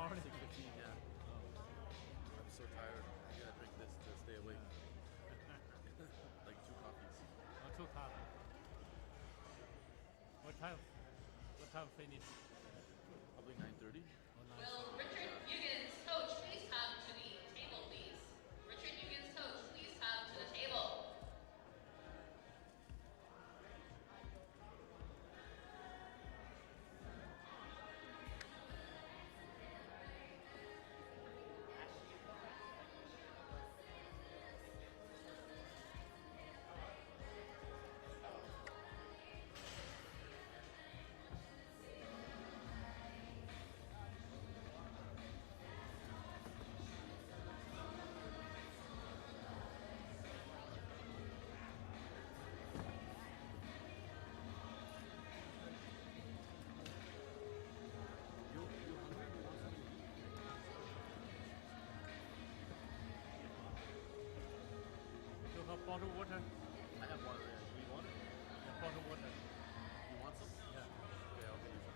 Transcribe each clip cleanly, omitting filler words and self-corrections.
morning? 6:15, yeah. Oh. I'm so tired. I gotta drink this to stay awake. Like 2 coffees. Oh, 2 coffee. What time? What time finish? Probably 9:30. Oh, nice. Will Richard Huggins, coach, please come to the table, please? Richard Huggins, coach, please come to the table. You hungry? You want something to eat? You have bottled water? I have water there. Do you want it? Yeah, bottled water. You want some? Yeah. Okay, I'll get you some.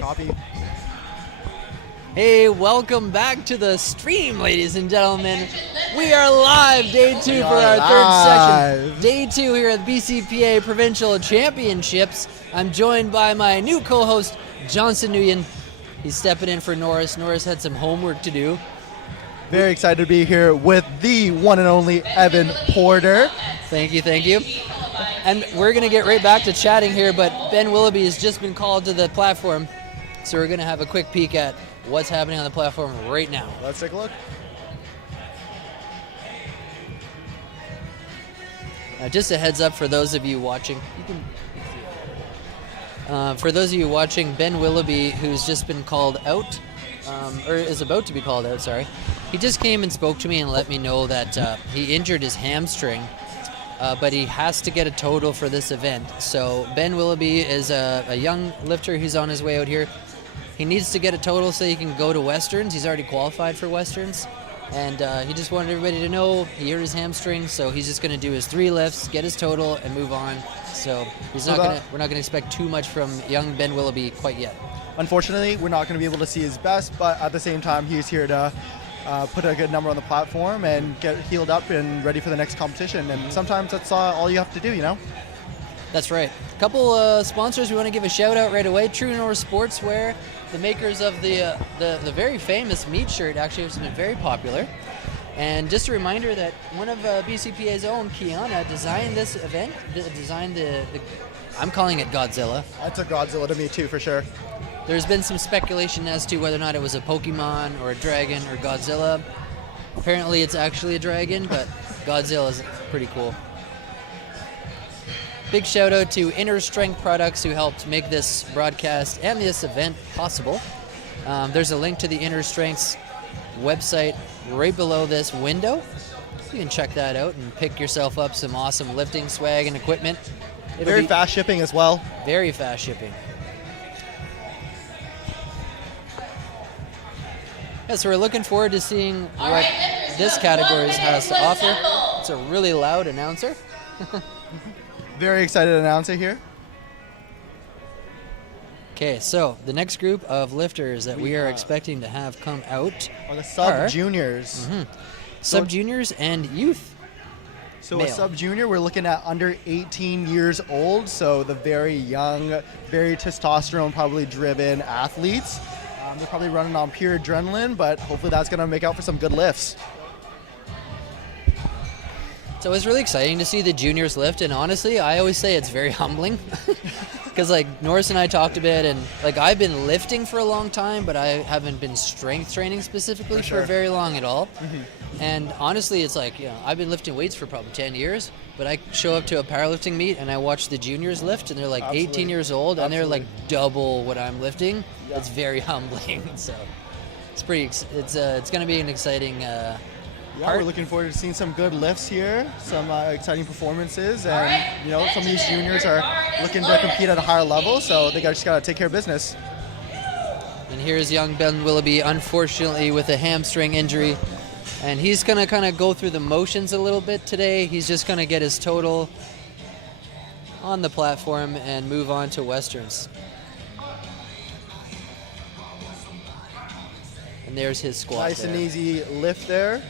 Copy. Hey, welcome back to the stream, ladies and gentlemen. We are live, day 2 for our third session. Day 2 here at the BCPA Provincial Championships. I'm joined by my new co-host, Johnson Nguyen. He's stepping in for Norris. Norris had some homework to do. Very excited to be here with the one and only Evan Porter. Thank you, thank you. And we're going to get right back to chatting here, but Ben Willoughby has just been called to the platform, so we're going to have a quick peek at what's happening on the platform right now. Let's take a look. Just a heads up for those of you watching. For those of you watching, Ben Willoughby, who's just been called out, or is about to be called out, sorry. He just came and spoke to me and let me know that he injured his hamstring, but he has to get a total for this event. So Ben Willoughby is a young lifter who's on his way out here. He needs to get a total so he can go to Westerns. He's already qualified for Westerns. And he just wanted everybody to know he hurt his hamstring, so he's just going to do his 3 lifts, get his total, and move on. So we're not going to expect too much from young Ben Willoughby quite yet. Unfortunately, we're not going to be able to see his best, but at the same time, he's here to put a good number on the platform and get healed up and ready for the next competition. And sometimes that's all you have to do, you know? That's right. A couple sponsors we want to give a shout out right away. True North Sportswear, the makers of the very famous meat shirt, actually has been very popular. And just a reminder that one of BCPA's own, Kiana, designed this event, designed the I'm calling it Godzilla. That's a Godzilla to me too, for sure. There's been some speculation as to whether or not it was a Pokemon or a dragon or Godzilla. Apparently it's actually a dragon, but Godzilla is pretty cool. Big shout out to Inner Strength Products who helped make this broadcast and this event possible. There's a link to the Inner Strength's website right below this window. You can check that out and pick yourself up some awesome lifting swag and equipment. Very fast shipping as well. Very fast shipping. Yeah, so we're looking forward to seeing what this category has to offer. It's a really loud announcer. Very excited announcer here. Okay, so the next group of lifters that we are expecting to have come out are the sub-juniors. Sub-juniors and youth. So male. A sub-junior, we're looking at under 18 years old, so the very young, very testosterone probably driven athletes. They're probably running on pure adrenaline, but hopefully that's going to make out for some good lifts. So it's really exciting to see the juniors lift, and honestly, I always say it's very humbling. Because like Norris and I talked a bit, and like I've been lifting for a long time, but I haven't been strength training specifically for very long at all. And honestly, it's like, I've been lifting weights for probably 10 years, but I show up to a powerlifting meet and I watch the juniors lift, and they're like 18 years old, and they're like double what I'm lifting. Yeah. It's very humbling. So it's pretty. It's going to be an exciting. We're looking forward to seeing some good lifts here, some exciting performances, and some of these juniors are looking to compete at a higher level, so they just got to take care of business. And here's young Ben Willoughby, unfortunately with a hamstring injury, and he's going to kind of go through the motions a little bit today. He's just going to get his total on the platform and move on to Westerns. And there's his squat. Nice and easy lift there.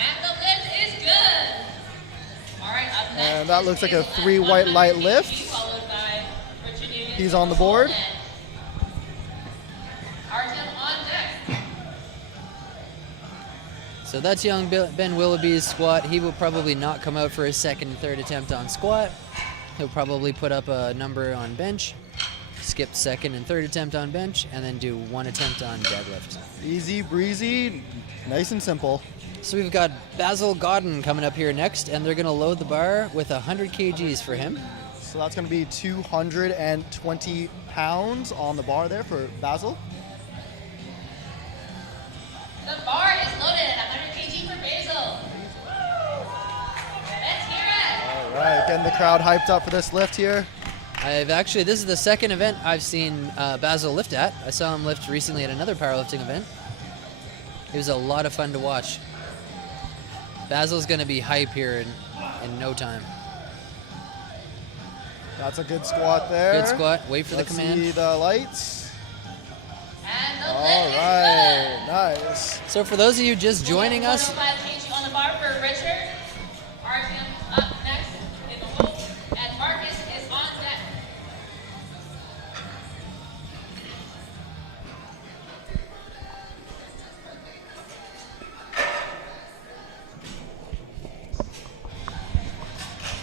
And the lift is good. All right, up next. And that looks like a 3 white light lift. He's on the board. So that's young Ben Willoughby's squat. He will probably not come out for his second and third attempt on squat. He'll probably put up a number on bench, skip second and third attempt on bench, and then do 1 attempt on deadlift. Easy breezy, nice and simple. So we've got Basil Godden coming up here next, and they're going to load the bar with 100 kgs for him. So that's going to be 220 pounds on the bar there for Basil. The bar is loaded at 100 kg for Basil. Let's hear it. All right, getting the crowd hyped up for this lift here. This is the second event I've seen Basil lift at. I saw him lift recently at another powerlifting event. It was a lot of fun to watch. Basil's going to be hype here in no time. That's a good squat there. Good squat. Wait for Let's the command. see the lights. And the All lift is right, good. nice. So for those of you just joining us, 105 kg on the bar for Richard. Artyom up next in the hold, and Marcus is on deck.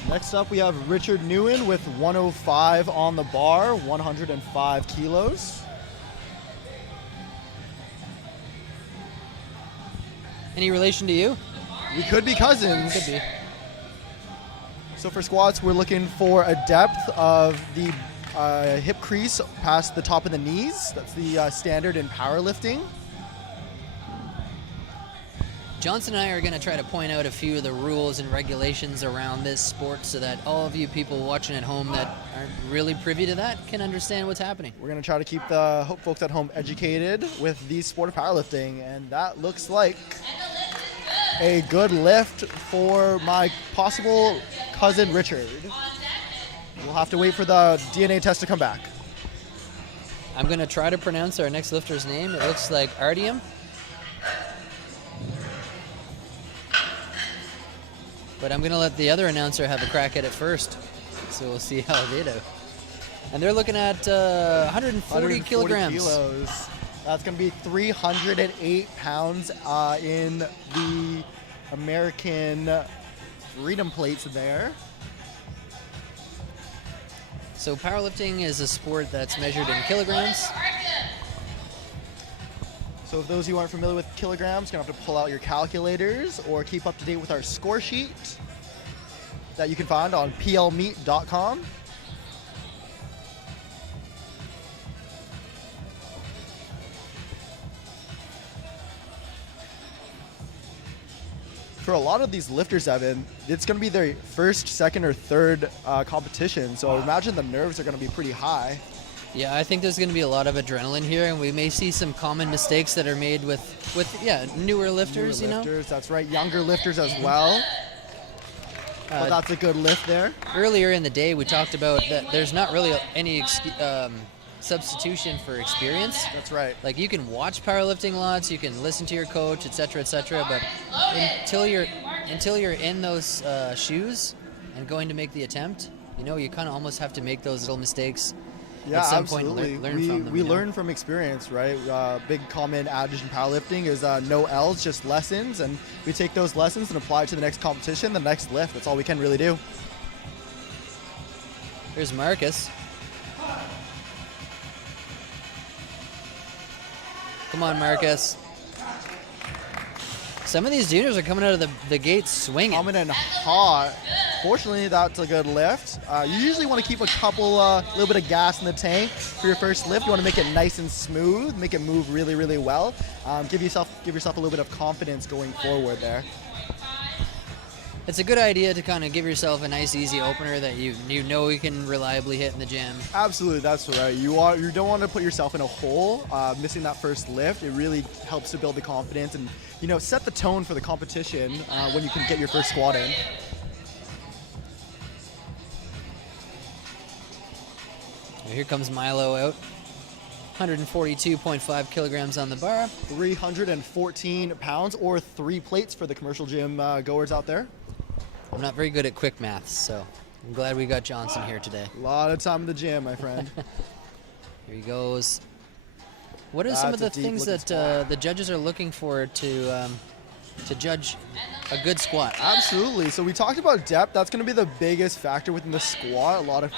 Next up, we have Richard Nguyen with 105 on the bar, 105 kilos. any relation to you? We could be cousins. Could be. So for squats, we're looking for a depth of the hip crease past the top of the knees. That's the standard in powerlifting. Johnson and I are going to try to point out a few of the rules and regulations around this sport so that all of you people watching at home that aren't really privy to that can understand what's happening. We're going to try to keep the folks at home educated with the sport of powerlifting, and that looks like a good lift for my possible cousin Richard. We'll have to wait for the DNA test to come back. I'm going to try to pronounce our next lifter's name. It looks like Artyom. But I'm going to let the other announcer have a crack at it first. So we'll see how they do. And they're looking at 140 kilograms. Kilos. That's going to be 308 pounds in the American Freedom plates there. So powerlifting is a sport that's measured in kilograms. So if those of you aren't familiar with kilograms, you're going to have to pull out your calculators or keep up to date with our score sheet that you can find on plmeet.com. For a lot of these lifters, Evan, it's going to be their first, second, or third competition. So imagine the nerves are going to be pretty high. Yeah, I think there's going to be a lot of adrenaline here, and we may see some common mistakes that are made with newer lifters, Newer lifters, that's right. Younger lifters as well. But that's a good lift there. Earlier in the day, we talked about that there's not really any substitution for experience. That's right. Like, you can watch powerlifting lots, you can listen to your coach, etc., but until you're in those shoes and going to make the attempt, you kind of almost have to make those little mistakes. Yeah, at some absolutely. point learn from them. We learn from experience, right? Big common adage in powerlifting is no L's, just lessons, and we take those lessons and apply it to the next competition, the next lift. That's all we can really do. Here's Marcus. Come on, Marcus. Some of these juniors are coming out of the gate swinging. Coming in hot. Fortunately, that's a good lift. You usually want to keep a little bit of gas in the tank for your first lift. You want to make it nice and smooth, make it move really, really well. Give yourself a little bit of confidence going forward there. It's a good idea to kind of give yourself a nice, easy opener that you can reliably hit in the gym. Absolutely, that's right. You don't want to put yourself in a hole, missing that first lift. It really helps to build the confidence and set the tone for the competition when you can get your first squat in. Here comes Milo out. 142.5 kilograms on the bar. 314 pounds, or 3 plates for the commercial gym goers out there. I'm not very good at quick maths, so I'm glad we got Johnson here today. A lot of time in the gym, my friend. Here he goes. What are some of the things that the judges are looking for to judge a good squat? Absolutely. So we talked about depth. That's going to be the biggest factor within the squat. A lot of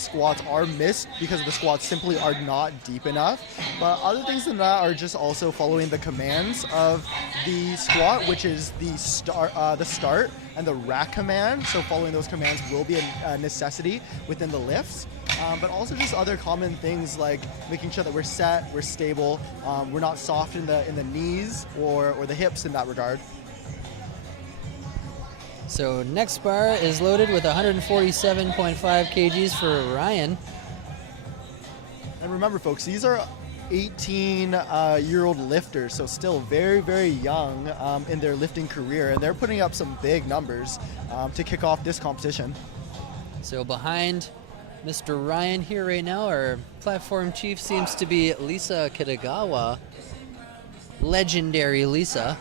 squats are missed because the squats simply are not deep enough. But other things than that are just also following the commands of the squat, which is the start and the rack command. So following those commands will be a necessity within the lifts. But also just other common things like making sure that we're set, we're stable, we're not soft in the knees or the hips in that regard. So next bar is loaded with 147.5 kgs for Ryan. And remember, folks, these are 18-year-old lifters, so still very, very young in their lifting career, and they're putting up some big numbers to kick off this competition. So behind Mr. Ryan here right now. Our platform chief seems to be Lisa Kitagawa. Legendary Lisa.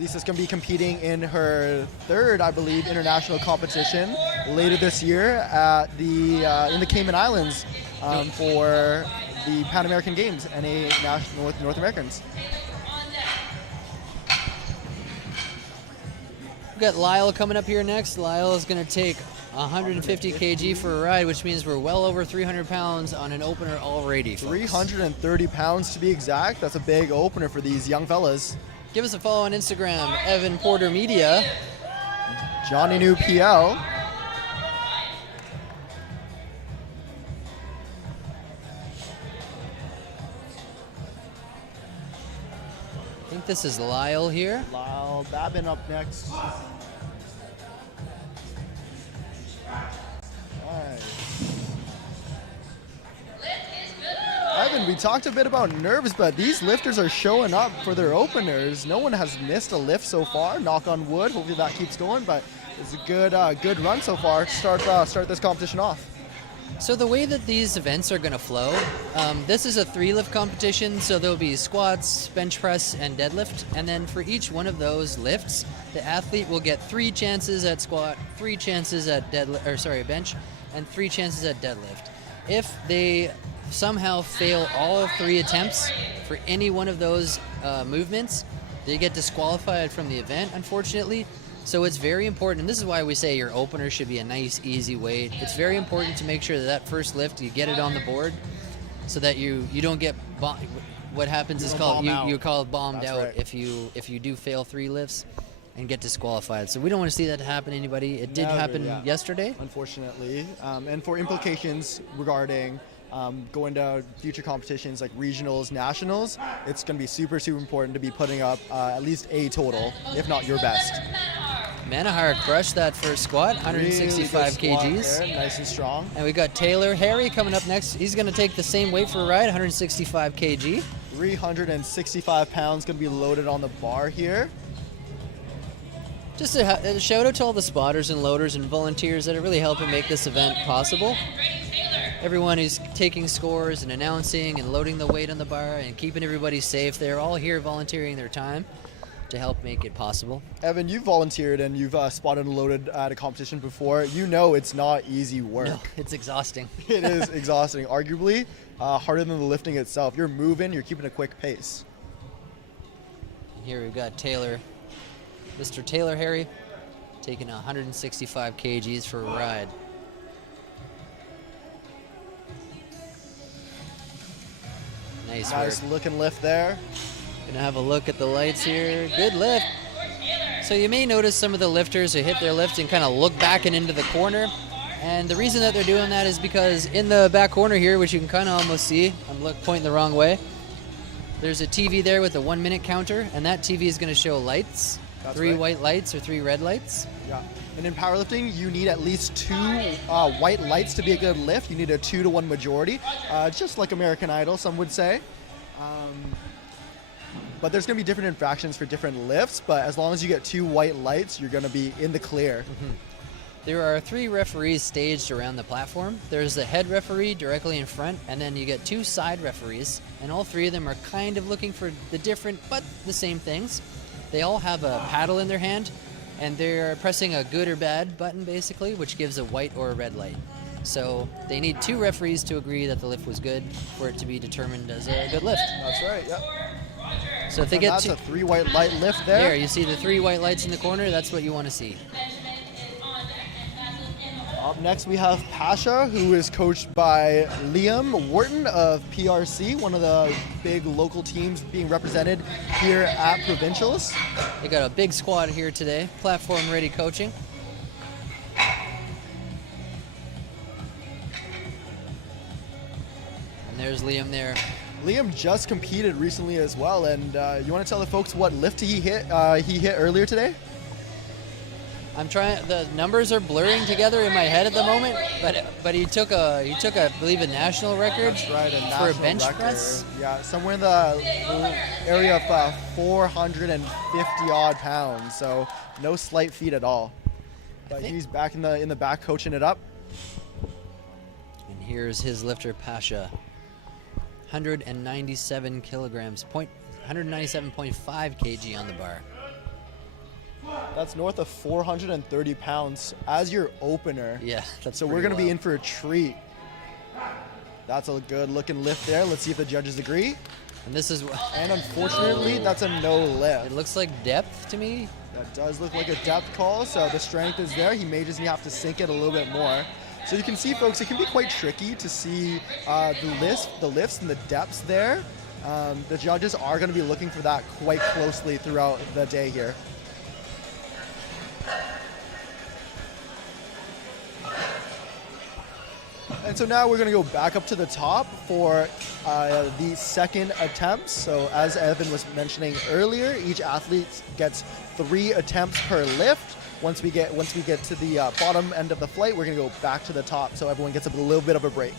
Lisa's going to be competing in her third, I believe, international competition later this year at the in the Cayman Islands for the Pan American Games, NA National North Americans. We've got Lyle coming up here next. Lyle is going to take 150 kg for a ride, which means we're well over 300 pounds on an opener already, folks. 330 pounds to be exact. That's a big opener for these young fellas. Give us a follow on Instagram, Evan Porter Media. Johnny New PL. I think this is Lyle here. Lyle Babin up next. Evan, we talked a bit about nerves, but these lifters are showing up for their openers. No one has missed a lift so far, knock on wood. Hopefully that keeps going, but it's a good run so far to start this competition off. So the way that these events are going to flow, this is a 3-lift competition, so there'll be squats, bench press, and deadlift. And then for each one of those lifts, the athlete will get 3 chances at squat, 3 chances at bench, and 3 chances at deadlift. If they somehow fail all 3 attempts for any one of those movements, they get disqualified from the event, unfortunately. So it's very important, and this is why we say your opener should be a nice, easy weight. It's very important to make sure that first lift, you get it on the board so that you don't get what happens is called you call it bombed That's out right. if you do fail 3 lifts and get disqualified. So we don't want to see that happen to anybody. It did Never, happen yeah. yesterday. Unfortunately, and for implications regarding going to future competitions like regionals, nationals, it's going to be super, super important to be putting up at least a total, if not your best. Manahar crushed that first squat, 165 Really good squat kgs. there, nice and strong. And we got Taylor Harry coming up next. He's going to take the same weight for a ride, 165 kg. 365 pounds going to be loaded on the bar here. Just a shout out to all the spotters and loaders and volunteers that are really helping make this event possible. Everyone who's taking scores and announcing and loading the weight on the bar and keeping everybody safe, they're all here volunteering their time to help make it possible. Evan, you've volunteered and you've spotted and loaded at a competition before. You know it's not easy work. No, it's exhausting. It is exhausting. Arguably harder than the lifting itself. You're moving, you're keeping a quick pace. Here we've got Taylor, Mr. Taylor Harry, taking 165 kgs for a ride. Nice work. looking lift there. Gonna have a look at the lights here. Good lift. So you may notice some of the lifters who hit their lift and kind of look back and into the corner. And the reason that they're doing that is because in the back corner here, which you can kind of almost see, I'm pointing the wrong way, there's a TV there with a 1-minute counter, and that TV is gonna show lights. That's 3 right. white lights or 3 red lights. Yeah. And in powerlifting, you need at least 2 white lights to be a good lift. You need a 2-to-1 majority, just like American Idol, some would say. But there's going to be different infractions for different lifts, but as long as you get 2 white lights, you're going to be in the clear. Mm-hmm. There are 3 referees staged around the platform. There's the head referee directly in front, and then you get 2 side referees, and all 3 of them are kind of looking for the different but the same things. They all have a paddle in their hand, and they're pressing a good or bad button, basically, which gives a white or a red light. So they need 2 referees to agree that the lift was good for it to be determined as a good lift. That's right, yeah. So if they And get that's a 3 white light lift there. there, you see the 3 white lights in the corner, that's what you want to see. Up next, we have Pasha, who is coached by Liam Wharton of PRC, one of the big local teams being represented here at Provincials. They got a big squad here today, platform ready coaching. And there's Liam there. Liam just competed recently as well, and you want to tell the folks what lift he hit earlier today? I'm trying. The numbers are blurring together in my head at the moment, but he took I believe a national record That's right, for a national bench record. press. Yeah, somewhere in the area of 450 odd pounds. So no slight feat at all. But he's back in the back coaching it up. here's his lifter, Pasha. 197 kilograms, 197.5 kg on the bar. That's north of 430 pounds as your opener. Yeah, that's So we're going to be in for a treat. That's a good looking lift there. Let's see if the judges agree. And this is And unfortunately, that's a no lift. it looks like depth to me. That does look like a depth call, so the strength is there. He may just have to sink it a little bit more. So you can see, folks, it can be quite tricky to see the lifts and the depths there. The judges are going to be looking for that quite closely throughout the day here. And so now we're going to go back up to the top for the second attempts. So as Evan was mentioning earlier, each athlete gets 3 attempts per lift. Once we get to the bottom end of the flight, we're going to go back to the top so everyone gets a little bit of a break.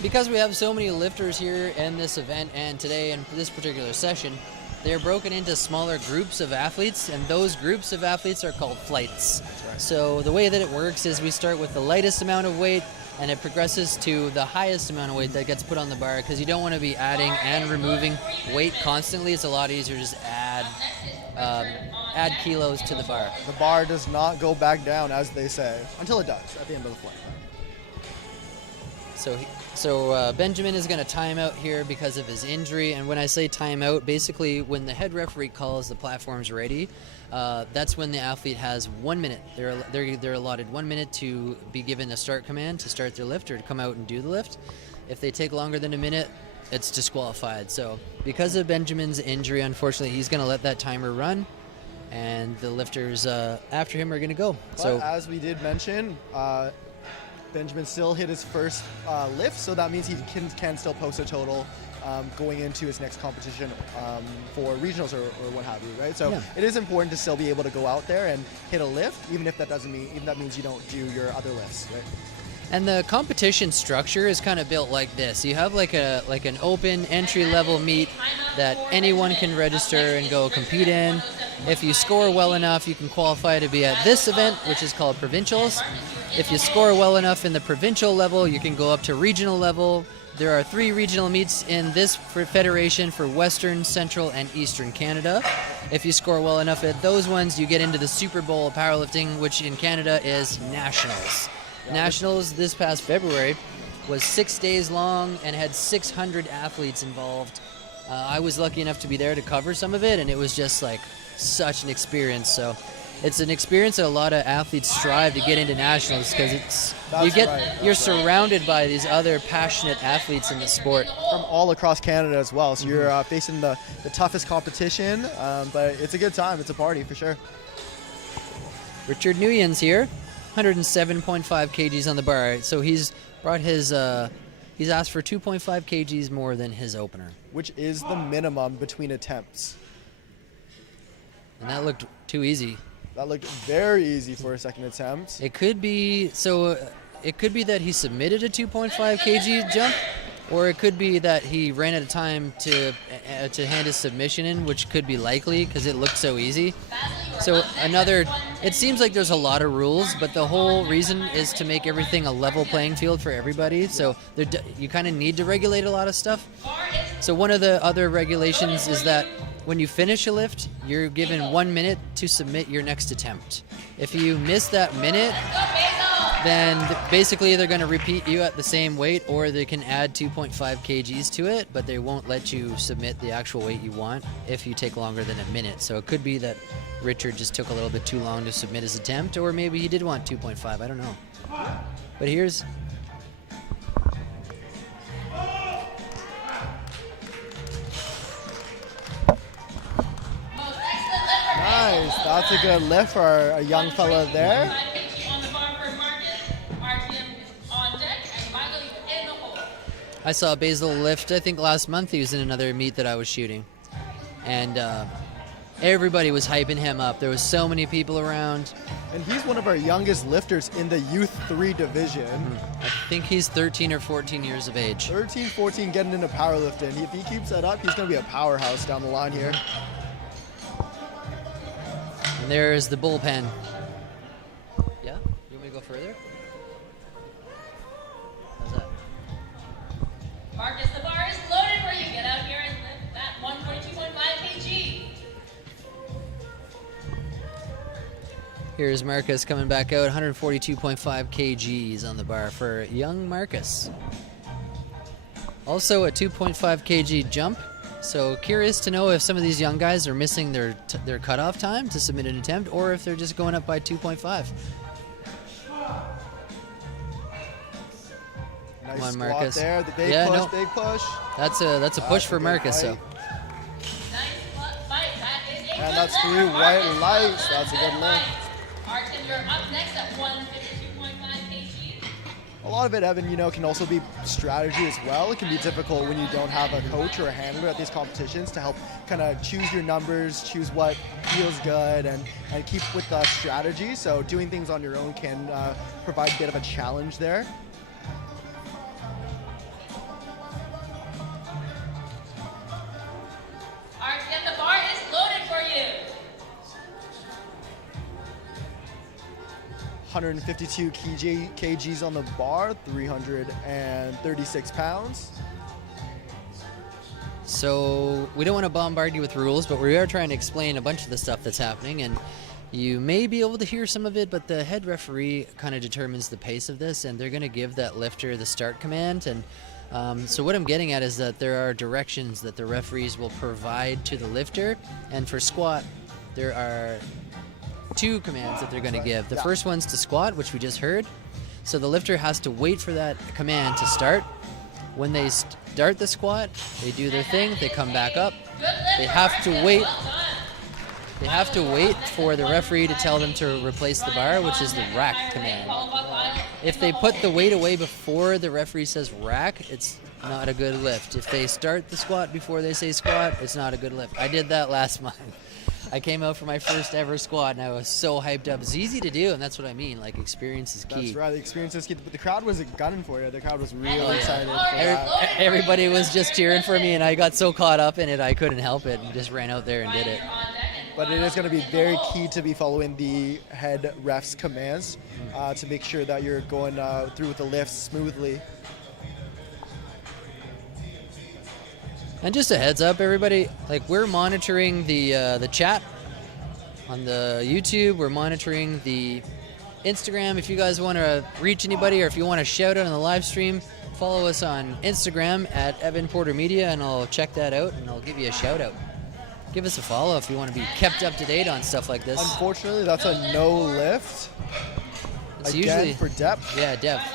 Because we have so many lifters here in this event and today in this particular session, they're broken into smaller groups of athletes, and those groups of athletes are called flights. That's right. So the way that it works is we start with the lightest amount of weight, and it progresses to the highest amount of weight that gets put on the bar, because you don't want to be adding and removing weight constantly. It's a lot easier to just add kilos to the bar. The bar does not go back down, as they say, until it does at the end of the flight. So Benjamin is going to time out here because of his injury. And when I say time out, basically when the head referee calls the platforms ready, that's when the athlete has 1 minute. They're allotted 1 minute to be given a start command to start their lift or to come out and do the lift. If they take longer than a minute, it's disqualified. So because of Benjamin's injury, unfortunately, he's going to let that timer run, and the lifters after him are going to go. But So as we did mention, Benjamin still hit his first lift, so that means he can still post a total going into his next competition for regionals or what have you, right? So Yeah. it is important to still be able to go out there and hit a lift, even if that means you don't do your other lifts, right? And the competition structure is kind of built like this. You have like an open entry-level meet that anyone can register and go compete in. If you score well enough, you can qualify to be at this event, which is called Provincials. If you score well enough in the provincial level, you can go up to regional level. There are 3 regional meets in this federation for Western, Central, and Eastern Canada. If you score well enough at those ones, you get into the Super Bowl of powerlifting, which in Canada is Nationals. Nationals this past February was 6 days long and had 600 athletes involved. I was lucky enough to be there to cover some of it, and it was just like such an experience. So it's an experience that a lot of athletes strive to get into nationals, because you're surrounded by these other passionate athletes in the sport From all across Canada as well, so you're facing the toughest competition, but it's a good time. It's a party for sure. Richard Nguyen's here, 107.5 kgs on the bar. So he's brought his he's asked for 2.5 kgs more than his opener, Which is the minimum between attempts. and that looked too easy. That looked very easy for a second attempt. It could be that he submitted a 2.5 kg jump, or it could be that he ran out of time to hand his submission in, which could be likely because it looked so easy. So it seems like there's a lot of rules, but the whole reason is to make everything a level playing field for everybody. So you kind of need to regulate a lot of stuff. So one of the other regulations is that when you finish a lift, you're given 1 minute to submit your next attempt. If you miss that minute, then basically they're going to repeat you at the same weight, or they can add 2.5 kgs to it, but they won't let you submit the actual weight you want if you take longer than a minute. So it could be that Richard just took a little bit too long to submit his attempt, or maybe he did want 2.5, I don't know. But here's... Nice. That's a good lift for a young fella there. I saw Basil lift, I think last month he was in another meet that I was shooting. And everybody was hyping him up. There was so many people around. And he's one of our youngest lifters in the Youth 3 division. I think he's 13 or 14 years of age. 13, 14 getting into powerlifting. If he keeps that up, he's going to be a powerhouse down the line here. And there's the bullpen. Yeah? You want me to go further? How's that? Marcus, the bar is loaded for you. Get out here and lift that 142.5 kg. Here's Marcus coming back out, 142.5 kgs on the bar for young Marcus. Also a 2.5 kg jump. So curious to know if some of these young guys are missing their cutoff time to submit an attempt, or if they're just going up by 2.5. Nice Come on, squat Marcus. there. The big Yeah, push, no. big push. That's a push for a good Marcus. So height. Nice fight. That is a And good that's lift 3 for white Marcus. lights. That's a good lift. fight. Artem, you're up next at 152.5 kg. A lot of it, Evan, can also be strategy as well. It can be difficult when you don't have a coach or a handler at these competitions to help kind of choose your numbers, choose what feels good, and keep with the strategy. So doing things on your own can provide a bit of a challenge there. Artem, the bar is loaded for you. 152 kgs on the bar, 336 pounds. So we don't want to bombard you with rules, but we are trying to explain a bunch of the stuff that's happening, and you may be able to hear some of it, but the head referee kind of determines the pace of this, and they're going to give that lifter the start command. And so what I'm getting at is that there are directions that the referees will provide to the lifter, and for squat, there are 2 commands that they're going to give. The first one's to squat, which we just heard. So the lifter has to wait for that command to start. When they start the squat, they do their thing, they come back up. They have to wait. They have to wait for the referee to tell them to replace the bar, which is the rack command. If they put the weight away before the referee says rack, it's not a good lift. If they start the squat before they say squat, it's not a good lift. I did that last month. I came out for my first ever squat, and I was so hyped up. It's easy to do, and that's what I mean. Like, experience is key. That's right, the experience is key. But the crowd was gunning for you. The crowd was really Oh, yeah. excited for that. Everybody was just cheering for me, and I got so caught up in it, I couldn't help it, and just ran out there and did it. But it is going to be very key to be following the head ref's commands to make sure that you're going through with the lifts smoothly. And just a heads up, everybody, like, we're monitoring the chat on the YouTube. We're monitoring the Instagram. If you guys want to reach anybody, or if you want to shout out on the live stream, follow us on Instagram at Evan Porter Media, and I'll check that out, and I'll give you a shout out. Give us a follow if you want to be kept up to date on stuff like this. Unfortunately, that's a no lift. It's Again, usually for depth. Yeah, depth.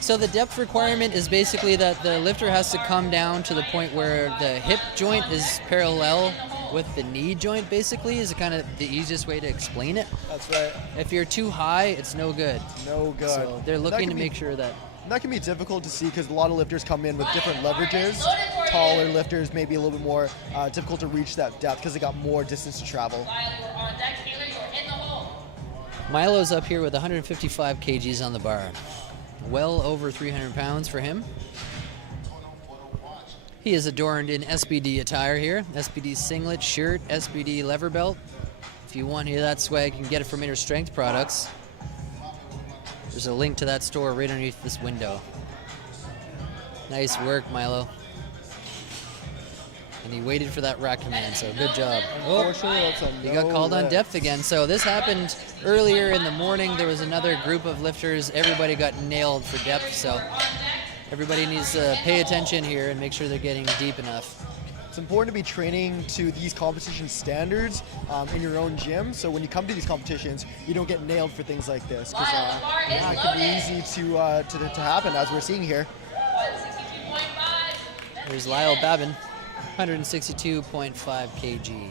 So the depth requirement is basically that the lifter has to come down to the point where the hip joint is parallel with the knee joint, basically, is kind of the easiest way to explain it. That's right. If you're too high, it's no good. No good. So they're looking to make sure that... That can be difficult to see because a lot of lifters come in with different leverages. Taller lifters may be a little bit more difficult to reach that depth because they got more distance to travel. Milo's up here with 155 kgs on the bar. Well over 300 pounds for him. He is adorned in SBD attire here. SBD singlet, shirt, SBD lever belt. If you want any of that swag, you can get it from Inner Strength Products. There's a link to that store right underneath this window. Nice work, Milo. And he waited for that rack command, so good job. Unfortunately, that's a He got called on lift. depth again. So this happened earlier in the morning. There was another group of lifters. Everybody got nailed for depth, so everybody needs to pay attention here and make sure they're getting deep enough. It's important to be training to these competition standards in your own gym. So when you come to these competitions, you don't get nailed for things like this. Because it can be easy to happen, as we're seeing here. There's Lyle Babin, 162.5 kg.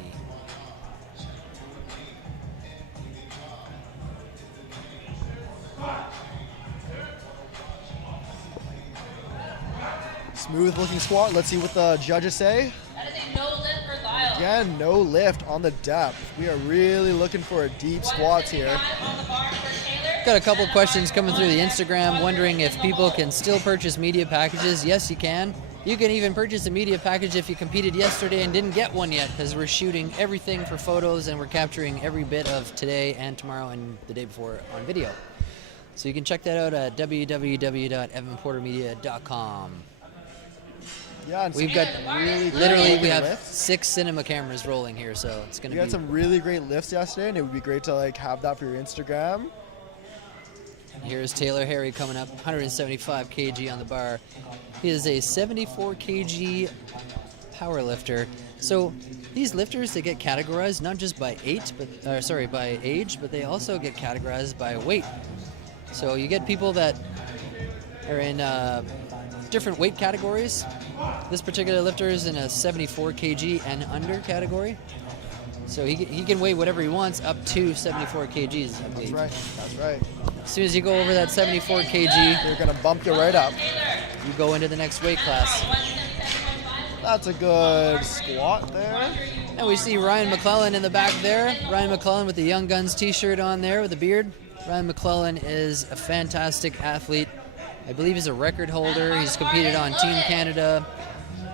Smooth looking squat. Let's see what the judges say. That is a no lift for Lyle. Again, no lift on the depth. We are really looking for deep squats here. On the bar for Taylor. Got a couple questions coming through the Instagram wondering if people can still purchase media packages. Yes, you can. You can even purchase a media package if you competed yesterday and didn't get one yet, because we're shooting everything for photos and we're capturing every bit of today and tomorrow and the day before on video. So you can check that out at www.evanportermedia.com. Yeah, and We've some got really literally great we have lifts. 6 cinema cameras rolling here, so it's gonna We had be. some really great lifts yesterday, and it would be great to like have that for your Instagram. Here's Taylor Harry coming up, 175 kg on the bar. He is a 74 kg power lifter. So these lifters, they get categorized not just by by age, but they also get categorized by weight. So you get people that are in different weight categories. This particular lifter is in a 74 kg and under category. So he can weigh whatever he wants up to 74 kgs, I believe. That's right. As soon as you go over that 74 kg, They're gonna bump you right up. you go into the next weight class. That's a good squat there. And we see Ryan McClellan in the back there. Ryan McClellan with the Young Guns t-shirt on there with a beard. Ryan McClellan is a fantastic athlete. I believe he's a record holder. He's competed on Team Canada.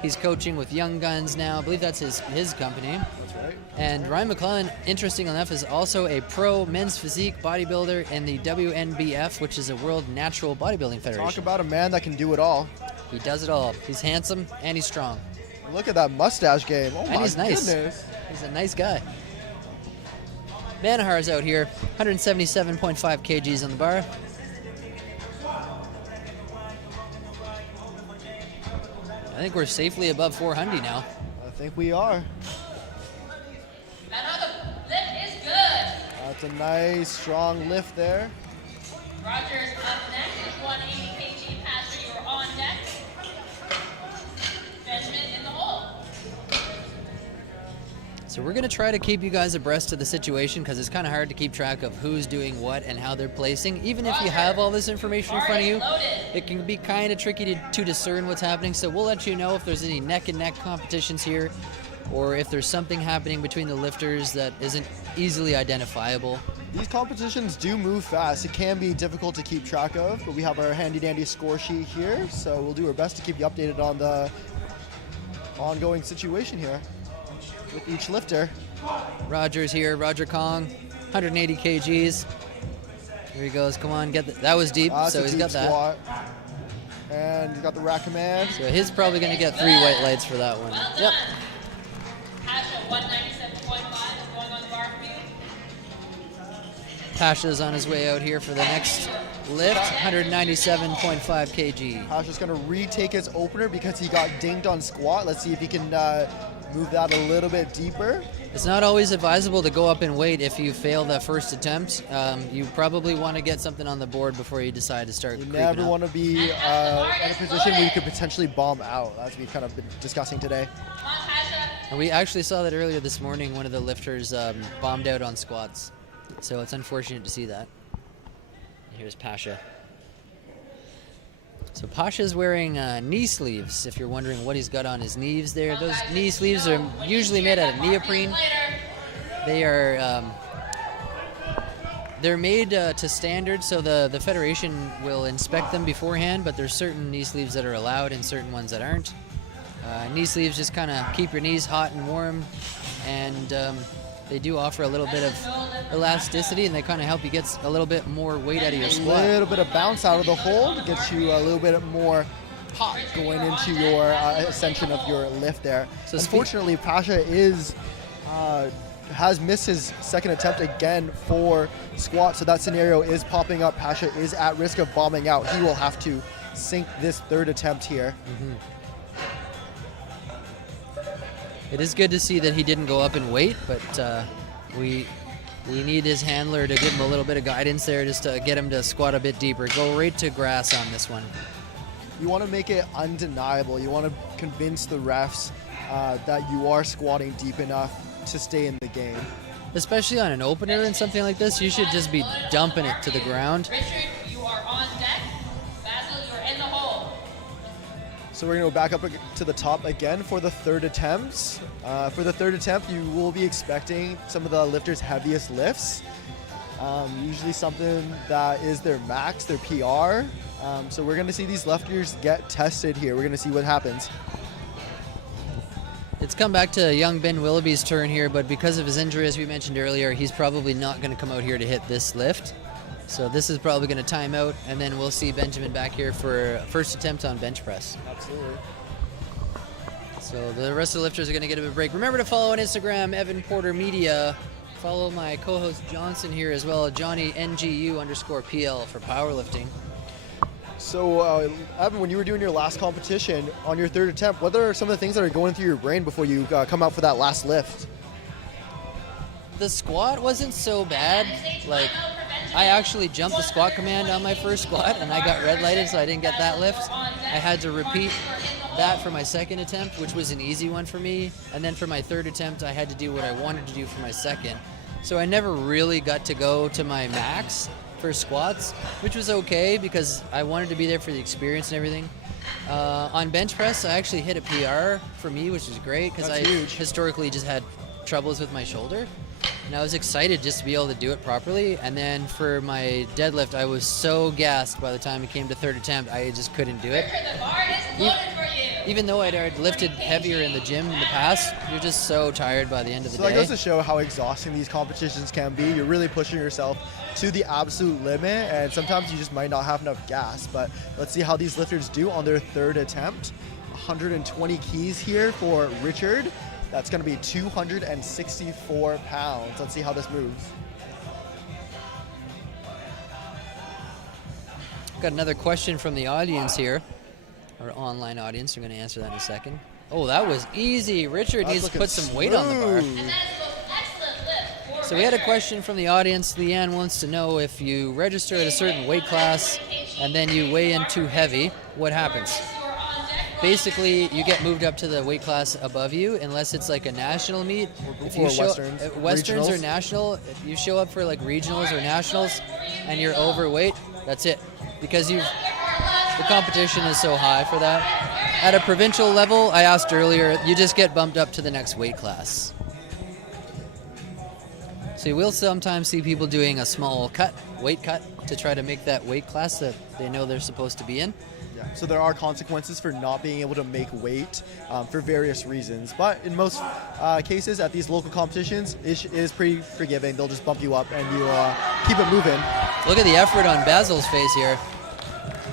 He's coaching with Young Guns now. I believe that's his company. That's right. And Ryan McClellan, interesting enough, is also a pro men's physique bodybuilder in the WNBF, which is a World Natural Bodybuilding Federation. Talk about a man that can do it all. He does it all. He's handsome and he's strong. Look at that mustache game. Oh And my he's nice. goodness. He's a nice guy. Manahar's out here, 177.5 kgs on the bar. I think we're safely above 400 now. I think we are. Another lift is good. That's a nice, strong lift there. Rogers up next is 180 kg. Pastor, you are on deck. Benjamin in the hole. So we're going to try to keep you guys abreast of the situation because it's kind of hard to keep track of who's doing what and how they're placing. Even if you have all this information in front of you, it can be kind of tricky to discern what's happening. So we'll let you know if there's any neck-and-neck competitions here or if there's something happening between the lifters that isn't easily identifiable. These competitions do move fast. It can be difficult to keep track of, but we have our handy-dandy score sheet here, so we'll do our best to keep you updated on the ongoing situation here with each lifter. Roger's here, Roger Kong, 180 kgs. Here he goes, come on, get that was deep, That's so a he's deep got that. squat. And he's got the rack command. So he's probably going to get 3 white lights for that one. Well Yep. done. Pasha 197.5 is going on the bar for you. Pasha's on his way out here for the next lift, 197.5 kg. Pasha's going to retake his opener because he got dinged on squat. Let's see if he can move that a little bit deeper. It's not always advisable to go up in weight if you fail that first attempt. You probably want to get something on the board before you decide to start You creeping never up. want to be in a position where you could potentially bomb out, as we've kind of been discussing today. Come on, Pasha. And we actually saw that earlier this morning. One of the lifters bombed out on squats. So it's unfortunate to see that. Here's Pasha. So Pasha's wearing knee sleeves, if you're wondering what he's got on his knees there. Those knee sleeves are usually made out of neoprene. They are they're made to standard, so the Federation will inspect them beforehand, but there's certain knee sleeves that are allowed and certain ones that aren't. Knee sleeves just kind of keep your knees hot and warm, and they do offer a little bit of elasticity, and they kind of help you get a little bit more weight out of your A squat. little bit of bounce out of the hold gets you a little bit more pop going into your ascension of your lift there. So Unfortunately, Pasha has missed his second attempt again for squat, so that scenario is popping up. Pasha is at risk of bombing out. He will have to sink this third attempt here. It is good to see that he didn't go up in weight, but we need his handler to give him a little bit of guidance there, just to get him to squat a bit deeper. Go right to grass on this one. You want to make it undeniable. You want to convince the refs that you are squatting deep enough to stay in the game. Especially on an opener and something like this, you should just be dumping it to the ground. Richard, you are on deck. Basil, you're in the hole. So we're going to go back up to the top again for the third attempt. For the third attempt, you will be expecting some of the lifters' heaviest lifts. Usually something that is their max, their PR. So we're going to see these lifters get tested here. We're going to see what happens. It's come back to young Ben Willoughby's turn here, but because of his injury, as we mentioned earlier, he's probably not going to come out here to hit this lift. So this is probably going to time out, and then we'll see Benjamin back here for first attempt on bench press. Absolutely. So the rest of the lifters are going to get a bit of a break. Remember to follow on Instagram, Evan Porter Media. Follow my co-host Johnson here as well, JohnnyNGU_PL for powerlifting. So, Evan, when you were doing your last competition on your third attempt, what are some of the things that are going through your brain before you come out for that last lift? The squat wasn't so bad. Like, I actually jumped the squat command on my first squat, and I got red lighted, so I didn't get that lift. I had to repeat that for my second attempt, which was an easy one for me. And then for my third attempt, I had to do what I wanted to do for my second. So I never really got to go to my max for squats, which was okay because I wanted to be there for the experience and everything. On bench press, I actually hit a PR for me, which is great because I historically just had troubles with my shoulder. And I was excited just to be able to do it properly. And then for my deadlift, I was so gassed by the time it came to third attempt, I just couldn't do it. Even though I'd already lifted heavier in the gym in the past, you're just so tired by the end of the day. So that goes to show how exhausting these competitions can be. You're really pushing yourself to the absolute limit, and sometimes you just might not have enough gas. But let's see how these lifters do on their third attempt. 120 keys here for Richard. That's going to be 264 pounds. Let's see how this moves. Got another question from the audience here, our online audience. We're going to answer that in a second. Oh, that was easy. Richard needs to put some weight on the bar. So we had a question from the audience. Leanne wants to know if you register at a certain weight class and then you weigh in too heavy, what happens? Basically, you get moved up to the weight class above you unless it's like a national meet. If you Westerns or national, if you show up for like regionals or nationals and you're overweight, that's it. Because the competition is so high for that. At a provincial level, I asked earlier, you just get bumped up to the next weight class. So you will sometimes see people doing a small weight cut, to try to make that weight class that they know they're supposed to be in. Yeah. So there are consequences for not being able to make weight for various reasons. But in most cases at these local competitions, it is pretty forgiving. They'll just bump you up and you keep it moving. Look at the effort on Basil's face here.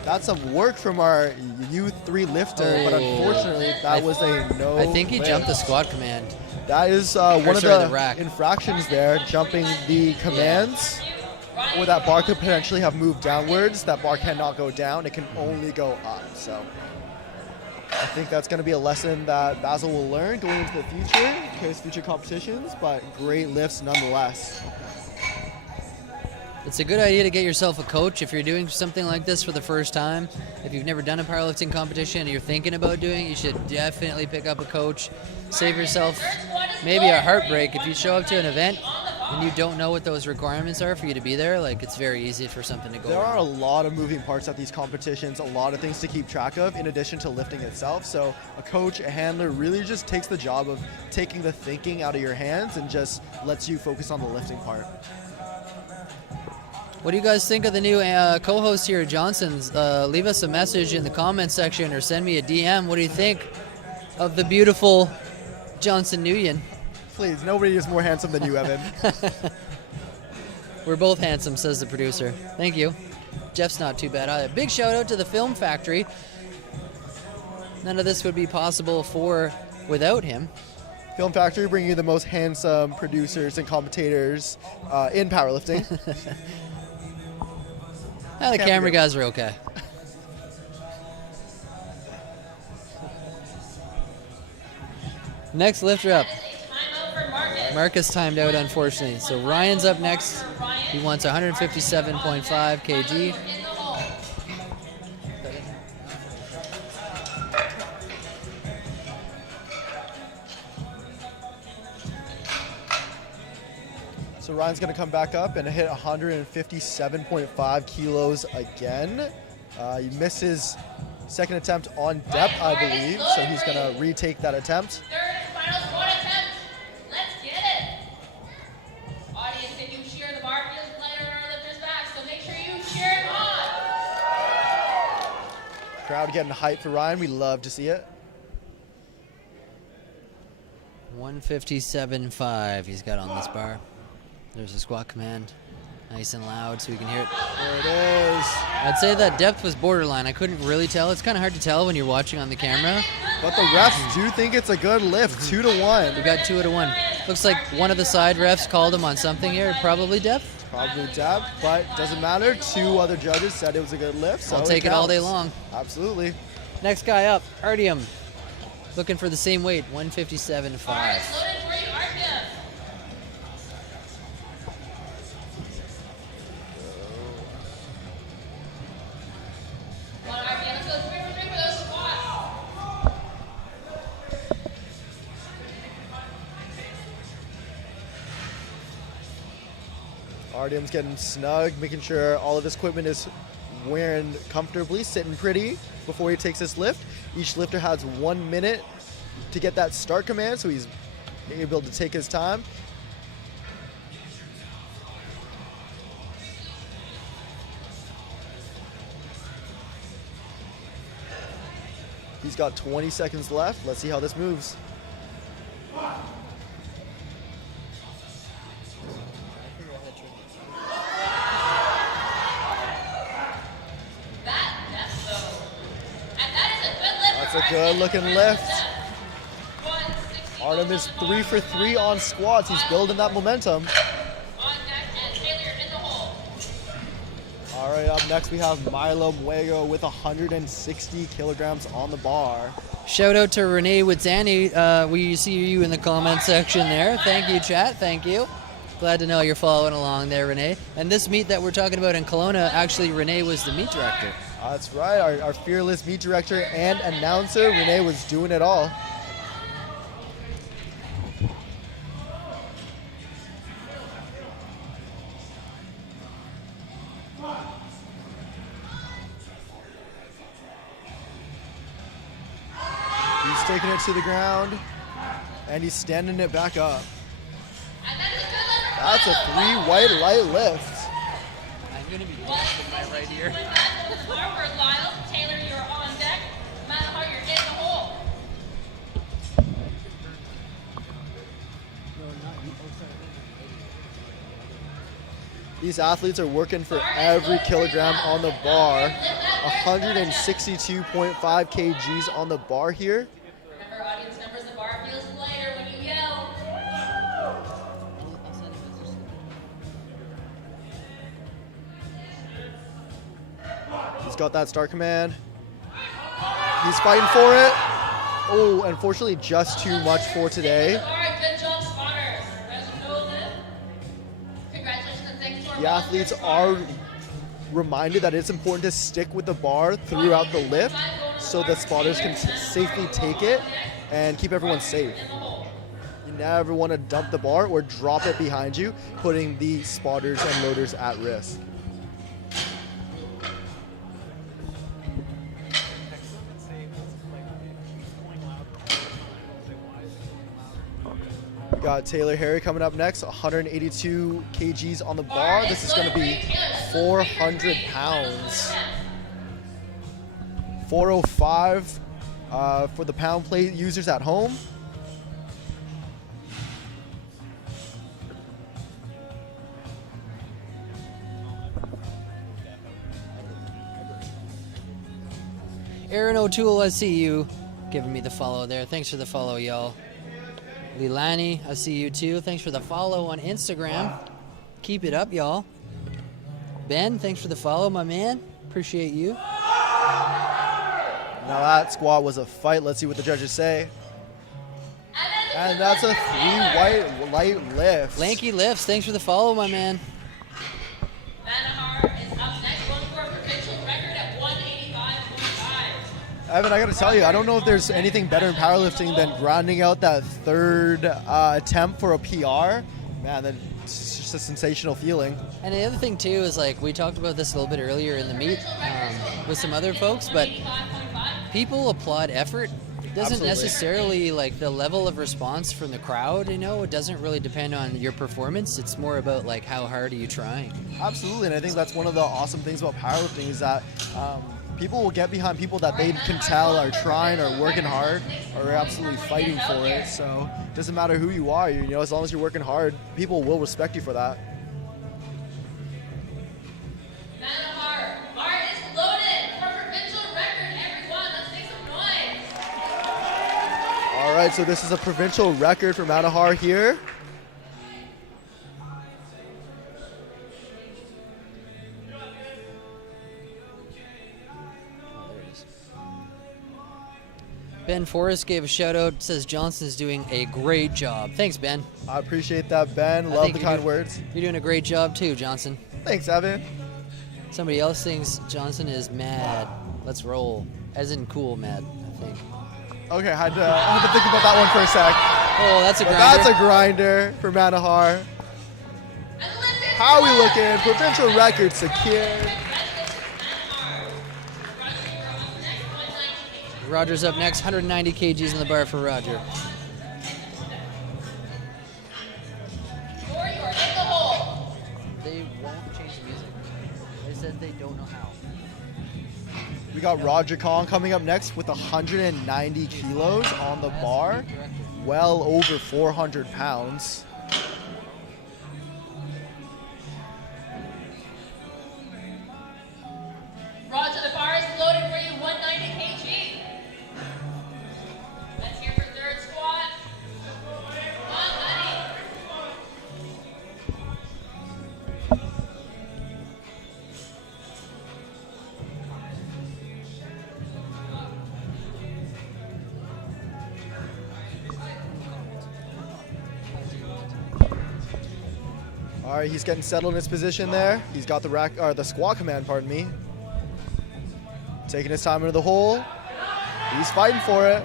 That's some work from our U3 lifter, but unfortunately that was a no. I think he jumped the squat command. That is one of the infractions there, jumping the commands. Or that bar could potentially have moved downwards. That bar cannot go down. It can only go up. So I think that's going to be a lesson that Basil will learn going into the future, his future competitions, but great lifts nonetheless. It's a good idea to get yourself a coach if you're doing something like this for the first time. If you've never done a powerlifting competition and you're thinking about doing it, you should definitely pick up a coach. Save yourself maybe a heartbreak. If you show up to an event and you don't know what those requirements are for you to be there, like, it's very easy for something to go wrong. There are a lot of moving parts at these competitions, a lot of things to keep track of in addition to lifting itself. So a coach, a handler really just takes the job of taking the thinking out of your hands and just lets you focus on the lifting part. What do you guys think of the new co-host here, Johnson's? Leave us a message in the comments section or send me a DM. What do you think of the beautiful Johnson Nguyen? Please, nobody is more handsome than you, Evan. We're both handsome, says the producer. Thank you. Jeff's not too bad either. Big shout out to the Film Factory. None of this would be possible without him. Film Factory bringing you the most handsome producers and commentators in powerlifting. The camera guys are okay. Next lifter up. Marcus timed out, unfortunately. So Ryan's up next. He wants 157.5 kg. So Ryan's going to come back up and hit 157.5 kilos again. He missed his second attempt on depth, I believe, so he's going to retake that attempt. Third and final squat attempt. Let's get it. Audience, if you cheer, the bar feels lighter on our lifters' back, so make sure you cheer it on. Crowd getting hyped for Ryan. We love to see it. 157.5 he's got on this bar. There's a squat command. Nice and loud so we can hear it. There it is. I'd say that depth was borderline. I couldn't really tell. It's kind of hard to tell when you're watching on the camera. But the refs do think it's a good lift, 2-1. We got 2 out of 1. Looks like one of the side refs called him on something here, probably depth. Probably depth, but doesn't matter. 2 other judges said it was a good lift, so I'll take it all day counts. long. Absolutely. Next guy up, Artyom. Looking for the same weight, 157.5. All right, loaded for you, Artyom. Come on, Artyom, let's go 3 for 3 for those squats. Artyom's getting snug, making sure all of his equipment is wearing comfortably, sitting pretty before he takes this lift. Each lifter has 1 minute to get that start command, so he's able to take his time. He's got 20 seconds left. Let's see how this moves. That's a good looking lift. Artyom is 3 for 3 on squats. He's building that momentum. All right, up next we have Milo Muego with 160 kilograms on the bar. Shout out to Renee Witzani. We see you in the comment section there. Thank you, chat. Thank you. Glad to know you're following along there, Renee. And this meet that we're talking about in Kelowna, actually, Renee was the meet director. That's right. Our fearless meet director and announcer, Renee, was doing it all. He's taking it to the ground, and he's standing it back up. That's a 3 white light lift. I'm going to be blasting my right ear. Forward, Lyle. Taylor, you're on deck. No matter how you're in the hole. These athletes are working for every kilogram on the bar. 162.5 kgs on the bar here. Remember, audience members, the bar feels lighter when you yell. He's got that start command. He's fighting for it. Oh, unfortunately, just too much for today. All right, good job, spotters. As you know this, congratulations and thanks to our The athletes are reminded that it's important to stick with the bar throughout the lift so the spotters can safely take it and keep everyone safe. You never want to dump the bar or drop it behind you, putting the spotters and loaders at risk. We got Taylor Harry coming up next, 182 kgs on the bar. This is going to be 400 pounds. 405 for the pound plate users at home. Aaron O'Toole, I see you giving me the follow there. Thanks for the follow, y'all. Lilani, I see you too. Thanks for the follow on Instagram. Keep it up, y'all. Ben, thanks for the follow, my man. Appreciate you. Now that squat was a fight. Let's see what the judges say. And that's a 3 white light lift. Lanky lifts, thanks for the follow, my man. Vanahar is up next, going for a provincial record at 185.5. Evan, I got to tell you, I don't know if there's anything better in powerlifting than grinding out that third attempt for a PR. Man, that's just a sensational feeling. And the other thing too is, like, we talked about this a little bit earlier in the meet with some other folks, but people applaud effort. It doesn't Absolutely. necessarily, like, the level of response from the crowd, you know, it doesn't really depend on your performance. It's more about, like, how hard are you trying. Absolutely, and I think that's one of the awesome things about powerlifting is that people will get behind people that they can tell are trying or working hard or are absolutely fighting for it. So it doesn't matter who you are, you know, as long as you're working hard, people will respect you for that. right, so this is a provincial record for Manahar here. Ben Forrest gave a shout out, says Johnson's doing a great job. Thanks, Ben. I appreciate that, Ben. I Love think the you're kind doing- words. You're doing a great job too, Johnson. Thanks, Evan. Somebody else thinks Johnson is mad. Let's roll. As in cool mad, I think. Okay, I had to think about that one for a sec. Oh, that's a But grinder. that's a grinder for Manahar. How are we looking? Provincial record secured. Roger's up next. 190 kgs in the bar for Roger. Or you're in the hole. They won't change the music. They said they don't know how. We got Roger Kong coming up next with 190 kilos on the bar. Well over 400 pounds. Roger, the bar is loaded for you, 190 kg. Let's hear for third squat. Come on, buddy. All right, he's getting settled in his position there. He's got the squat command, pardon me. Taking his time into the hole. He's fighting for it.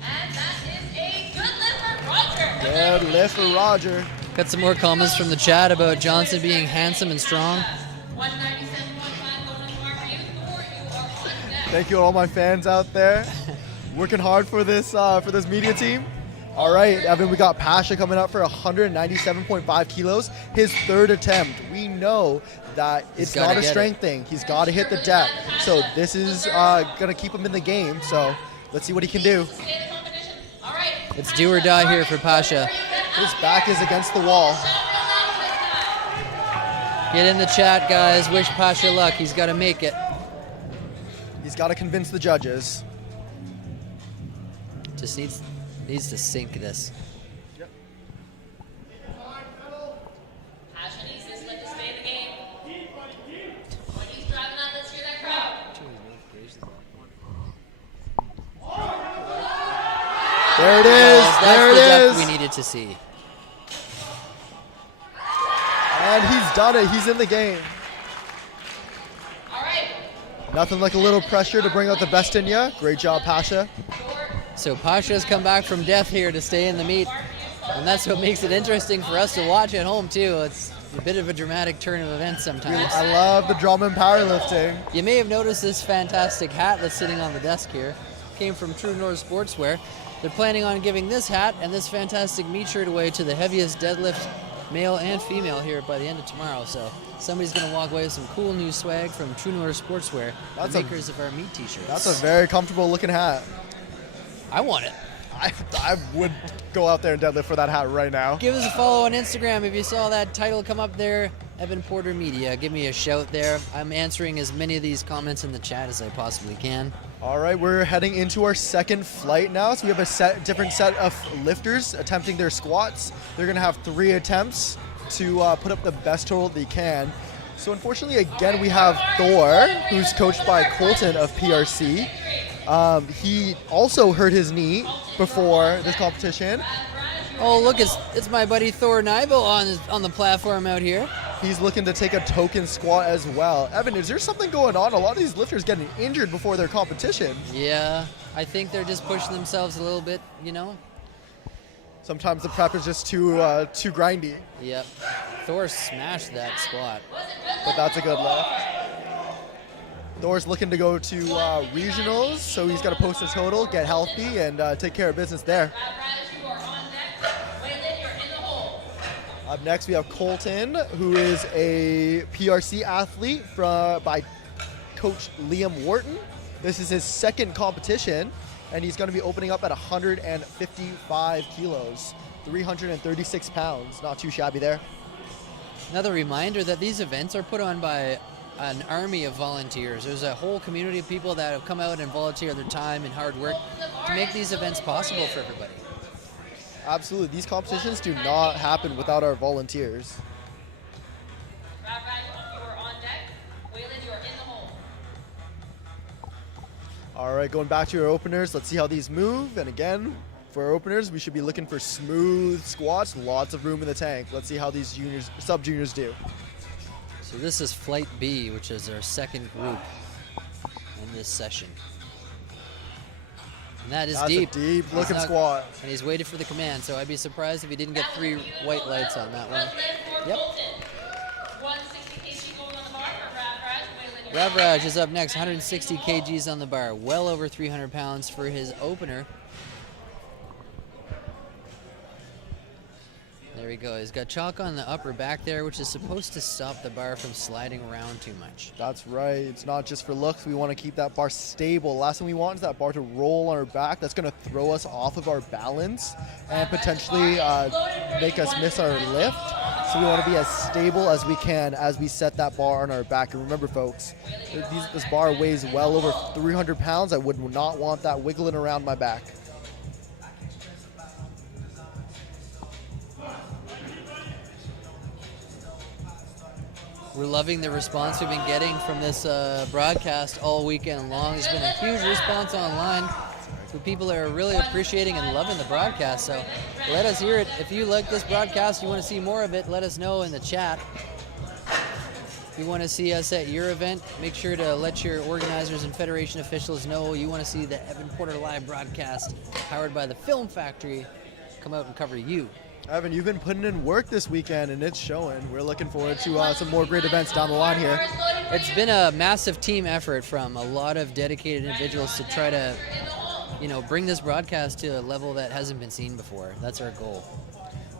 And that is a good lift for Roger. Good lift for Roger. Got some more comments from the chat about Johnson being handsome and strong. 197.5 going to the bar for you. Thor, you are on deck. Thank you to all my fans out there. Working hard for this media team. All right, Evan, we got Pasha coming up for 197.5 kilos. His third attempt. We know that it's gotta not a get strength thing. He's got to hit the depth. So this is going to keep him in the game. So let's see what he can do. All right. It's do or die here for Pasha. His back is against the wall. Get in the chat, guys. Wish Pasha luck. He's got to make it. He's got to convince the judges. Just needs to sink this. Pasha needs this lift to stay in the game. When he's driving up, let's hear that crowd. There it is. That's There the it depth is. we needed to see. And he's done it. He's in the game. All right. Nothing like a little pressure to bring out the best in you. Great job, Pasha. So Pasha's come back from death here to stay in the meet. And that's what makes it interesting for us to watch at home, too. It's a bit of a dramatic turn of events sometimes. I love the drama and powerlifting. You may have noticed this fantastic hat that's sitting on the desk here. Came from True North Sportswear. They're planning on giving this hat and this fantastic meat shirt away to the heaviest deadlift male and female here by the end of tomorrow. So somebody's going to walk away with some cool new swag from True North Sportswear, That's the a- makers of our meat t-shirts. That's a very comfortable looking hat. I want it. I would go out there and deadlift for that hat right now. Give us a follow on Instagram if you saw that title come up there, Evan Porter Media. Give me a shout there. I'm answering as many of these comments in the chat as I possibly can. All right, we're heading into our second flight now. So we have a different set of lifters attempting their squats. They're going to have 3 attempts to put up the best total they can. So unfortunately, again, we have Thor, who's coached by Colton of PRC. He also hurt his knee before this competition. Oh, look, it's my buddy Thor Nybo on the platform out here. He's looking to take a token squat as well. Evan, is there something going on? A lot of these lifters getting injured before their competition. Yeah, I think they're just pushing themselves a little bit, you know? Sometimes the prep is just too grindy, Yep. Thor smashed that squat. but that's a good lift. Thor's looking to go to regionals, so he's got to post a total, get healthy, and take care of business there. You are on deck. Waylon, you're in the hole. Up next, we have Colton, who is a PRC athlete by Coach Liam Wharton. This is his second competition, and he's going to be opening up at 155 kilos, 336 pounds. Not too shabby there. Another reminder that these events are put on by an army of volunteers. There's a whole community of people that have come out and volunteered their time and hard work to make these events possible for everybody. Absolutely. These competitions do not happen without our volunteers. Rad, you are on deck. Waylon, you are in the hole. All right, going back to your openers, let's see how these move. And again, for our openers, we should be looking for smooth squats, lots of room in the tank. Let's see how these juniors, sub-juniors do. So this is Flight B, which is our second group in this session. And that is That's deep. a deep He's looking not- squat. And he's waited for the command, so I'd be surprised if he didn't get 3 white lights on that one. Yep. 160 kg going on the bar for Waylon, you're Ravraj is up next, 160 kgs on the bar, well over 300 pounds for his opener. There we go. He's got chalk on the upper back there, which is supposed to stop the bar from sliding around too much. That's right. It's not just for looks. We want to keep that bar stable. Last thing we want is that bar to roll on our back. That's going to throw us off of our balance and potentially make us miss our lift. So we want to be as stable as we can as we set that bar on our back. And remember, folks, this bar weighs well over 300 pounds. I would not want that wiggling around my back. We're loving the response we've been getting from this broadcast all weekend long. There's been a huge response online. So people are really appreciating and loving the broadcast. So let us hear it. If you like this broadcast, you want to see more of it, let us know in the chat. If you want to see us at your event, make sure to let your organizers and federation officials know you want to see the Evan Porter Live broadcast powered by the Film Factory come out and cover you. Evan, you've been putting in work this weekend, and it's showing. We're looking forward to some more great events down the line here. It's been a massive team effort from a lot of dedicated individuals to try to, bring this broadcast to a level that hasn't been seen before. That's our goal.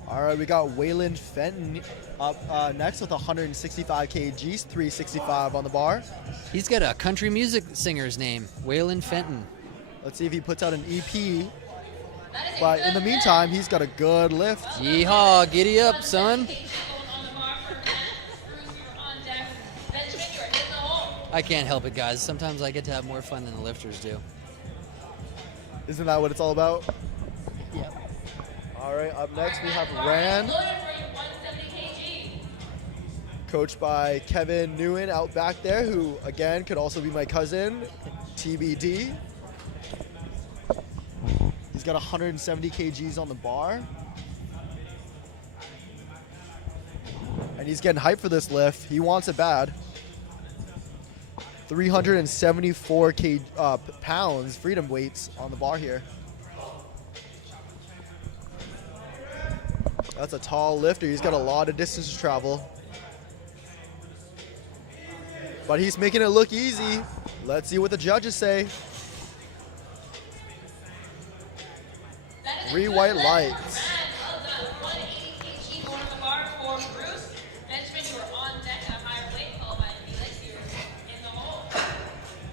All right, we got Waylon Fenton up next with 165 kgs, 365 on the bar. He's got a country music singer's name, Waylon Fenton. Let's see if he puts out an EP. But in the meantime, he's got a good lift. Yeehaw, giddy up, son. I can't help it, guys. Sometimes I get to have more fun than the lifters do. Isn't that what it's all about? Yep. All right, up next we have Rand, coached by Kevin Nguyen out back there, who, again, could also be my cousin, TBD. He's got 170 kgs on the bar. And he's getting hyped for this lift. He wants it bad. 374 pounds freedom weights on the bar here. That's a tall lifter. He's got a lot of distance to travel. But he's making it look easy. Let's see what the judges say. 3 white lights.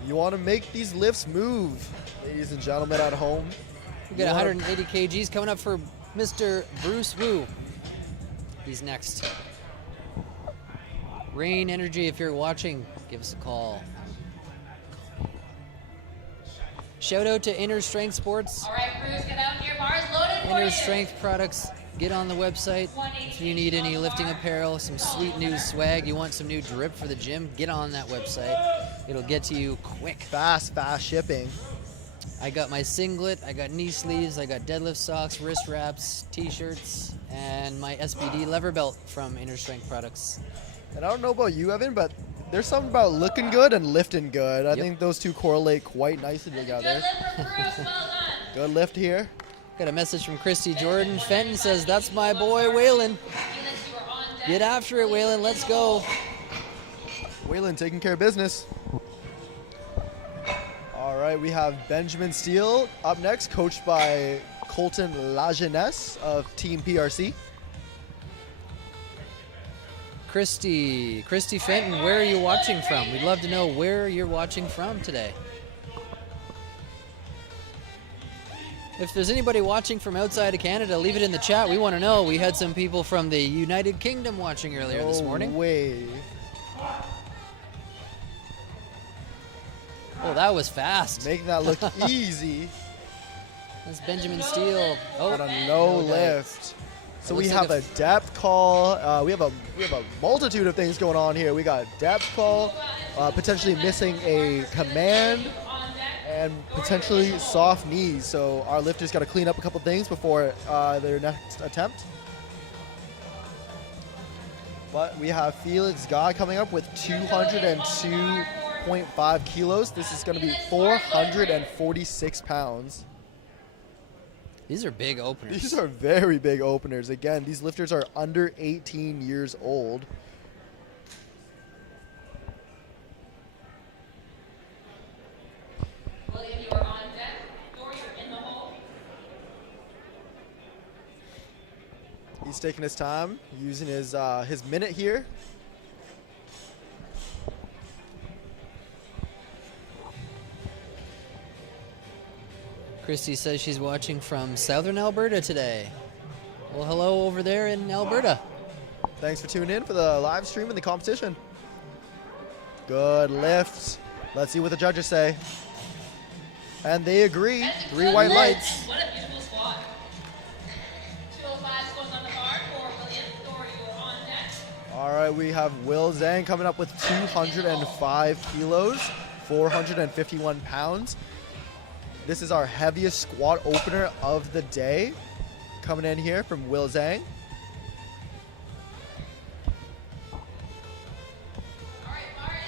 You want to make these lifts move, ladies and gentlemen at home. We got 180 kgs coming up for Mr. Bruce Wu. He's next. Rain Energy, if you're watching, give us a call. Shout out to Inner Strength Sports. All right, Bruce, get out here. Bar's loaded for Inner you. Strength products. Get on the website. If you need any lifting apparel, some sweet new swag, you want some new drip for the gym, get on that website. It'll get to you quick. Fast shipping. I got my singlet, I got knee sleeves, I got deadlift socks, wrist wraps, t-shirts, and my SBD lever belt from Inner Strength Products. And I don't know about you, Evan, but there's something about looking good and lifting good. I Yep. think those two correlate quite nicely together. Good lift from Bruce. Well done. Good lift here. Got a message from Christy Jordan. Fenton says, that's my boy Waylon. Felix, you are on deck. Get after it, Waylon, let's go. Waylon taking care of business. All right, we have Benjamin Steele up next, coached by Colton Lajeunesse of Team PRC. Christy Fenton, where are you watching from? We'd love to know where you're watching from today. If there's anybody watching from outside of Canada, leave it in the chat. We want to know. We had some people from the United Kingdom watching earlier this morning. No way. Oh, that was fast. Making that look easy. That's Benjamin Steele. Oh, But a no dive. lift. So we looks have like a depth call. We have a multitude of things going on here. We got depth call, potentially missing a command, and potentially soft knees. So our lifters got to clean up a couple things before their next attempt. But we have Felix Guy coming up with 202.5 kilos. This is going to be 446 pounds. These are big openers. These are very big openers. Again, these lifters are under 18 years old. William, you are on deck. Thor, you're in the hole. He's taking his time, using his minute here. Christy says she's watching from southern Alberta today. Well, hello over there in Alberta. Thanks for tuning in for the live stream and the competition. Good lift. Let's see what the judges say. And they agree. That's a 3 good white lift. lights. And what a beautiful squat. 205 goes on the bar for William. Thor, you are on deck. All right, we have Will Zhang coming up with 205 kilos, 451 pounds. This is our heaviest squat opener of the day. Coming in here from Will Zhang.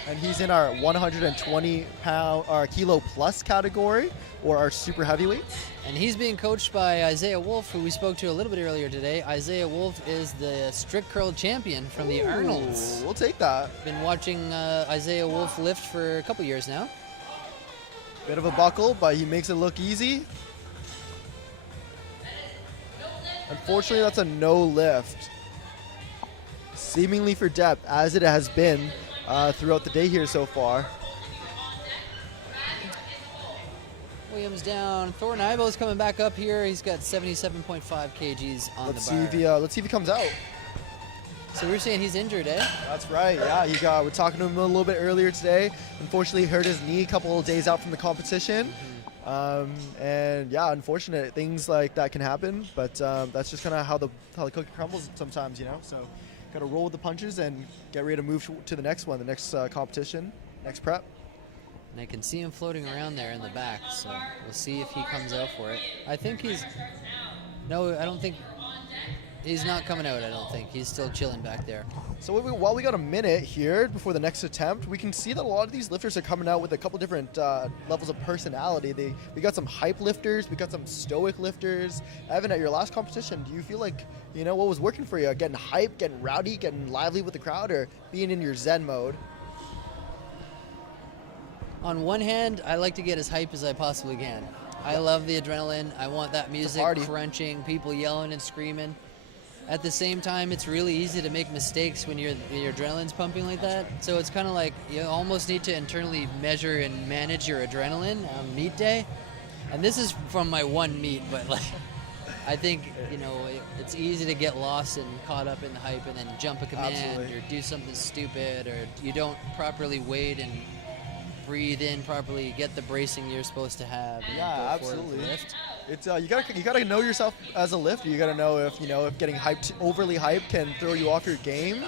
And he's in our 120 pound or kilo plus category, or our super heavyweights. And he's being coached by Isaiah Wolf, who we spoke to a little bit earlier today. Isaiah Wolf is the strict curl champion from the Arnolds. We'll take that. Been watching Isaiah Wolf lift for a couple years now. Bit of a buckle, but he makes it look easy. Unfortunately, that's a no lift. Seemingly for depth, as it has been throughout the day here so far. Williams down. Thor Nybo's coming back up here. He's got 77.5 kgs on Let's the see bar. if he comes out. So we're saying he's injured, eh? That's right. Yeah, we're talking to him a little bit earlier today. Unfortunately, he hurt his knee a couple of days out from the competition. And yeah, unfortunate things like that can happen. But that's just kind of how the cookie crumbles sometimes, you know. So got to roll with the punches and get ready to move to the next one, the next competition, next prep. And I can see him floating around there in the back, so we'll see if he comes out for it. I think he's... No, I don't think... He's not coming out, I don't think. He's still chilling back there. So while we got a minute here before the next attempt, we can see that a lot of these lifters are coming out with a couple different levels of personality. We got some hype lifters, we got some stoic lifters. Evan, at your last competition, do you feel like, you know, what was working for you? Getting hype, getting rowdy, getting lively with the crowd, or being in your zen mode? On one hand, I like to get as hype as I possibly can. I love the adrenaline. I want that music party. crunching, people yelling and screaming. At the same time, it's really easy to make mistakes when your adrenaline's pumping like that. So it's kind of like you almost need to internally measure and manage your adrenaline on meet day. And this is from my one meet, but like I think, you know, it's easy to get lost and caught up in the hype and then jump a command Absolutely. or do something stupid, or you don't properly wait and breathe in properly, get the bracing you're supposed to have. And Yeah, go for absolutely. the lift. It's you gotta know yourself as a lifter. You gotta know if getting overly hyped can throw you off your game.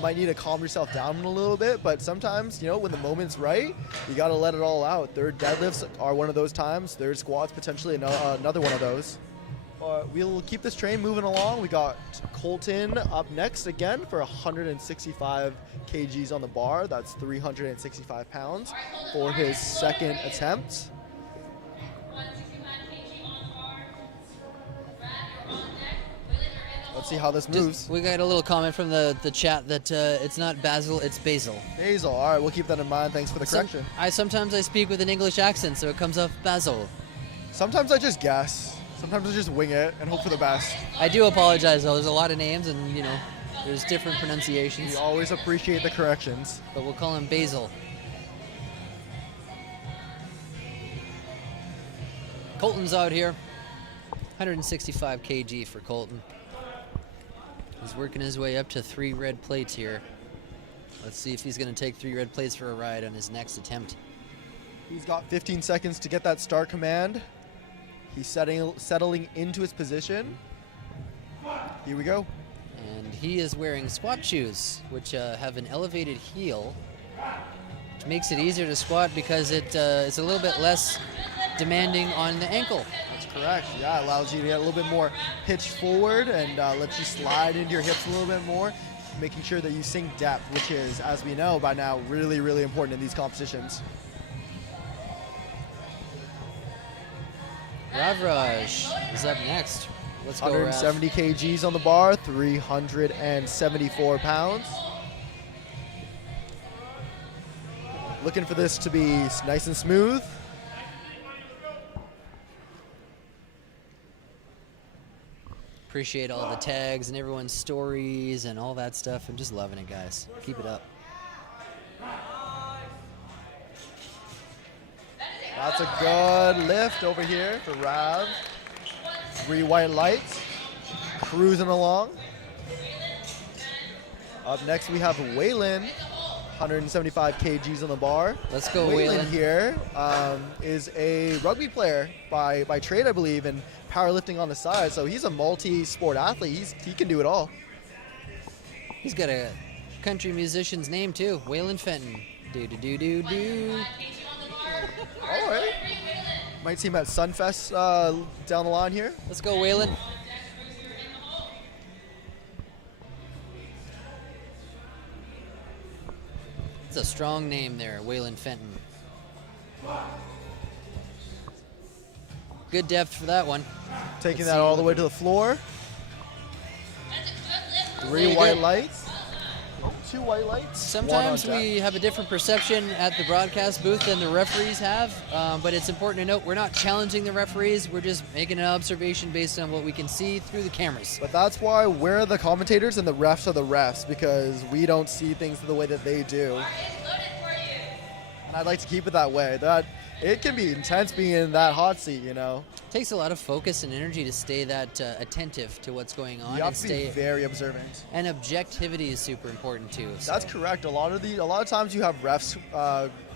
Might need to calm yourself down a little bit. But sometimes, when the moment's right, you gotta let it all out. Third deadlifts are one of those times. Third squats potentially another one of those. We'll keep this train moving along. We got Colton up next again for 165 kgs on the bar. That's 365 pounds for his second attempt. 165 kg on the bar. Brad, you're on deck. William, you're in the Let's see how this moves. We got a little comment from the chat that it's not Basil, it's Basil. Basil. All right, we'll keep that in mind. Thanks for the correction. Sometimes I speak with an English accent, so it comes off Basil. Sometimes I just guess. Sometimes I just wing it and hope for the best. I do apologize though. There's a lot of names, and there's different pronunciations. We always appreciate the corrections. But we'll call him Basil. Colton's out here. 165 kg for Colton. He's working his way up to 3 red plates here. Let's see if he's going to take 3 red plates for a ride on his next attempt. He's got 15 seconds to get that start command. He's settling into his position. Here we go. And he is wearing squat shoes, which have an elevated heel, which makes it easier to squat because it's a little bit less demanding on the ankle. That's correct. Yeah, it allows you to get a little bit more pitch forward and lets you slide into your hips a little bit more, making sure that you sink depth, which is, as we know by now, really, really important in these competitions. Ravraj is up next. Let's go, 170 kgs on the bar, 374 pounds. Looking for this to be nice and smooth. Appreciate all the tags and everyone's stories and all that stuff. I'm just loving it, guys. Keep it up. That's a good lift over here for Rav. 3 white lights, cruising along. Up next we have Waylon, 175 kgs on the bar. Let's go, Waylon Waylon. here is a rugby player by trade, I believe, and powerlifting on the side. So he's a multi-sport athlete. He can do it all. He's got a country musician's name too, Waylon Fenton. Do. All right. Might see him at Sunfest down the line here. Let's go, Waylon. It's a strong name there, Waylon Fenton. Good depth for that one. Taking Let's that see all what the way to the floor. Really 3 white good. lights. 2 white lights. Sometimes one on we deck. have a different perception at the broadcast booth than the referees have, but it's important to note we're not challenging the referees. We're just making an observation based on what we can see through the cameras. But that's why we're the commentators and the refs are the refs, because we don't see things the way that they do. And I'd like to keep it that way. That it can be intense being in that hot seat, you know. It takes a lot of focus and energy to stay that attentive to what's going on You have and to be stay. very observant. And objectivity is super important too. So. That's correct. A lot of times you have refs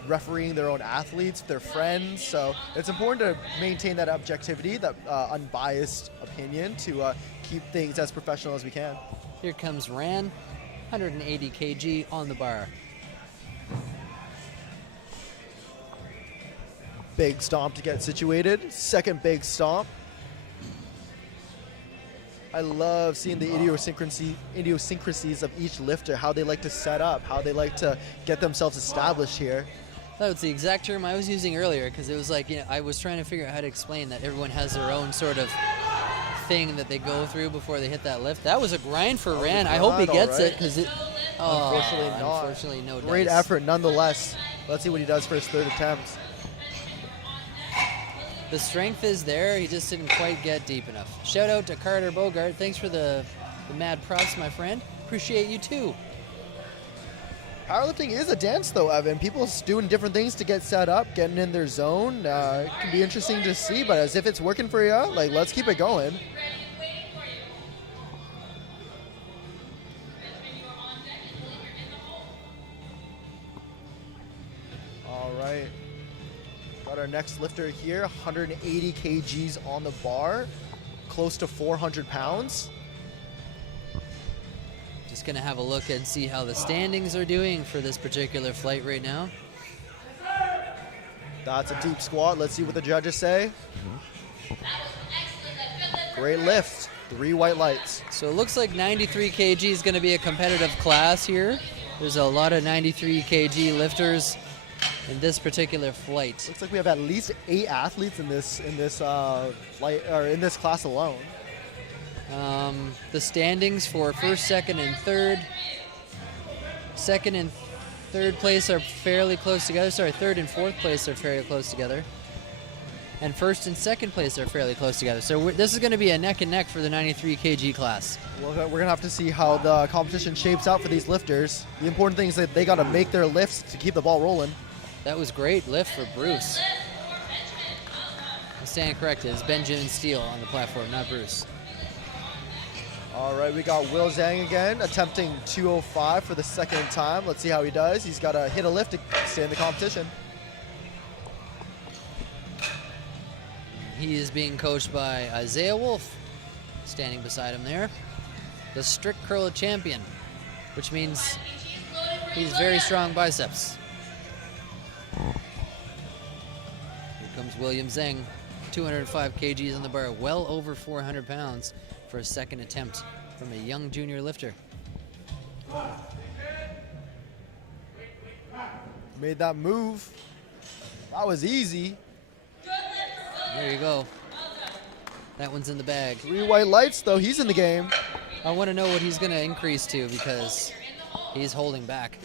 refereeing their own athletes, their friends. So it's important to maintain that objectivity, that unbiased opinion, to keep things as professional as we can. Here comes Ran, 180 kg on the bar. Big stomp to get situated. Second big stomp. I love seeing the idiosyncrasies of each lifter, how they like to set up, how they like to get themselves established here. That was the exact term I was using earlier because it was like, I was trying to figure out how to explain that everyone has their own sort of thing that they go through before they hit that lift. That was a grind for Ran. I hope he gets it because it. Oh, unfortunately, no. Great dice. effort nonetheless. Let's see what he does for his third attempt. The strength is there. He just didn't quite get deep enough. Shout out to Carter Bogart. Thanks for the mad props, my friend. Appreciate you too. Powerlifting is a dance, though, Evan. People doing different things to get set up, getting in their zone. It can be interesting to see, but as if it's working for you, like, let's keep it going. All right. Got our next lifter here, 180 kgs on the bar, close to 400 pounds. Just going to have a look and see how the standings are doing for this particular flight right now. That's a deep squat. Let's see what the judges say. Great lift. 3 white lights. So it looks like 93 kg is going to be a competitive class here. There's a lot of 93 kg lifters in this particular flight. Looks like we have at least 8 athletes in this flight, or in this class alone. The standings for first, second, and third. Second and third place are fairly close together. Sorry, third and fourth place are fairly close together. And first and second place are fairly close together. So this is going to be a neck and neck for the 93 kg class. We're going to have to see how the competition shapes out for these lifters. The important thing is that they got to make their lifts to keep the ball rolling. That was great lift for Bruce. I stand corrected. It's Benjamin Steele on the platform, not Bruce. All right, we got Will Zhang again, attempting 205 for the second time. Let's see how he does. He's got to hit a lift to stay in the competition. He is being coached by Isaiah Wolf, standing beside him there. The strict curl champion, which means he's very strong biceps. Here comes William Zeng, 205 kgs on the bar, well over 400 pounds for a second attempt from a young junior lifter. Made that move. That was easy. There you go. That one's in the bag. 3 white lights, though. He's in the game. I want to know what he's going to increase to because he's holding back.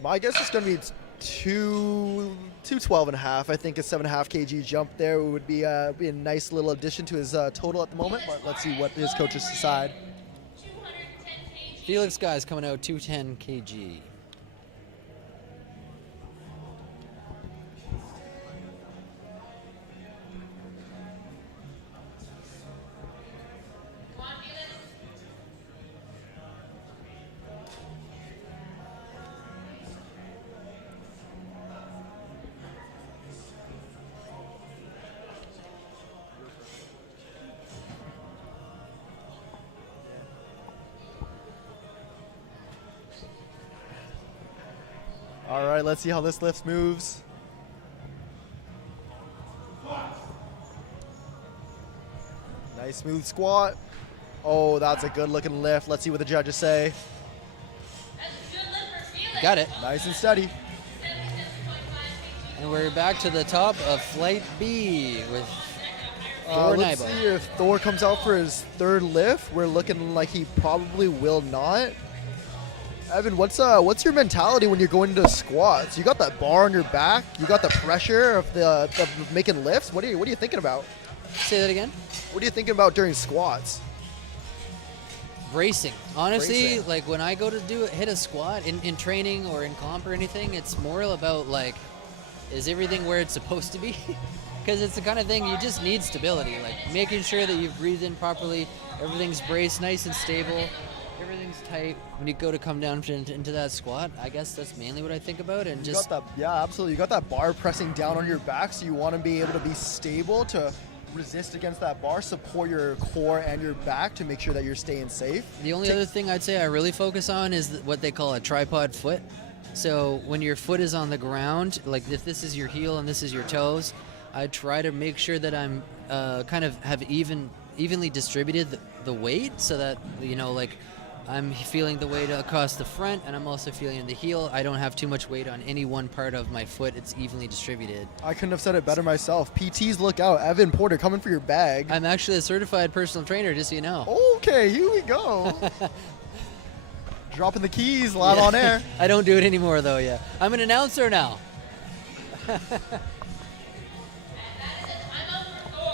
My guess is going to be 212 and a half. I think a 7.5 kg jump there would be a nice little addition to his total at the moment. But let's see what his coaches decide. Felix Guy's coming out 210 kg. All right, let's see how this lift moves. Nice smooth squat. Oh, that's a good looking lift. Let's see what the judges say. Got it. Nice and steady. And we're back to the top of Flight B with Thor Let's Nybo. see if Thor comes out for his third lift. We're looking like he probably will not. Evan, what's your mentality when you're going into squats? You got that bar on your back. You got the pressure of making lifts. What are you thinking about? Say that again? What are you thinking about during squats? Bracing. Honestly, Bracing. like when I go to hit a squat in training or in comp or anything, it's more about like, is everything where it's supposed to be? Because it's the kind of thing you just need stability, like making sure that you've breathed in properly, everything's braced nice and stable, everything's tight. When you go to come down into that squat, I guess that's mainly what I think about, and You just got that, yeah, absolutely. You got that bar pressing down on your back, so you want to be able to be stable to resist against that bar, support your core and your back to make sure that you're staying safe. The only other thing I'd say I really focus on is what they call a tripod foot. So when your foot is on the ground, like if this is your heel and this is your toes, I try to make sure that I'm kind of have evenly distributed the weight so that, you know, like I'm feeling the weight across the front and I'm also feeling the heel. I don't have too much weight on any one part of my foot. It's evenly distributed. I couldn't have said it better myself. PTs, look out. Evan Porter coming for your bag. I'm actually a certified personal trainer, just so you know. Okay, here we go. Dropping the keys live Yeah. on air. I don't do it anymore, though, yeah. I'm an announcer now.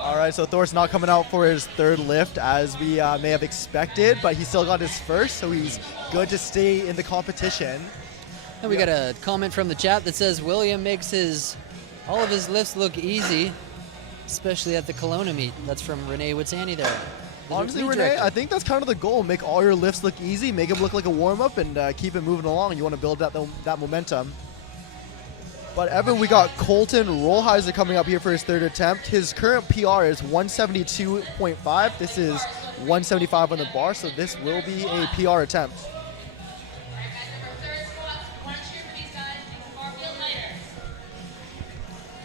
All right, so Thor's not coming out for his third lift as we may have expected, but he still got his first, so he's good to stay in the competition. And we got a comment from the chat that says William makes all of his lifts look easy, especially at the Kelowna meet. That's from Renee Witsani there. The Honestly, meet Renee, director. I think that's kind of the goal. Make all your lifts look easy, make them look like a warm-up, and keep it moving along. You want to build that momentum. But Evan, we got Colton Rollheiser coming up here for his third attempt. His current PR is 172.5. This is 175 on the bar, so this will be a PR attempt.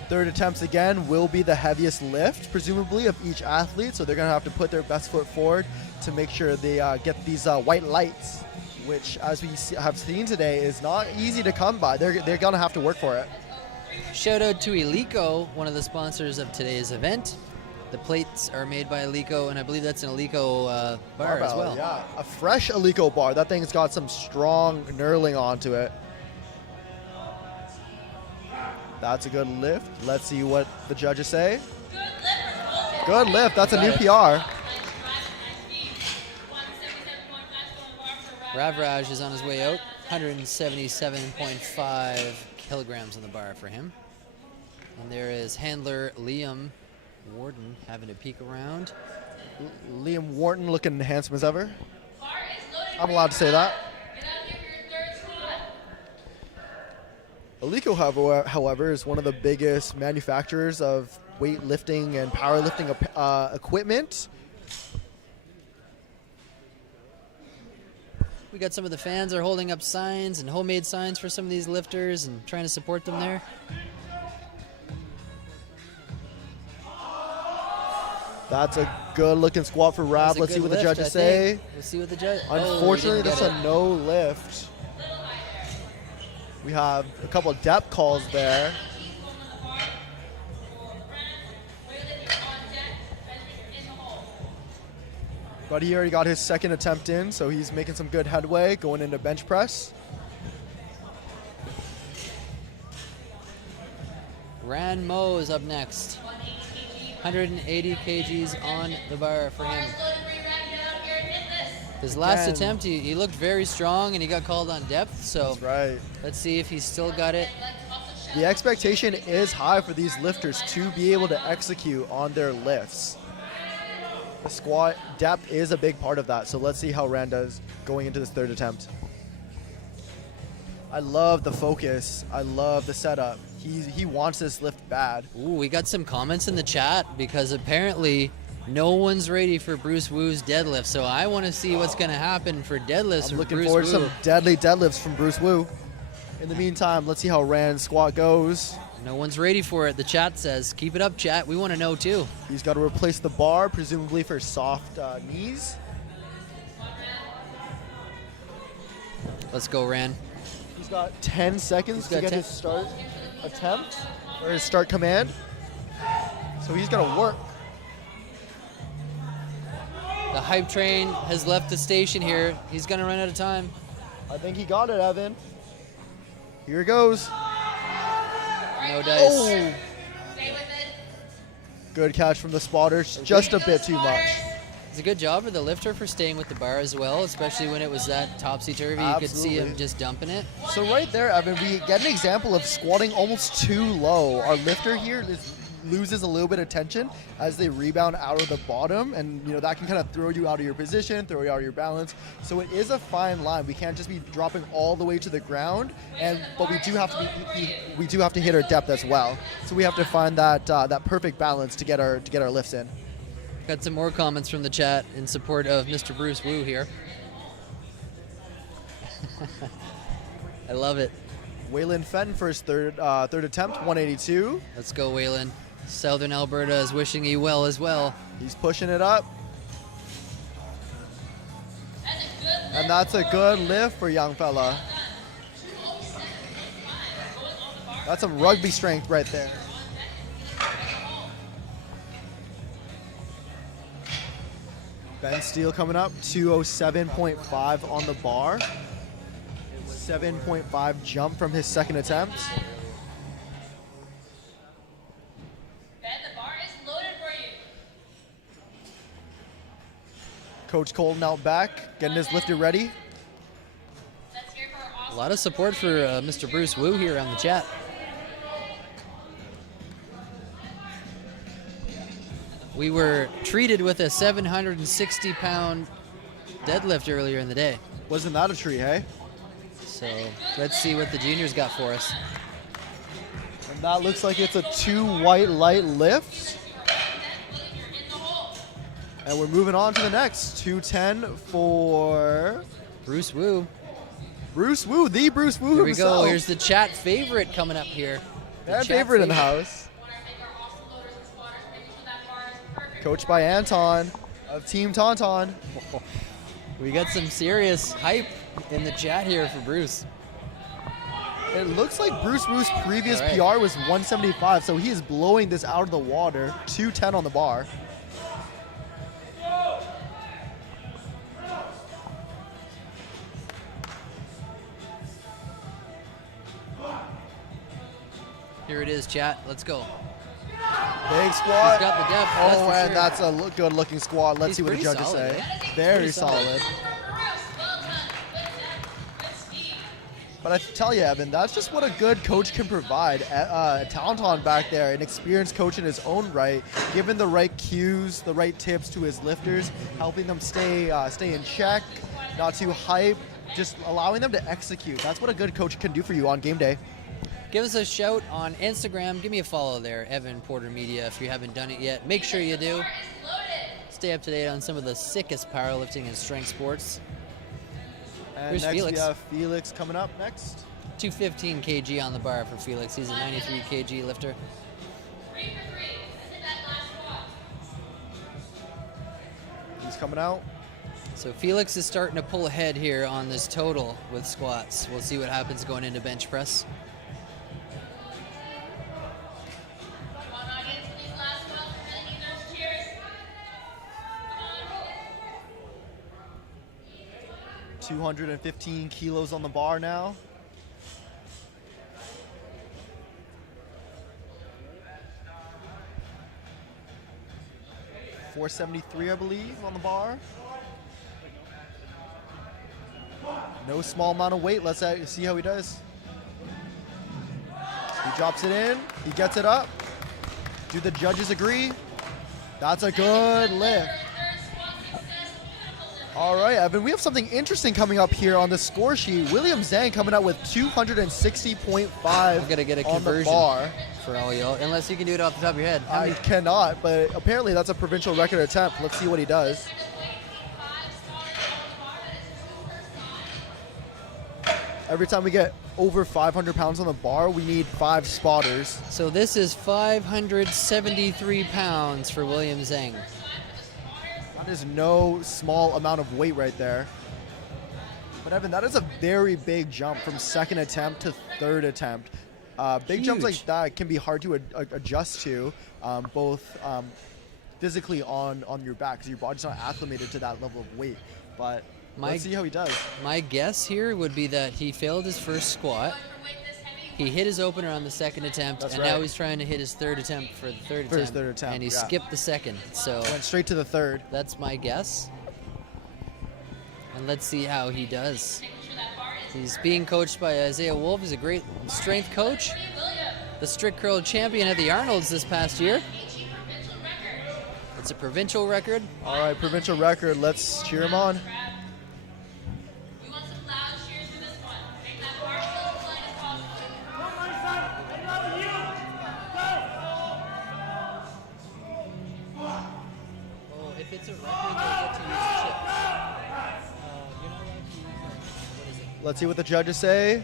Third attempts again will be the heaviest lift, presumably, of each athlete. So they're going to have to put their best foot forward to make sure they get these white lights, which, as we have seen today, is not easy to come by. They're going to have to work for it. Shout out to Eleiko, one of the sponsors of today's event. The plates are made by Eleiko, and I believe that's an Eleiko bar as Barbell, well. Yeah, a fresh Eleiko bar. That thing's got some strong knurling onto it. That's a good lift. Let's see what the judges say. Good lift. That's a new PR. Ravraj is on his way out. 177.5 kilograms on the bar for him. And there is handler Liam Warden having a peek around. Liam Wharton looking handsome as ever. I'm allowed to say that. Eleiko, however, is one of the biggest manufacturers of weightlifting and powerlifting equipment. We got some of the fans are holding up signs and homemade signs for some of these lifters and trying to support them there. That's a good looking squat for Rav. Let's see what the judges say. Let's see what the judge. Unfortunately, that's a no lift. We have a couple of depth calls there. But he already got his second attempt in, so he's making some good headway going into bench press. Ran Mo is up next. 180 kgs on the bar for him. His last attempt, he looked very strong and he got called on depth, so that's right. Let's see if he's still got it. The expectation is high for these lifters to be able to execute on their lifts. The squat depth is a big part of that, so let's see how Rand does going into this third attempt. I love the focus. I love the setup. He wants this lift bad. Ooh, we got some comments in the chat because apparently no one's ready for Bruce Woo's deadlift, so I want to see what's going to happen for deadlifts I'm from looking Bruce forward to Woo. some deadly deadlifts from Bruce Woo. In the meantime, let's see how Rand's squat goes. No one's ready for it. The chat says, keep it up, chat. We want to know, too. He's got to replace the bar, presumably for soft knees. Let's go, Rand. He's got 10 seconds to get his start attempt, or his start command. So he's going to work. The hype train has left the station here. He's going to run out of time. I think he got it, Evan. Here it goes. No dice. Oh. Stay with it. Good catch from the spotters. Just a bit too much. It's a good job for the lifter for staying with the bar as well, especially when it was that topsy-turvy. You could see him just dumping it. So right there, Evan, we get an example of squatting almost too low. Our lifter here loses a little bit of tension as they rebound out of the bottom, and that can kind of throw you out of your position, throw you out of your balance. So it is a fine line. We can't just be dropping all the way to the ground, but we do have to hit our depth as well. So we have to find that perfect balance to get our lifts in. Got some more comments from the chat in support of Mr. Bruce Woo here. I love it. Waylon Fenton for his third attempt, 182. Let's go, Waylon. Southern Alberta is wishing you well as well. He's pushing it up. And that's a good lift for young fella. That's some rugby strength right there. Ben Steele coming up, 207.5 on the bar. 7.5 jump from his second attempt. Ben, the bar is loaded for you. Coach Colton out back, getting his lifter ready. Let's hear for our A lot of support for Mr. Bruce Woo here on the chat. We were treated with a 760-pound deadlift earlier in the day. Wasn't that a treat, hey? So let's see what the juniors got for us. And that looks like it's a 2 white light lift. And we're moving on to the next. 210 for Bruce Woo. Bruce Woo, the Bruce Woo Here we himself. go. Here's the chat favorite coming up here. Fan favorite in the house. Coached by Anton of Team Tauntaun. We got some serious hype in the chat here for Bruce. It looks like Bruce Woo's previous PR was 175, so he is blowing this out of the water. 210 on the bar. Here it is, chat. Let's go. Big squat. He's got the depth. Oh, that's and that's a good looking squat. Let's He's see what the pretty judges solid, say. eh? Very Pretty solid. solid. But I tell you, Evan, that's just what a good coach can provide. Tauntaun back there, an experienced coach in his own right, giving the right cues, the right tips to his lifters, helping them stay in check, not too hype, just allowing them to execute. That's what a good coach can do for you on game day. give us a shout on Instagram. Give me a follow there, Evan Porter Media, if you haven't done it yet. Make sure you do. Stay up to date on some of the sickest powerlifting and strength sports. And Here's next Felix. we have Felix coming up next. 215 kg on the bar for Felix. He's a 93 kg lifter. 3 for 3. That's in that last squat. He's coming out. So Felix is starting to pull ahead here on this total with squats. We'll see what happens going into bench press. Come on, audience, for these last squats. We're gonna need those cheers. Come on, roll. 215 kilos on the bar now. $473, I believe, on the bar. No small amount of weight. Let's see how he does. He drops it in. He gets it up. Do the judges agree? That's a good lift. All right, Evan, we have something interesting coming up here on the score sheet. William Zhang coming out with 260.5 I'm gonna get a on the conversion bar. for all y'all, unless you can do it off the top of your head. How I many- cannot, but apparently that's a provincial record attempt. Let's see what he does. Every time we get over 500 pounds on the bar, we need 5 spotters. So this is 573 pounds for William Zhang. That is no small amount of weight right there. But Evan, that is a very big jump from second attempt to third attempt. Big jumps like Huge. that can be hard to adjust to, both physically on your back, because your body's not acclimated to that level of weight. But let's see how he does. My guess here would be that he failed his first squat. He hit his opener on the second attempt, That's and right. now he's trying to hit his third attempt for the third For his attempt. third attempt, and he yeah. skipped the second. So Went straight to the third. that's my guess. And let's see how he does. He's being coached by Isaiah Wolf. He's a great strength coach. The strict curl champion at the Arnolds this past year. It's a provincial record. All right, provincial record. Let's cheer him on. We want some loud cheers for this one. Make that heart feel as light as possible. Oh, if it's a record, they get to use chips. You're not allowed to use, what is it? Let's see what the judges say.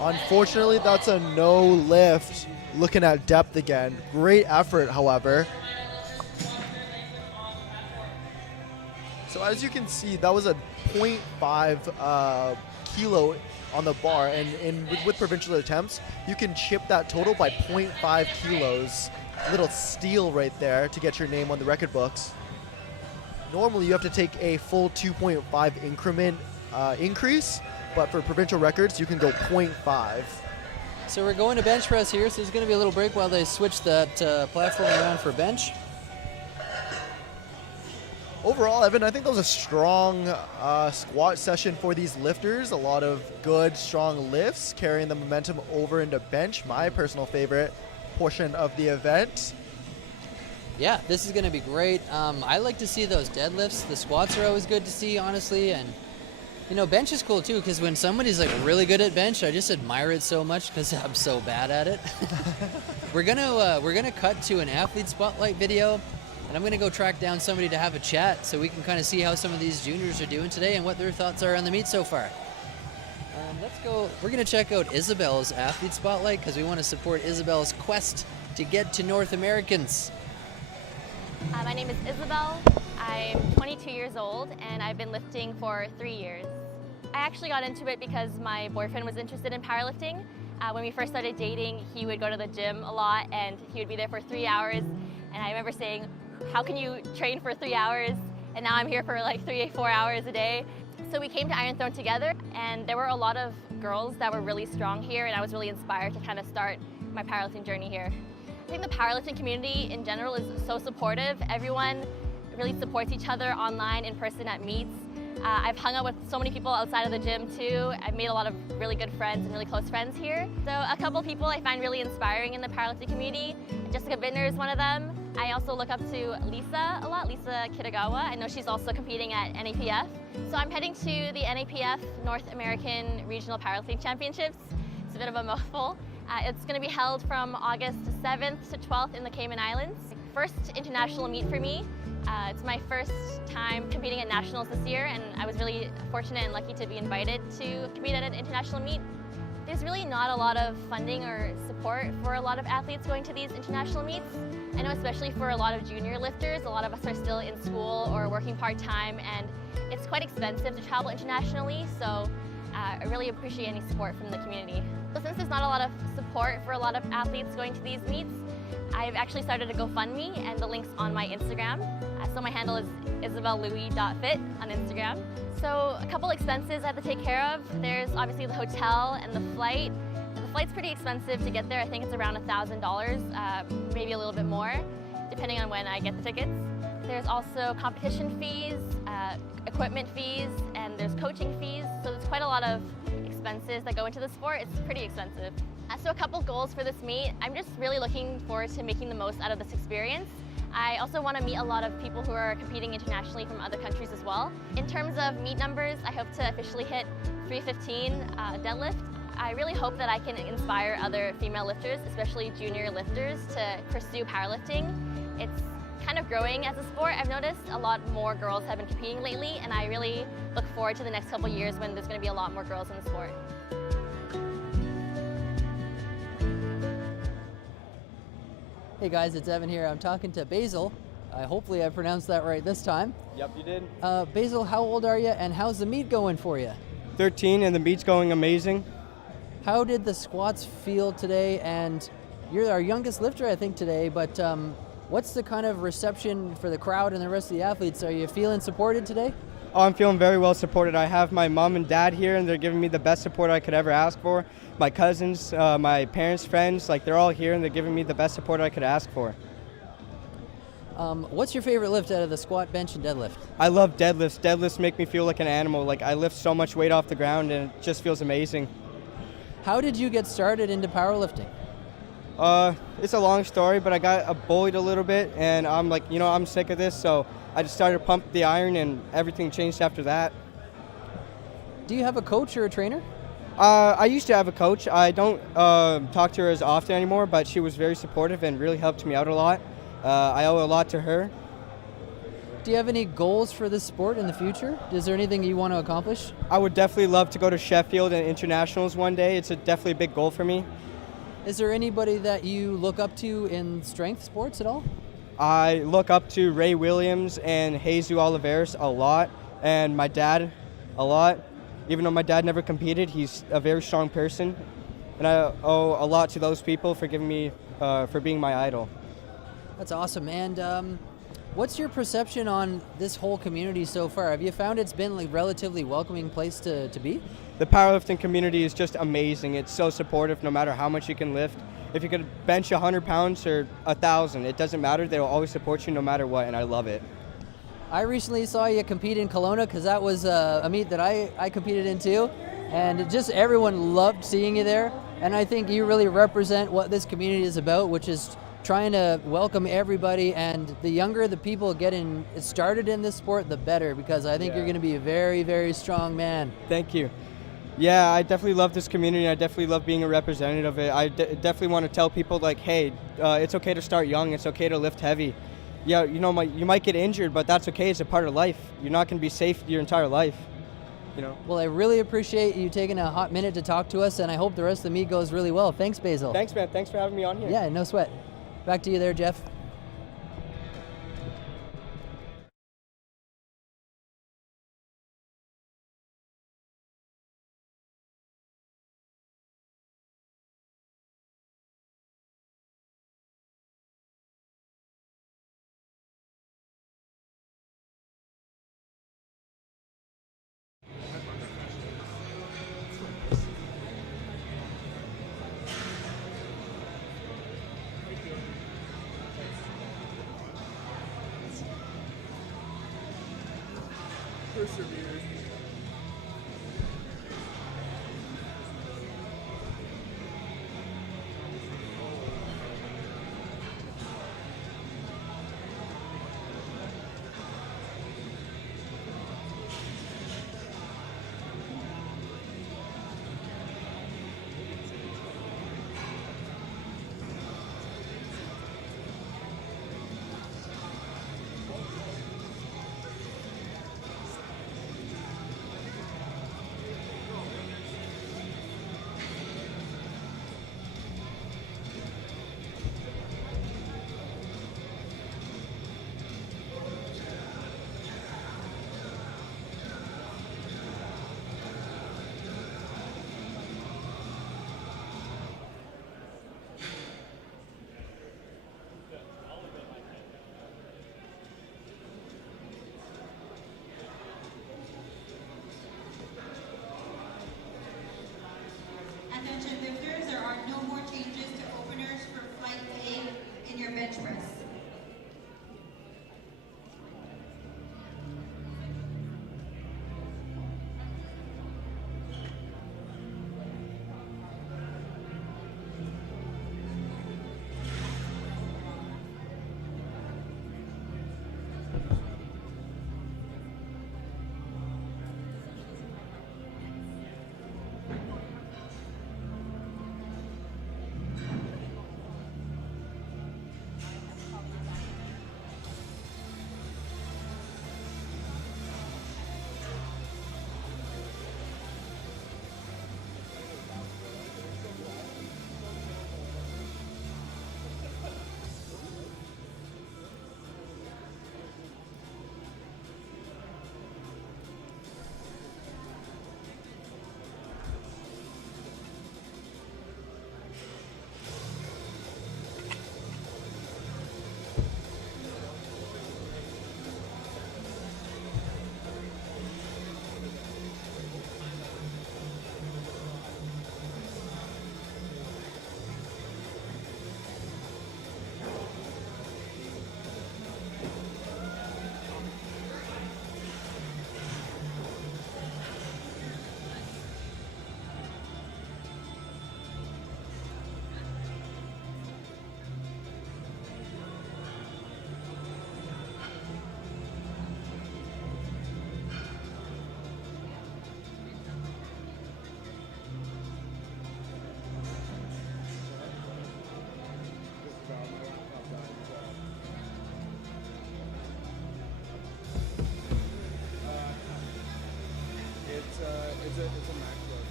Unfortunately, that's a no lift. Looking at depth again. Great effort, however. So as you can see, that was a 0.5 kilo on the bar, and with provincial attempts, you can chip that total by 0.5 kilos. Little steal right there to get your name on the record books. Normally, you have to take a full 2.5 increment increase, but for provincial records, you can go 0.5. So we're going to bench press here, so there's going to be a little break while they switch that platform around for bench. Overall, Evan, I think that was a strong squat session for these lifters. A lot of good, strong lifts, carrying the momentum over into bench. My personal favorite portion of the event. Yeah, this is going to be great. I like to see those deadlifts. The squats are always good to see, honestly, and you know, bench is cool too, because when somebody's like really good at bench, I just admire it so much because I'm so bad at it. We're gonna cut to an athlete spotlight video, and I'm gonna go track down somebody to have a chat so we can kind of see how some of these juniors are doing today and what their thoughts are on the meet so far. Let's go. We're gonna check out Isabel's athlete spotlight because we want to support Isabel's quest to get to North Americans. My name is Isabel. I'm 22 years old and I've been lifting for 3 years. I actually got into it because my boyfriend was interested in powerlifting. When we first started dating, he would go to the gym a lot and he would be there for 3 hours. And I remember saying, how can you train for 3 hours? And now I'm here for like 3-4 hours a day. So we came to Iron Throne together, and there were a lot of girls that were really strong here, and I was really inspired to kind of start my powerlifting journey here. I think the powerlifting community in general is so supportive. Everyone really supports each other online, in person, at meets. I've hung out with so many people outside of the gym too. I've made a lot of really good friends and really close friends here. So a couple people I find really inspiring in the powerlifting community. Jessica Bittner is one of them. I also look up to Lisa a lot, Lisa Kitagawa. I know she's also competing at NAPF. So I'm heading to the NAPF North American Regional Powerlifting Championships. It's a bit of a mouthful. It's going to be held from August 7th to 12th in the Cayman Islands. First international meet for me. It's my first time competing at nationals this year, and I was really fortunate and lucky to be invited to compete at an international meet. There's really not a lot of funding or support for a lot of athletes going to these international meets. I know especially for a lot of junior lifters, a lot of us are still in school or working part-time, and it's quite expensive to travel internationally, so I really appreciate any support from the community. So since there's not a lot of support for a lot of athletes going to these meets, I've actually started a GoFundMe, and the link's on my Instagram. So my handle is isabellouis.fit on Instagram. So a couple expenses I have to take care of. There's obviously the hotel and the flight. The flight's pretty expensive to get there. I think it's around $1,000, maybe a little bit more, depending on when I get the tickets. There's also competition fees, equipment fees, and there's coaching fees. So there's quite a lot of expenses that go into the sport. It's pretty expensive. So a couple goals for this meet. I'm just really looking forward to making the most out of this experience. I also want to meet a lot of people who are competing internationally from other countries as well. In terms of meet numbers, I hope to officially hit 315 deadlift. I really hope that I can inspire other female lifters, especially junior lifters, to pursue powerlifting. It's kind of growing as a sport. I've noticed a lot more girls have been competing lately, and I really look forward to the next couple years when there's going to be a lot more girls in the sport. Hey guys, it's Evan here. I'm talking to Basil. Hopefully I pronounced that right this time. Yep, you did. Basil, how old are you, and how's the meet going for you? 13, and the meet's going amazing. How did the squats feel today? And you're our youngest lifter, I think, today, but what's the kind of reception for the crowd and the rest of the athletes? Are you feeling supported today? Oh, I'm feeling very well supported. I have my mom and dad here, and they're giving me the best support I could ever ask for. My cousins, my parents, friends, like they're all here, and they're giving me the best support I could ask for. What's your favorite lift out of the squat, bench, and deadlift? I love deadlifts. Deadlifts make me feel like an animal. Like I lift so much weight off the ground, and it just feels amazing. How did you get started into powerlifting? It's a long story, but I got bullied a little bit, and I'm like, I'm sick of this, so I just started pumping the iron, and everything changed after that. Do you have a coach or a trainer? I used to have a coach. I don't talk to her as often anymore, but she was very supportive and really helped me out a lot. I owe a lot to her. Do you have any goals for this sport in the future? Is there anything you want to accomplish? I would definitely love to go to Sheffield and internationals one day. It's definitely a big goal for me. Is there anybody that you look up to in strength sports at all? I look up to Ray Williams and Jesus Oliveros a lot, and my dad a lot. Even though my dad never competed, he's a very strong person, and I owe a lot to those people for giving me, for being my idol. That's awesome. And what's your perception on this whole community so far? Have you found it's been a relatively welcoming place to be? The powerlifting community is just amazing. It's so supportive no matter how much you can lift. If you could bench 100 pounds or 1,000, it doesn't matter. They'll always support you no matter what, and I love it. I recently saw you compete in Kelowna because that was a meet that I competed in too, and just everyone loved seeing you there. And I think you really represent what this community is about, which is trying to welcome everybody, and the younger the people getting started in this sport, the better, because I think you're going to be a very, very strong man. Thank you. Yeah, I definitely love this community. I definitely love being a representative of it. I definitely want to tell people, like, hey, it's okay to start young. It's okay to lift heavy. Yeah, you might get injured, but that's okay. It's a part of life. You're not going to be safe your entire life. Well, I really appreciate you taking a hot minute to talk to us, and I hope the rest of the meet goes really well. Thanks, Basil. Thanks, man. Thanks for having me on here. Yeah, no sweat. Back to you there, Jeff. Perseverance. bench press. It's a Mac load.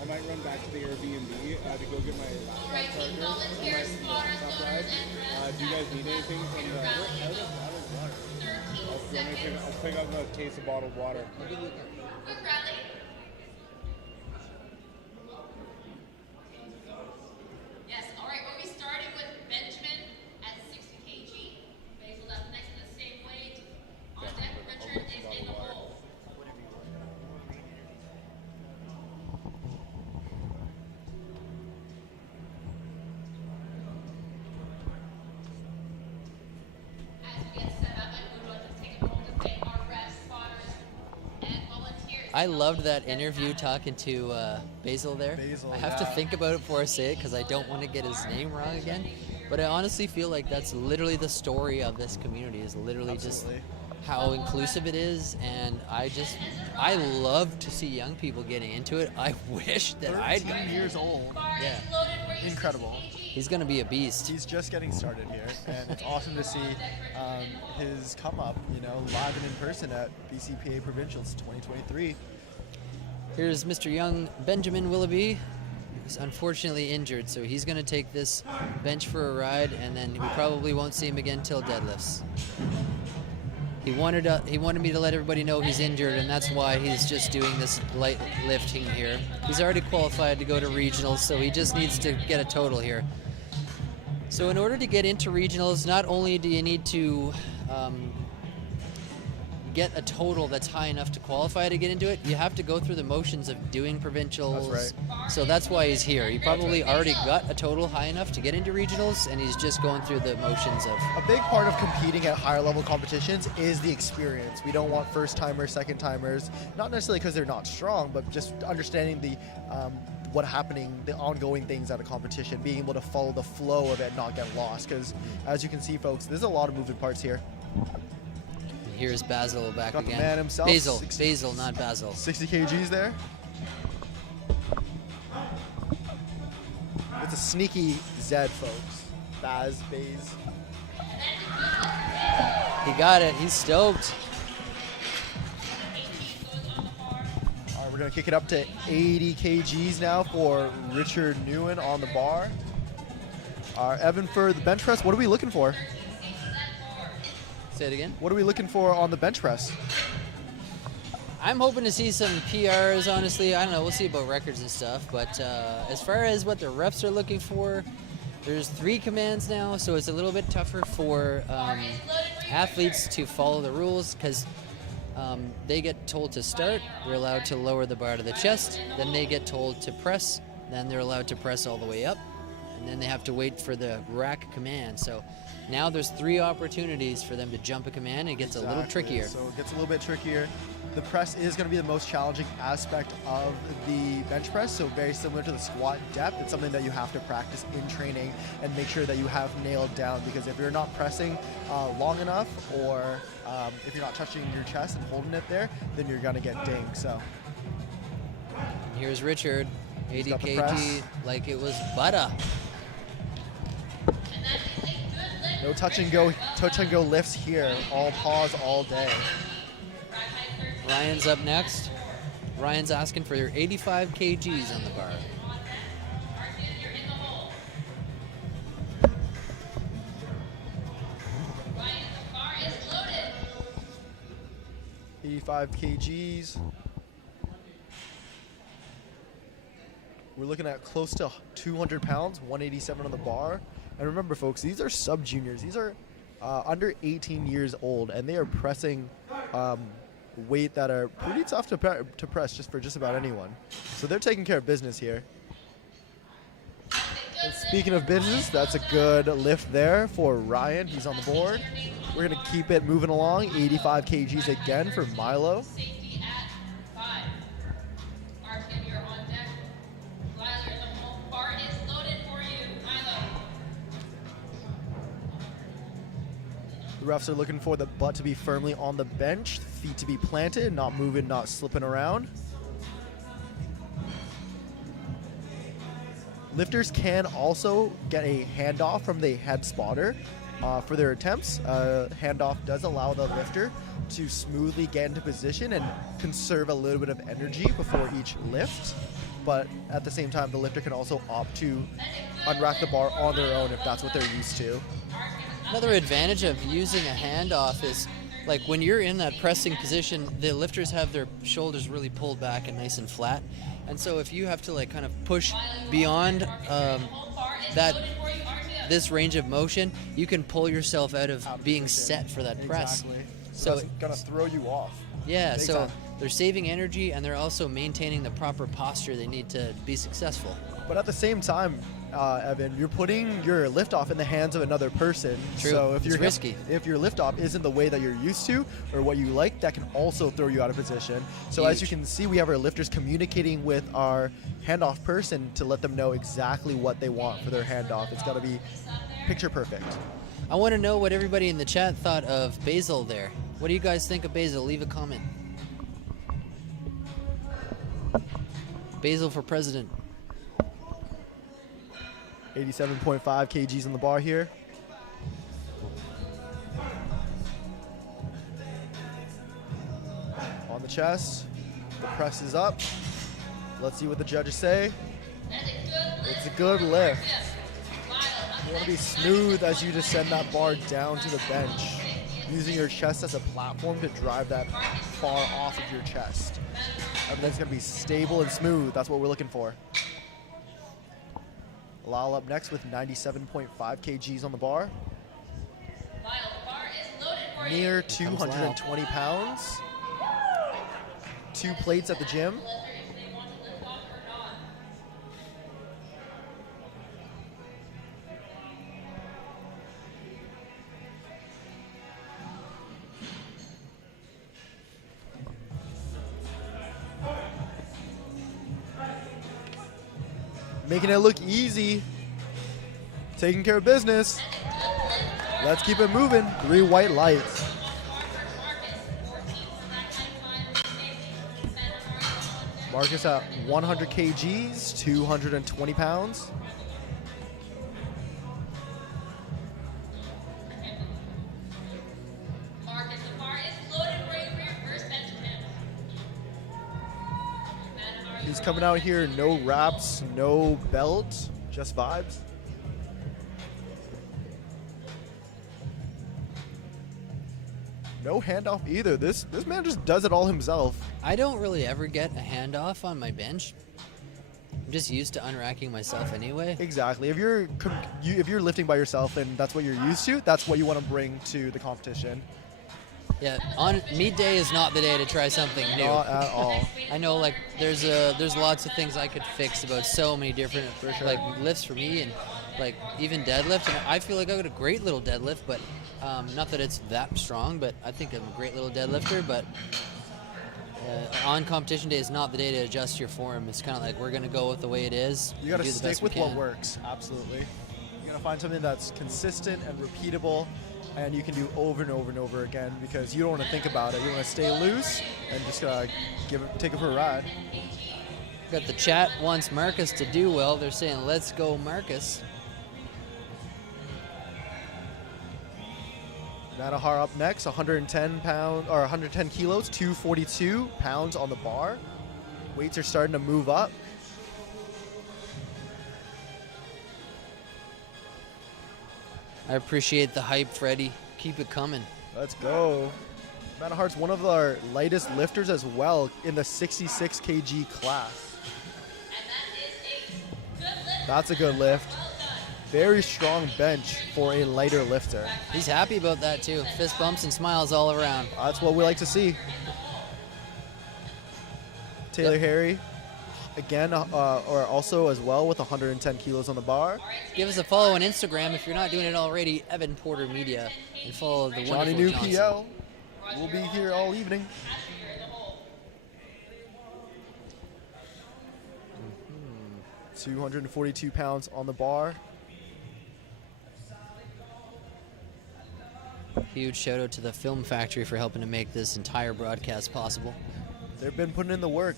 I might run back to the Airbnb to go get my laptop charger. Volunteers, spotters, loaders, and rest. Do you guys need anything from the? I'll pick up a case of bottled water. Quick rally. Yes, all right, we'll be starting with Benjamin at 60 kg. Basil up next in the same weight. On deck, Richard is in the hole. I loved that interview talking to Basil there. Basil, I have to think about it before I say it because I don't want to get his name wrong again. But I honestly feel like that's literally the story of this community, is literally Absolutely. just how inclusive it is. And I love to see young people getting into it. I wish that I'd 13 years old. Yeah. Incredible. He's going to be a beast. He's just getting started here, and it's awesome to see his come up, live and in person at BCPA Provincials 2023. Here's Mr. Young, Benjamin Willoughby, who's unfortunately injured, so he's going to take this bench for a ride, and then we probably won't see him again till deadlifts. He wanted me to let everybody know he's injured, and that's why he's just doing this light lifting here. He's already qualified to go to regionals, so he just needs to get a total here. So in order to get into regionals, not only do you need to get a total that's high enough to qualify to get into it, you have to go through the motions of doing provincials. That's right. So that's why he's here. He probably already got a total high enough to get into regionals, and he's just going through the motions of... A big part of competing at higher level competitions is the experience. We don't want first timers, second timers, not necessarily because they're not strong, but just understanding the the ongoing things at a competition, being able to follow the flow of it and not get lost. Because as you can see, folks, there's a lot of moving parts here. Here's Basil back Got again. the man himself. Basil, not Basil. 60 kgs there. It's a sneaky Z, folks. Baze. He got it. He's stoked. All We're going to kick it up to 80 kgs now for Richard Newen on the bar. Evan, for the bench press, what are we looking for? Say it again. What are we looking for on the bench press? I'm hoping to see some PRs, honestly. I don't know. We'll see about records and stuff. But as far as what the refs are looking for, there's 3 commands now, so it's a little bit tougher for athletes to follow the rules because they get told to start. They're allowed to lower the bar to the chest. Then they get told to press. Then they're allowed to press all the way up. And then they have to wait for the rack command. So now there's 3 opportunities for them to jump a command. It gets a little trickier. So it gets a little bit trickier. The press is going to be the most challenging aspect of the bench press, so very similar to the squat depth. It's something that you have to practice in training and make sure that you have nailed down, because if you're not pressing long enough, or if you're not touching your chest and holding it there, then you're going to get dinged. So here's Richard, 80 got the kg, press. like it was butter. No touch and go lifts here. All pause all day. Ryan's up next. Ryan's asking for their 85 kgs on the bar. 85 kgs. We're looking at close to 200 pounds, 187 on the bar. And remember, folks, these are sub-juniors. These are under 18 years old, and they are pressing weight that are pretty tough to press just for just about anyone. So they're taking care of business here. And speaking of business, that's a good lift there for Ryan. He's on the board. We're going to keep it moving along. 85 kgs again for Milo. Safety at 5. RTM, you're on deck. Lyle, you're in the home. Bar is loaded for you. Milo. The refs are looking for the butt to be firmly on the bench, feet to be planted, not moving, not slipping around. Lifters can also get a handoff from the head spotter for their attempts. Handoff does allow the lifter to smoothly get into position and conserve a little bit of energy before each lift. But at the same time, the lifter can also opt to unrack the bar on their own if that's what they're used to. Another advantage of using a handoff is, like, when you're in that pressing position, the lifters have their shoulders really pulled back and nice and flat. And so if you have to, like, kind of push beyond this range of motion, you can pull yourself out of being set for that press. Exactly. So that's gonna throw you off. Yeah, Big so time. they're saving energy and they're also maintaining the proper posture they need to be successful. But at the same time, Evan, you're putting your liftoff in the hands of another person. True. So if It's risky. if your liftoff isn't the way that you're used to or what you like, that can also throw you out of position. So as you Huge. can see, we have our lifters communicating with our handoff person to let them know exactly what they want for their handoff. It's got to be picture perfect. I want to know what everybody in the chat thought of Basil there. What do you guys think of Basil? Leave a comment. Basil for president. 87.5 kgs on the bar here. On the chest. The press is up. Let's see what the judges say. It's a good lift. You want to be smooth as you descend that bar down to the bench, using your chest as a platform to drive that bar off of your chest. Everything's going to be stable and smooth. That's what we're looking for. Lyle up next with 97.5 kgs on the bar. Near 220 pounds. 2 plates at the gym. Making it look easy. Taking care of business. Let's keep it moving. 3 white lights. Marcus at 100 kgs, 220 pounds. Marcus, the bar is loaded for you for your first bench attempt. He's coming out here, no wraps, no belt, just vibes. No handoff either. This man just does it all himself. I don't really ever get a handoff on my bench. I'm just used to unracking myself anyway. Exactly. If you're lifting by yourself and that's what you're used to, that's what you want to bring to the competition. Yeah, on meet day is not the day to try something new. Not at all. I know, like there's lots of things I could fix about so many different like lifts for me, and like even deadlift. And I feel like I got a great little deadlift, but not that it's that strong. But I think I'm a great little deadlifter. But on competition day is not the day to adjust your form. It's kind of like we're gonna go with the way it is. You got to stick with what works. Absolutely. You got to find something that's consistent and repeatable, and you can do over and over and over again, because you don't want to think about it. You want to stay loose and just take it for a ride. Got the chat wants Marcus to do well. They're saying, "Let's go, Marcus." Nadahar up next, 110 kilos, 242 pounds on the bar. Weights are starting to move up. I appreciate the hype, Freddie. Keep it coming. Let's go. Manahart's one of our lightest lifters as well in the 66 kg class. That's a good lift. Very strong bench for a lighter lifter. He's happy about that too. Fist bumps and smiles all around. That's what we like to see. Taylor Harry, again, or also as well with 110 kilos on the bar. Give us a follow on Instagram if you're not doing it already, Evan Porter Media, and follow the Johnny wonderful New Johnson. PL. We'll be here all evening. 242 pounds on the bar. Huge shout out to the Film Factory for helping to make this entire broadcast possible. They've been putting in the work.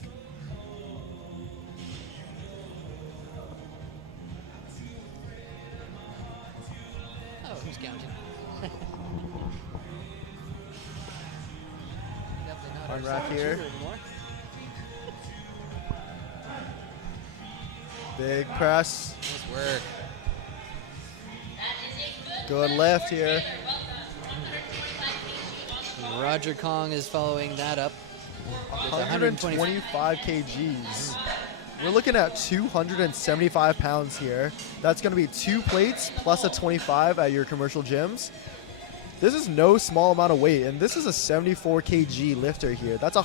Oh, who's counting? Unwrap here. Big press. Nice work. Good lift here. Roger Kong is following that up. With 125 kgs. We're looking at 275 pounds here. That's going to be 2 plates plus a 25 at your commercial gyms. This is no small amount of weight, and this is a 74 kg lifter here. That's a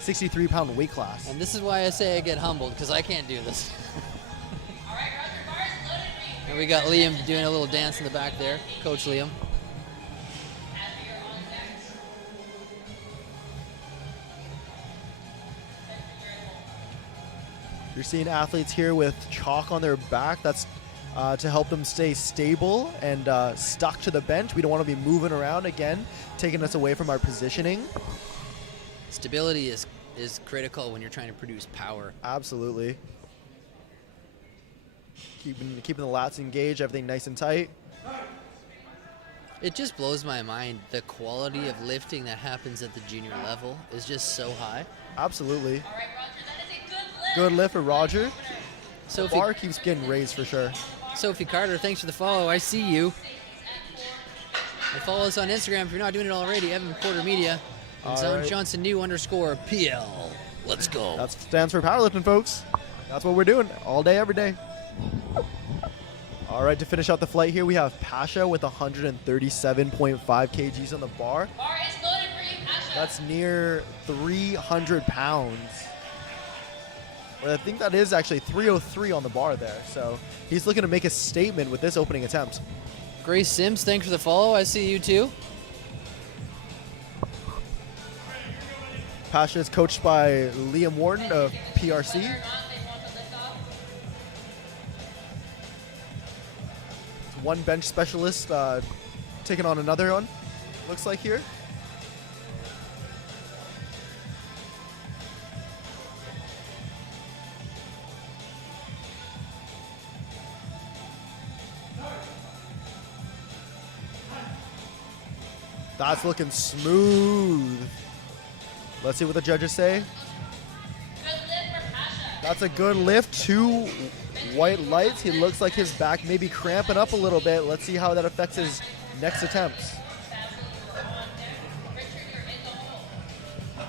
63 pound weight class. And this is why I say I get humbled, because I can't do this. And we got Liam doing a little dance in the back there. Coach Liam. You're seeing athletes here with chalk on their back. That's to help them stay stable and stuck to the bench. We don't want to be moving around again, taking us away from our positioning. Stability is critical when you're trying to produce power. Absolutely. Keeping the lats engaged, everything nice and tight. It just blows my mind. The quality of lifting that happens at the junior level is just so high. Absolutely. All right, Roger, that is a good lift. Good lift for Roger. Sophie, Bar keeps getting raised for sure. Sophie Carter, thanks for the follow. I see you. And follow us on Instagram if you're not doing it already. Evan Porter Media. And All right. Johnson New _PL. Let's go. That stands for powerlifting, folks. That's what we're doing all day, every day. All right, to finish out the flight here, we have Pasha with 137.5 kgs on the bar. Bar is loaded for you, Pasha. That's near 300 pounds. Or I think that is actually 303 on the bar there. So he's looking to make a statement with this opening attempt. Grace Sims, thanks for the follow. I see you too. Pasha is coached by Liam Wharton of PRC. One bench specialist taking on another one, looks like here. That's looking smooth. Let's see what the judges say. Good lift for That's a good lift. 2 white lights. He looks like his back may be cramping up a little bit. Let's see how that affects his next attempts.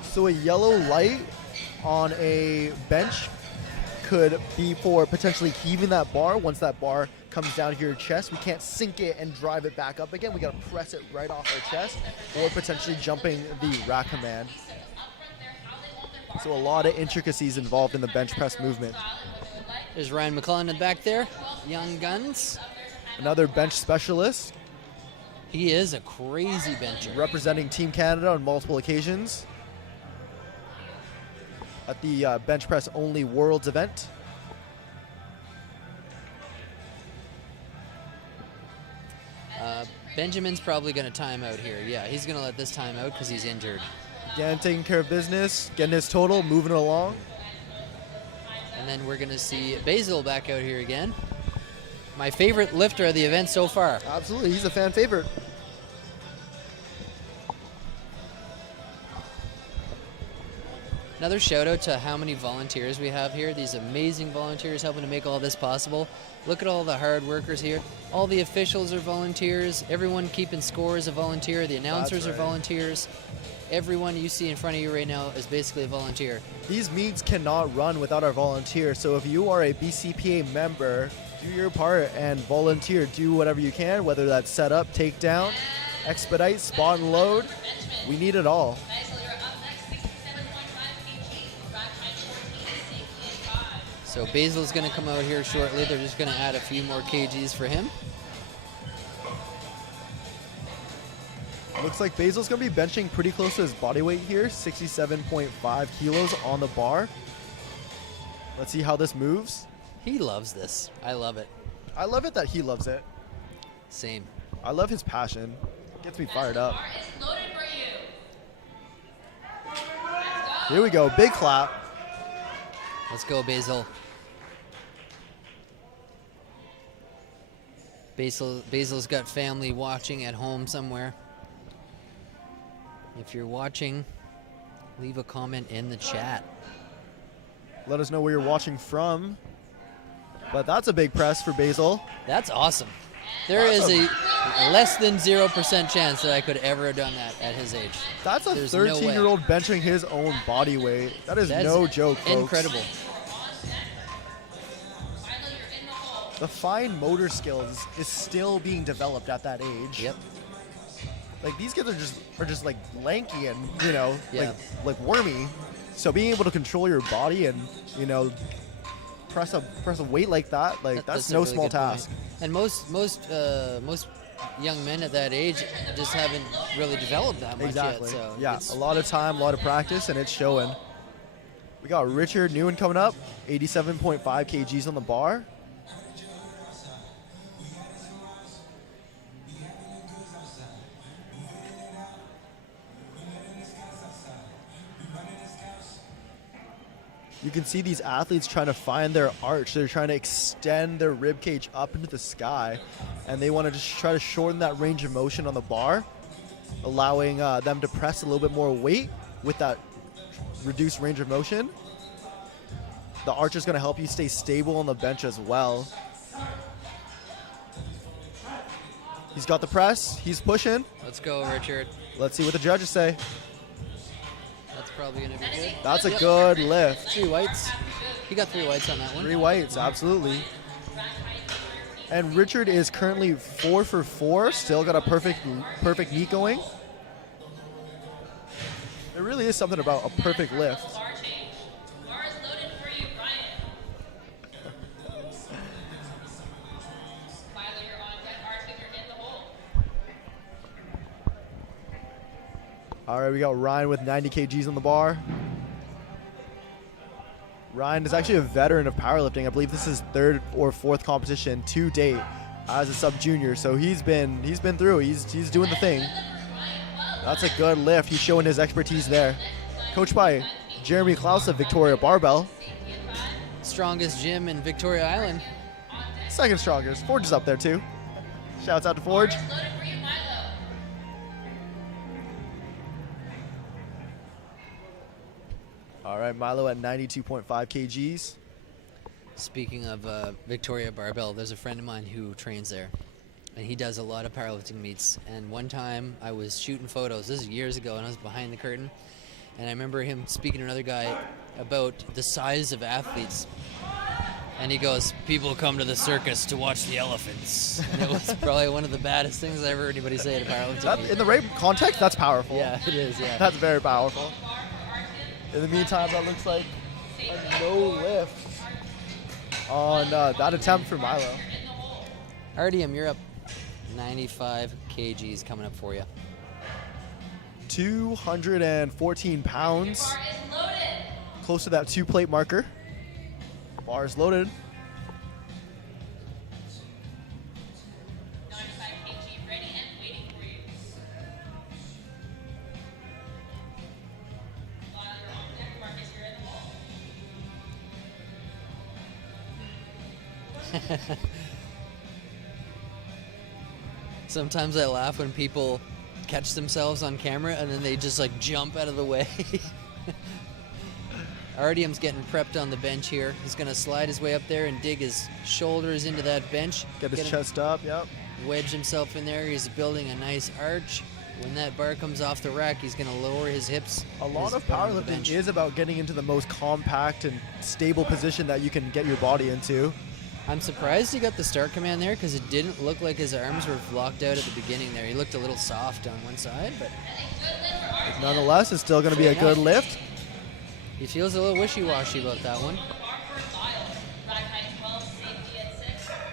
So a yellow light on a bench could be for potentially heaving that bar. Once that bar comes down to your chest, we can't sink it and drive it back up again. We gotta press it right off our chest, or potentially jumping the rack command. So a lot of intricacies involved in the bench press movement. There's Ryan McCullen in the back there. Young Guns. Another bench specialist. He is a crazy bencher. Representing Team Canada on multiple occasions at the bench press only Worlds event. Benjamin's probably going to time out here. Yeah, he's going to let this time out because he's injured. Again, taking care of business, getting his total, moving it along. And then we're going to see Basil back out here again. My favorite lifter of the event so far. Absolutely, he's a fan favorite. Another shout out to how many volunteers we have here. These amazing volunteers helping to make all this possible. Look at all the hard workers here. All the officials are volunteers. Everyone keeping score is a volunteer. The announcers are volunteers. Everyone you see in front of you right now is basically a volunteer. These meets cannot run without our volunteers. So if you are a BCPA member, do your part and volunteer. Do whatever you can, whether that's set up, take down, expedite, spot and load. We need it all. So Basil's going to come out here shortly. They're just going to add a few more kgs for him. Looks like Basil's going to be benching pretty close to his body weight here, 67.5 kilos on the bar. Let's see how this moves. He loves this. I love it. I love it that he loves it. Same. I love his passion. Gets me fired up. Here we go. Big clap. Let's go, Basil. Basil's got family watching at home somewhere. If you're watching, leave a comment in the chat. Let us know where you're watching from. But that's a big press for Basil. That's awesome. There is a less than 0% chance that I could ever have done that at his age. That's a 13-year-old benching his own body weight. That is no joke, folks. Incredible. The fine motor skills is still being developed at that age. Yep. Like these kids are just like lanky and Yeah. like wormy. So being able to control your body and press a weight like that, that's no a really small good task. point. And most young men at that age just haven't really developed that much Exactly. yet. So yeah, a lot of time, a lot of practice, and it's showing. We got Richard Newen coming up, 87.5 kgs on the bar. You can see these athletes trying to find their arch. They're trying to extend their rib cage up into the sky, and they want to just try to shorten that range of motion on the bar, allowing them to press a little bit more weight with that reduced range of motion. The arch is going to help you stay stable on the bench as well. He's got the press. He's pushing. let's go, Richard. Let's see what the judges say. That's probably going to be good. That's a good lift. 3 whites. He got 3 whites on that one. 3 whites, absolutely. And Richard is currently 4 for 4. Still got a perfect knee going. There really is something about a perfect lift. All right, we got Ryan with 90 kgs on the bar. Ryan is actually a veteran of powerlifting. I believe this is his 3rd or 4th competition to date as a sub junior. So he's been through. He's doing the thing. That's a good lift. He's showing his expertise there. Coached by Jeremy Klaus of Victoria Barbell. Strongest gym in Victoria Island. 2nd strongest. Forge is up there too. Shouts out to Forge. All right, Milo at 92.5 kgs. Speaking of Victoria Barbell, there's a friend of mine who trains there, and he does a lot of powerlifting meets. And one time I was shooting photos, this is years ago, and I was behind the curtain, and I remember him speaking to another guy about the size of athletes. And he goes, people come to the circus to watch the elephants. And it was probably one of the baddest things I ever heard anybody say at a powerlifting meet. In the right context, that's powerful. Yeah, it is, yeah. That's very powerful. In the meantime, that looks like a no lift on that attempt for Milo. Artyom, you're up 95 kgs coming up for you. 214 pounds. Close to that 2-plate marker. Bar is loaded. 95 kg ready and waiting for you. While you're on deck, Marcus, you're in the wall. Sometimes I laugh when people catch themselves on camera and then they just like jump out of the way. Artyom's getting prepped on the bench here. He's going to slide his way up there and dig his shoulders into that bench. Get his chest up, yep. Wedge himself in there. He's building a nice arch. When that bar comes off the rack, he's going to lower his hips. A lot of powerlifting is about getting into the most compact and stable position that you can get your body into. I'm surprised he got the start command there because it didn't look like his arms were locked out at the beginning there. He looked a little soft on one side, but nonetheless, it's still going to be a good lift. He feels a little wishy-washy about that one.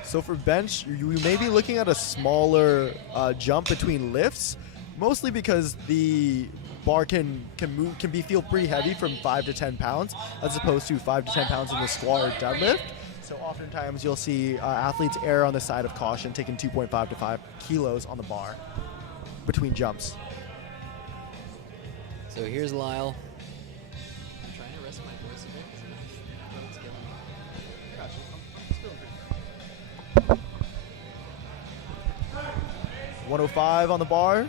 So for bench, you may be looking at a smaller jump between lifts, mostly because the bar can feel pretty heavy from 5 to 10 pounds, as opposed to 5 to 10 pounds in the squat or deadlift. So oftentimes you'll see athletes err on the side of caution, taking 2.5 to 5 kilos on the bar between jumps. So here's Lyle. I'm trying to rest my voice a bit because it's killing me. 105 on the bar.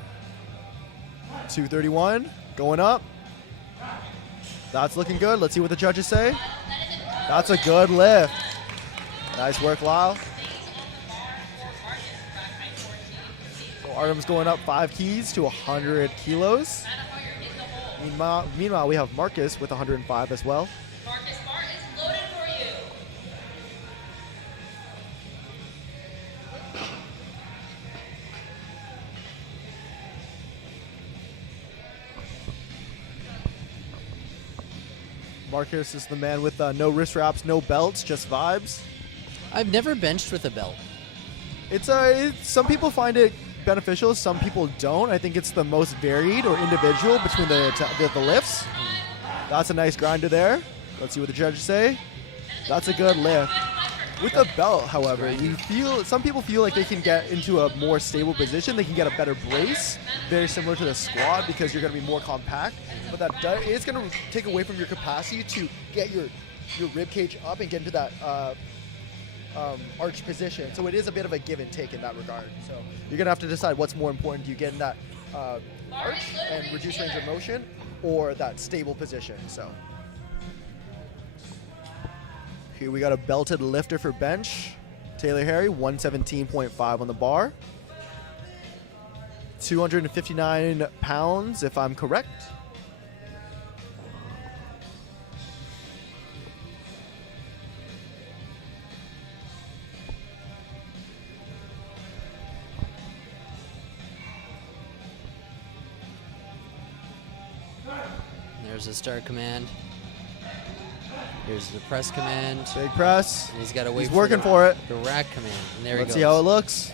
231 going up. That's looking good. Let's see what the judges say. That's a good lift. Nice work, Lyle. So Artyom's going up 5 keys to 100 kilos. Meanwhile, we have Marcus with 105 as well. Marcus, bar is loaded for you. Marcus is the man with no wrist wraps, no belts, just vibes. I've never benched with a belt. It's some people find it beneficial, some people don't. I think it's the most varied or individual between the lifts. That's a nice grinder there. Let's see what the judges say. That's a good lift. With a belt, however, some people feel like they can get into a more stable position. They can get a better brace, very similar to the squat, because you're going to be more compact. But that is going to take away from your capacity to get your rib cage up and get into that arch position. So it is a bit of a give and take in that regard. So you're going to have to decide what's more important. Do you get in that arch and reduce range of motion, or that stable position? So here we got a belted lifter for bench. Taylor Harry, 117.5 on the bar. 259 pounds, if I'm correct. There's the start command. Here's the press command. Big press. And he's got to wait. He's working for it. The rack command. And there he goes. Let's see how it looks.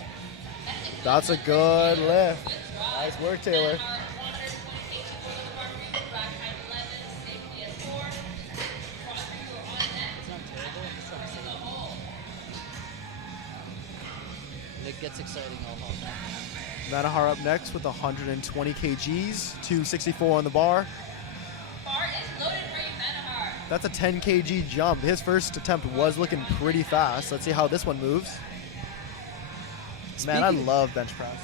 That's a good lift. Nice work, Taylor. And it gets exciting almost. Manahar up next with 120 kgs, 264 on the bar. Bar is loaded for you, Manahar. That's a 10 kg jump. His first attempt was looking pretty fast. Let's see how this one moves. Man, I love bench press.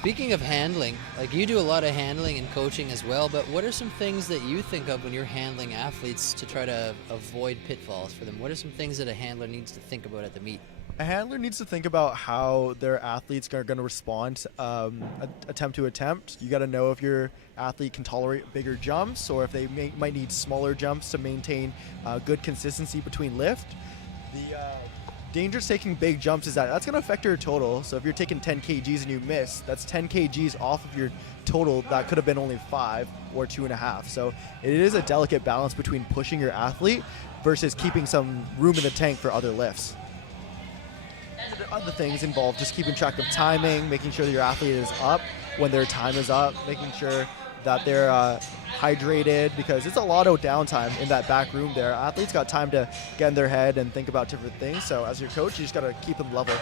Speaking of handling, like you do a lot of handling and coaching as well, but what are some things that you think of when you're handling athletes to try to avoid pitfalls for them? What are some things that a handler needs to think about at the meet? A handler needs to think about how their athletes are going to respond attempt to attempt. You got to know if your athlete can tolerate bigger jumps or if they might need smaller jumps to maintain good consistency between lift. The dangerous taking big jumps is that's going to affect your total. So if you're taking 10 kgs and you miss, that's 10 kgs off of your total that could have been only 5 or 2.5. So it is a delicate balance between pushing your athlete versus keeping some room in the tank for other lifts. Other things involve just keeping track of timing, making sure that your athlete is up when their time is up, making sure that they're hydrated, because it's a lot of downtime in that back room there. Athletes got time to get in their head and think about different things. So as your coach, you just got to keep them level.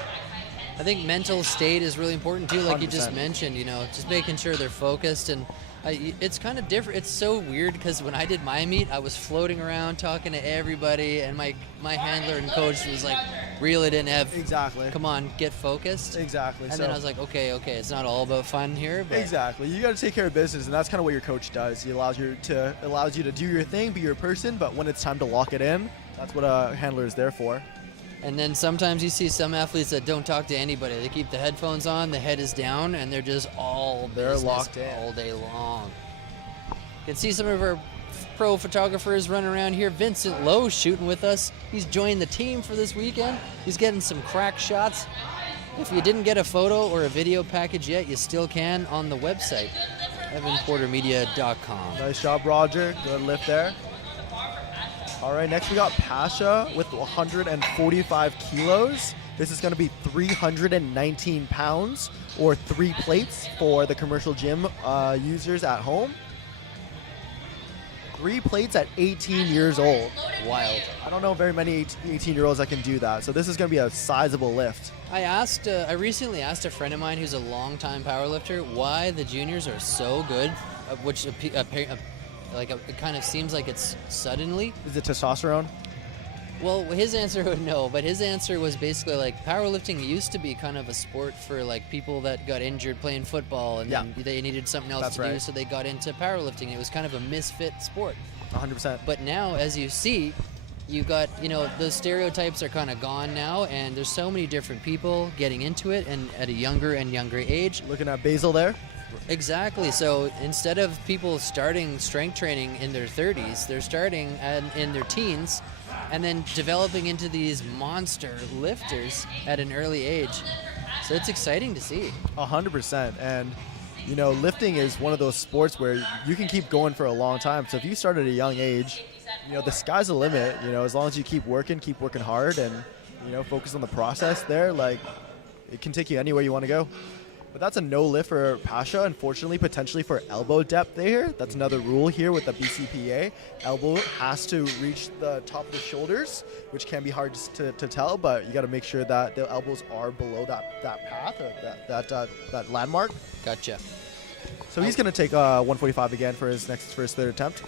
I think mental state is really important too, like 100%. You just mentioned, just making sure they're focused. And it's kind of different. It's so weird because when I did my meet, I was floating around talking to everybody, and my handler and coach was like, reel it in, Ev. Exactly. Come on, get focused. Exactly. And then I was like, okay, it's not all about fun here. But exactly. You got to take care of business, and that's kind of what your coach does. He allows you to do your thing, be your person, but when it's time to lock it in, that's what a handler is there for. And then sometimes you see some athletes that don't talk to anybody. They keep the headphones on, the head is down, and they're just they're locked in all day long. You can see some of our pro photographers running around here. Vincent Lowe shooting with us. He's joined the team for this weekend. He's getting some crack shots. If you didn't get a photo or a video package yet, you still can on the website, evanportermedia.com. Nice job, Roger. Good lift there. All right, next we got Pasha with 145 kilos. This is going to be 319 pounds or 3 plates for the commercial gym users at home. 3 plates at 18 years old. Wild. I don't know very many 18-year-olds that can do that. So this is going to be a sizable lift. I recently asked a friend of mine who's a longtime powerlifter why the juniors are so good, which it kind of seems like it's suddenly. Is it testosterone? Well, his answer was no, but his answer was basically like powerlifting used to be kind of a sport for like people that got injured playing football and then they needed something else to do, so they got into powerlifting. It was kind of a misfit sport. 100%. But now, as you see, you got, the stereotypes are kind of gone now, and there's so many different people getting into it and at a younger and younger age. Looking at Basil there. Exactly. So instead of people starting strength training in their 30s, they're starting in their teens and then developing into these monster lifters at an early age. So it's exciting to see. 100%. And, lifting is one of those sports where you can keep going for a long time. So if you start at a young age, the sky's the limit. As long as you keep working hard and, focus on the process there, like it can take you anywhere you want to go. But that's a no lift for Pasha. Unfortunately, potentially for elbow depth there. That's another rule here with the BCPA. Elbow has to reach the top of the shoulders, which can be hard to tell, but you got to make sure that the elbows are below that path or that landmark. Gotcha. So he's going to take 145 again for his third attempt.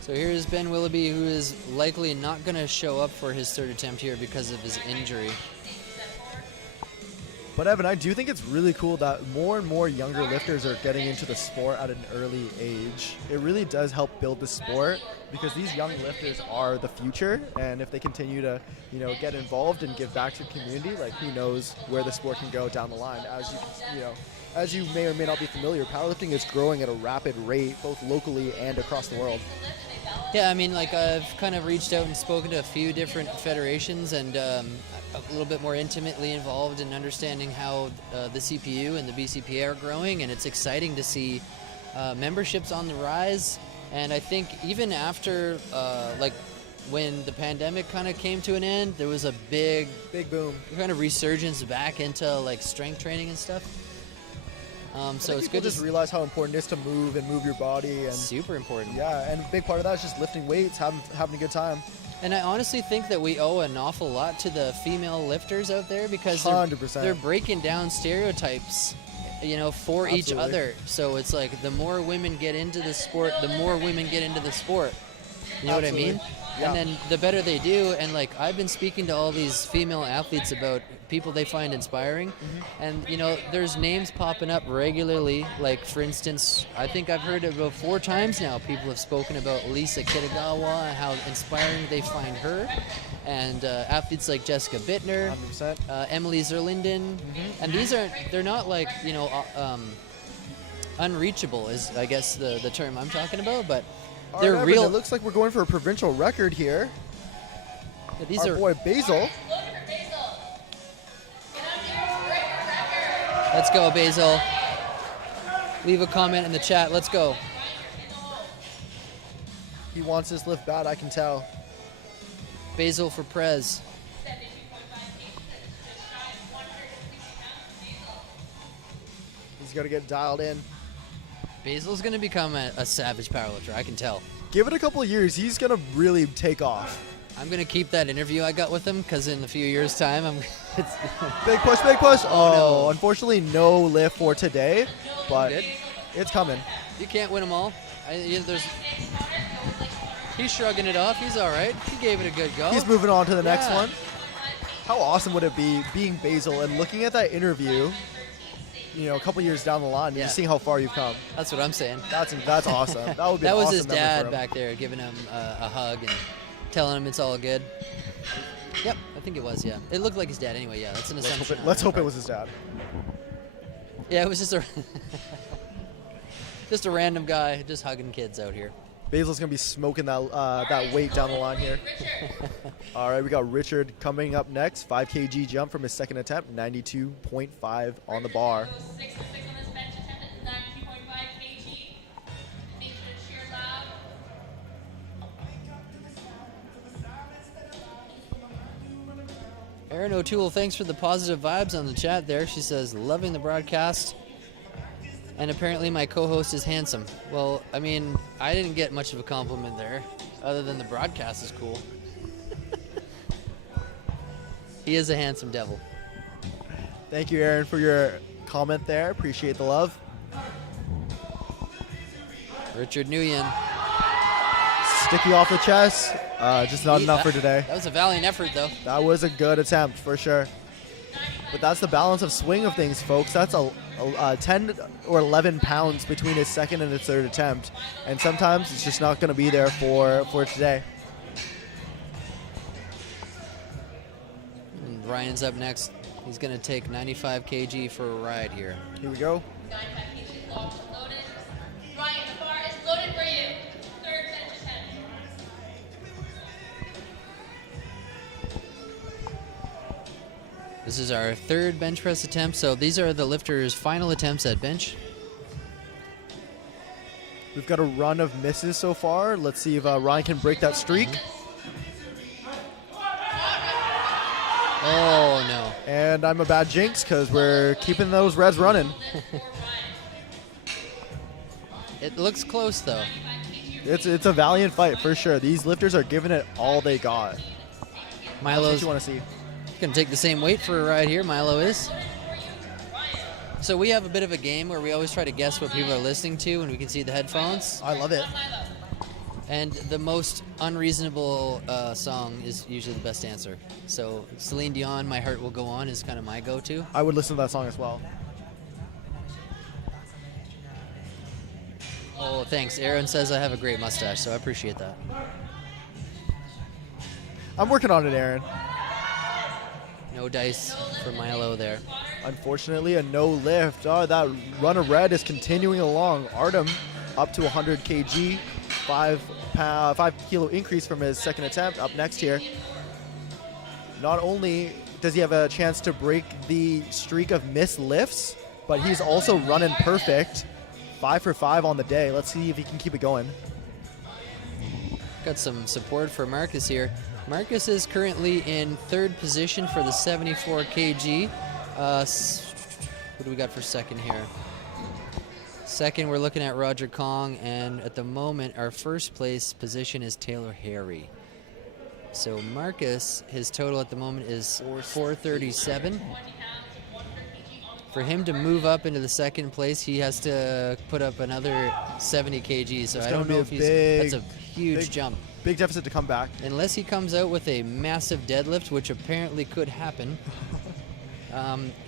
So here's Ben Willoughby, who is likely not going to show up for his third attempt here because of his injury. But Evan, I do think it's really cool that more and more younger lifters are getting into the sport at an early age. It really does help build the sport because these young lifters are the future, and if they continue to, get involved and give back to the community, like who knows where the sport can go down the line. As you may or may not be familiar, powerlifting is growing at a rapid rate, both locally and across the world. Yeah, I mean, I've kind of reached out and spoken to a few different federations and a little bit more intimately involved in understanding how the CPU and the BCPA are growing, and it's exciting to see memberships on the rise. And I think even after, when the pandemic kind of came to an end, there was a big boom, kind of resurgence back into strength training and stuff. So it's good to just realize how important it is to move your body. And super important. Yeah, and a big part of that is just lifting weights, having a good time. And I honestly think that we owe an awful lot to the female lifters out there because they're breaking down stereotypes, for Absolutely. each other. So it's like the more women get into the sport, the more women get into the sport. You know Absolutely. what I mean? Yeah. And then the better they do, and like I've been speaking to all these female athletes about people they find inspiring, and you know, there's names popping up regularly. Like for instance, I think I've heard about 4 times now people have spoken about Lisa Kitagawa and how inspiring they find her, and athletes like Jessica Bittner, 100%. Emily Zerlinden, and they're not like, you know, unreachable is I guess the term I'm talking about, but they're Alright, real. Evan, it looks like we're going for a provincial record here. Yeah, these Our are. boy Basil. Let's go, Basil. Leave a comment in the chat. Let's go. He wants this lift bad, I can tell. Basil for Prez. He's got to get dialed in. Basil's going to become a savage powerlifter, I can tell. Give it a couple of years. He's going to really take off. I'm going to keep that interview I got with him because in a few years' time, it's Big push, big push. Oh, no. Unfortunately, no lift for today, but good. it's coming. You can't win them all. He's shrugging it off. He's all right. He gave it a good go. He's moving on to the next Yeah. one. How awesome would it be being Basil and looking at that interview, you know, a couple years down the line, and Yeah. just seeing how far you've come? That's what I'm saying. That's awesome. That would be That an was awesome his memory for dad him. back there giving him a hug and telling him it's all good. Yep, I think it was, yeah. It looked like his dad anyway, yeah. That's an assumption. Let's hope it was his dad. Yeah, it was just a just a random guy just hugging kids out here. Basil's gonna be smoking that weight down the line here. All right, we got Richard coming up next. 5 kg jump from his second attempt, 92.5 on the bar. 6 on this bench attempt at 92.5 kg. Make sure to cheer loud. Erin O'Toole, thanks for the positive vibes on the chat there. She says, loving the broadcast. And apparently my co-host is handsome. Well, I mean, I didn't get much of a compliment there, other than the broadcast is cool. He is a handsome devil. Thank you, Aaron, for your comment there. Appreciate the love. Richard Nguyen. Sticky off the chest. Just not enough for today. That was a valiant effort, though. That was a good attempt for sure. But that's the balance of swing of things, folks. That's a 10 or 11 pounds between his second and his third attempt. And sometimes it's just not going to be there for today. And Ryan's up next. He's going to take 95 kg for a ride here. Here we go. 95 kg locked and loaded. Ryan, the bar is loaded for you. Third bench attempt. This is our third bench press attempt. So these are the lifter's final attempts at bench. We've got a run of misses so far. Let's see if Ryan can break that streak. Oh, no. And I'm a bad jinx because we're keeping those reds running. It looks close, though. It's a valiant fight for sure. These lifters are giving it all they got. That's what Milo's you want to see. going to take the same weight for a ride here. Milo is. So we have a bit of a game where we always try to guess what people are listening to when we can see the headphones. I love it. And the most unreasonable song is usually the best answer. So Celine Dion, My Heart Will Go On is kind of my go-to. I would listen to that song as well. Oh, thanks. Aaron says I have a great mustache, so I appreciate that. I'm working on it, Aaron. No dice for Milo there. Unfortunately, a no lift. Oh, that run of red is continuing along. Artem up to 100 kg, 5 kilo increase from his second attempt. Up next here. Not only does he have a chance to break the streak of missed lifts, but he's also running perfect. 5 for 5 on the day. Let's see if he can keep it going. Got some support for Marcus here. Marcus is currently in third position for the 74 kg. What do we got for second here? Second, we're looking at Roger Kong, and at the moment, our first place position is Taylor Harry. So Marcus, his total at the moment is 437. For him to move up into the second place, he has to put up another 70 kg. So It's I gonna don't be know a if he's. big- That's a huge big- jump. big deficit to come back. Unless he comes out with a massive deadlift, which apparently could happen.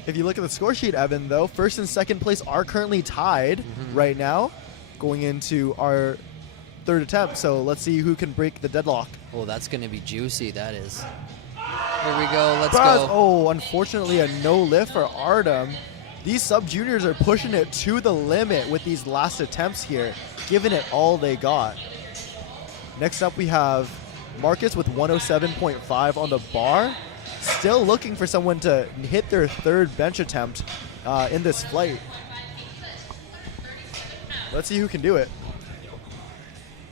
If you look at the score sheet, Evan, though, first and second place are currently tied right now, going into our third attempt. So let's see who can break the deadlock. Oh, that's going to be juicy, that is. Here we go, let's Braz, go. oh, unfortunately a no lift for Artem. These sub-juniors are pushing it to the limit with these last attempts here, giving it all they got. Next up we have Marcus with 107.5 on the bar. Still looking for someone to hit their third bench attempt in this flight. Let's see who can do it.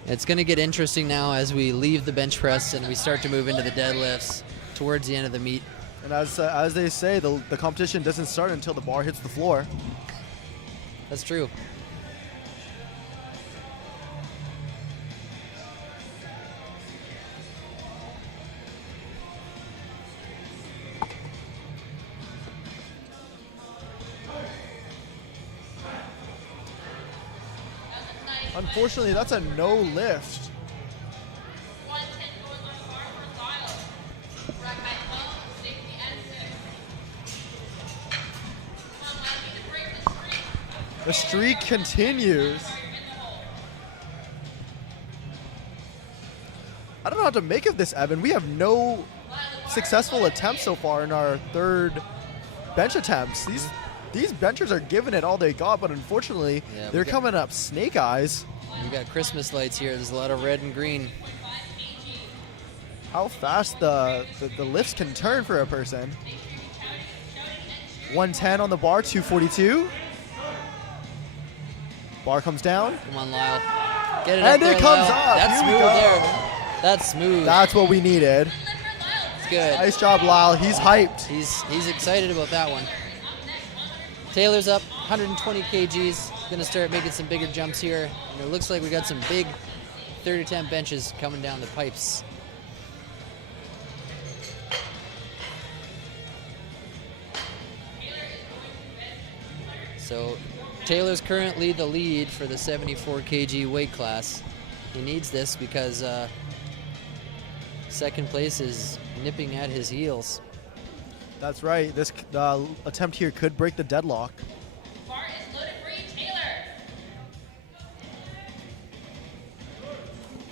It's going to get interesting now as we leave the bench press and we start to move into the deadlifts towards the end of the meet. And as they say, the competition doesn't start until the bar hits the floor. That's true. Unfortunately, that's a no lift. 110 going on the bar for Lyle. Rack by 12, safety at 6. Come on, Lyle, need to break the streak. The streak continues. I don't know how to make of this, Evan. We have no successful attempts so far in our third bench attempts. These benchers are giving it all they got, but unfortunately, they're coming up snake eyes. We got Christmas lights here. There's a lot of red and green. How fast the lifts can turn for a person. 110 on the bar, 242. Bar comes down. Come on, Lyle. Get it And up there, it comes Lyle. up. That's Here we smooth go. there. That's smooth. That's what we needed. It's good. Nice job, Lyle. He's hyped. He's excited about that one. Taylor's up 120 kgs. Gonna start making some bigger jumps here. And it looks like we got some big third attempt benches coming down the pipes. So Taylor's currently the lead for the 74 kg weight class. He needs this because second place is nipping at his heels. That's right. This attempt here could break the deadlock. Bar is loaded for you, Taylor.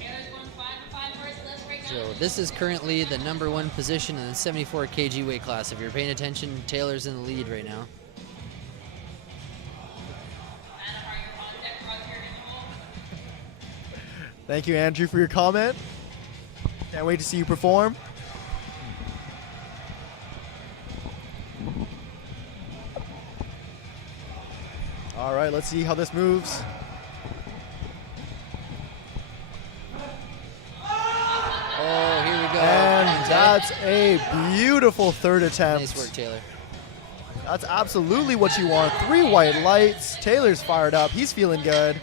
Taylor's going 5 for his left right now. So this is currently the #1 position in the 74 kg weight class. If you're paying attention, Taylor's in the lead right now. Thank you, Andrew, for your comment. Can't wait to see you perform. All right, let's see how this moves. Oh, here we go. And that's a beautiful third attempt. Nice work, Taylor. That's absolutely what you want. 3 white lights. Taylor's fired up. He's feeling good.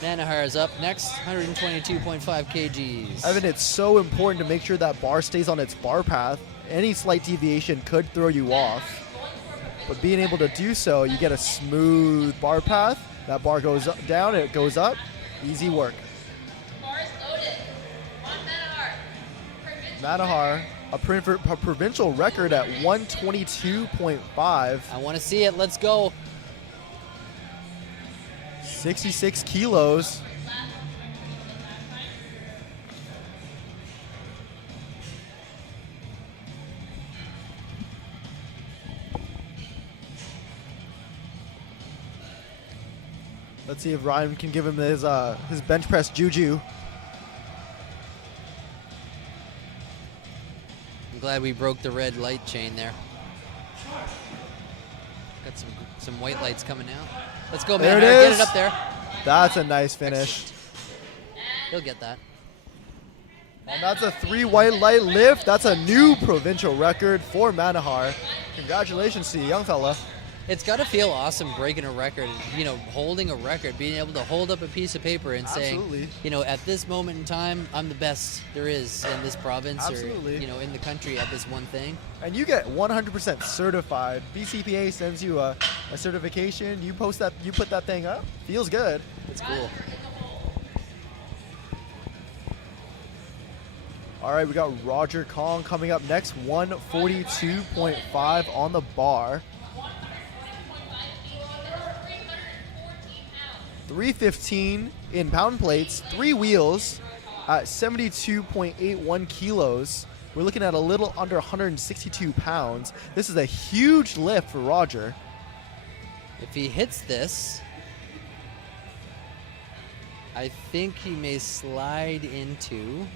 Nanahar is up next, 122.5 kgs. Evan, it's so important to make sure that bar stays on its bar path. Any slight deviation could throw you off. But being able to do so, you get a smooth bar path. That bar goes up, down, it goes up. Easy work. Bar is loaded. On Manahar, a provincial record at 122.5. I want to see it. Let's go. 66 kilos. Let's see if Ryan can give him his bench press juju. I'm glad we broke the red light chain there. Got some white lights coming out. Let's go, There man. it Get is. it up there. That's a nice finish. He'll get that. And that's a 3 white light lift. That's a new provincial record for Manahar. Congratulations to you, young fella. It's got to feel awesome breaking a record, you know, holding a record, being able to hold up a piece of paper and Absolutely. saying, you know, at this moment in time, I'm the best there is in this province Absolutely. or, you know, in the country at this one thing. And you get 100% certified. BCPA sends you a certification. You put that thing up. Feels good. It's cool. All right, we got Roger Kong coming up next, 142.5 on the bar. 315 in pound plates, 3 wheels at 72.81 kilos. We're looking at a little under 162 pounds. This is a huge lift for Roger. If he hits this, I think he may slide into.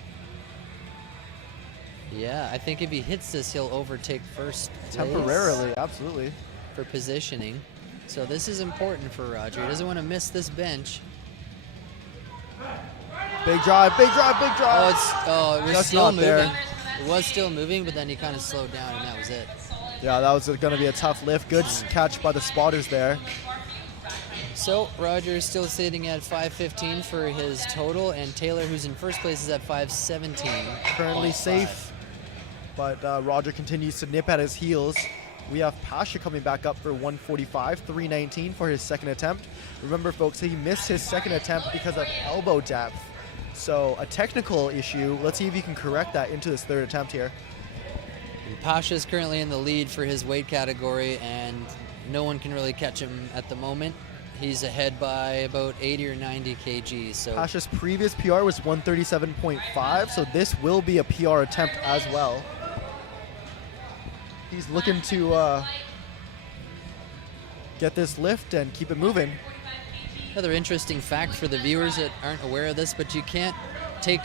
Yeah, I think if he hits this, he'll overtake first Temporarily, absolutely. for positioning. So this is important for Roger. He doesn't want to miss this bench. Big drive, big drive, big drive. It was Just still not moving. there. It was still moving, but then he kind of slowed down, and that was it. Yeah, that was going to be a tough lift. Good catch by the spotters there. So Roger is still sitting at 515 for his total, and Taylor, who's in first place, is at 517. Currently safe, but Roger continues to nip at his heels. We have Pasha coming back up for 145, 319 for his second attempt. Remember, folks, he missed his second attempt because of elbow depth. So a technical issue. Let's see if he can correct that into his third attempt here. Pasha is currently in the lead for his weight category, and no one can really catch him at the moment. He's ahead by about 80 or 90 kgs. So Pasha's previous PR was 137.5, so this will be a PR attempt as well. He's looking to get this lift and keep it moving. another interesting fact for the viewers that aren't aware of this, but you can't take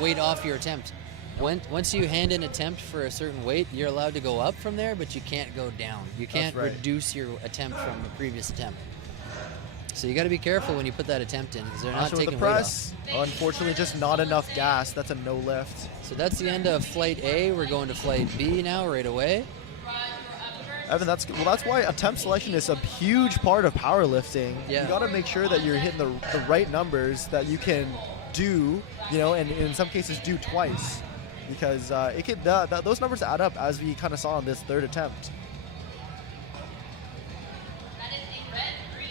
weight off your attempt. Once you hand an attempt for a certain weight, you're allowed to go up from there, but you can't go down. You can't reduce your attempt from the previous attempt. So you got to be careful when you put that attempt in, because they're not taking the press. weight off. Unfortunately, just not enough gas. That's a no lift. So that's the end of Flight A. We're going to Flight B now, right away. Evan, that's why attempt selection is a huge part of powerlifting. Yeah. You got to make sure that you're hitting the right numbers that you can do, and in some cases do twice, because it could those numbers add up, as we kind of saw on this third attempt.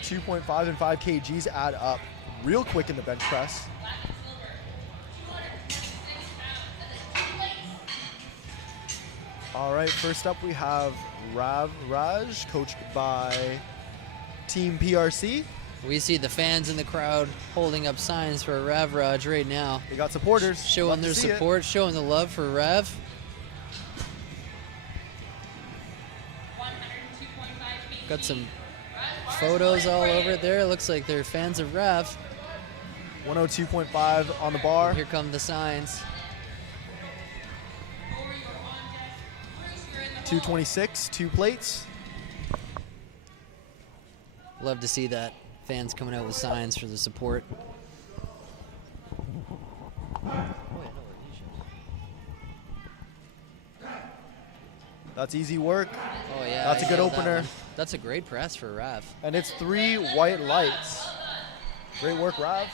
2.5 and 5 kgs add up real quick in the bench press. All right, first up we have Raj, coached by Team PRC. We see the fans in the crowd holding up signs for Ravraj right now. They got supporters. Showing Love their to see support, showing the love for Rav. Got some photos all over it there. Looks like they're fans of Rav. 102.5 on the bar. Here come the signs. 226, 2 plates. Love to see that. Fans coming out with signs for the support. That's easy work. Oh yeah, That's a he good nailed that opener. one. That's a great press for Rav. And it's 3 white lights. Great work, Rav.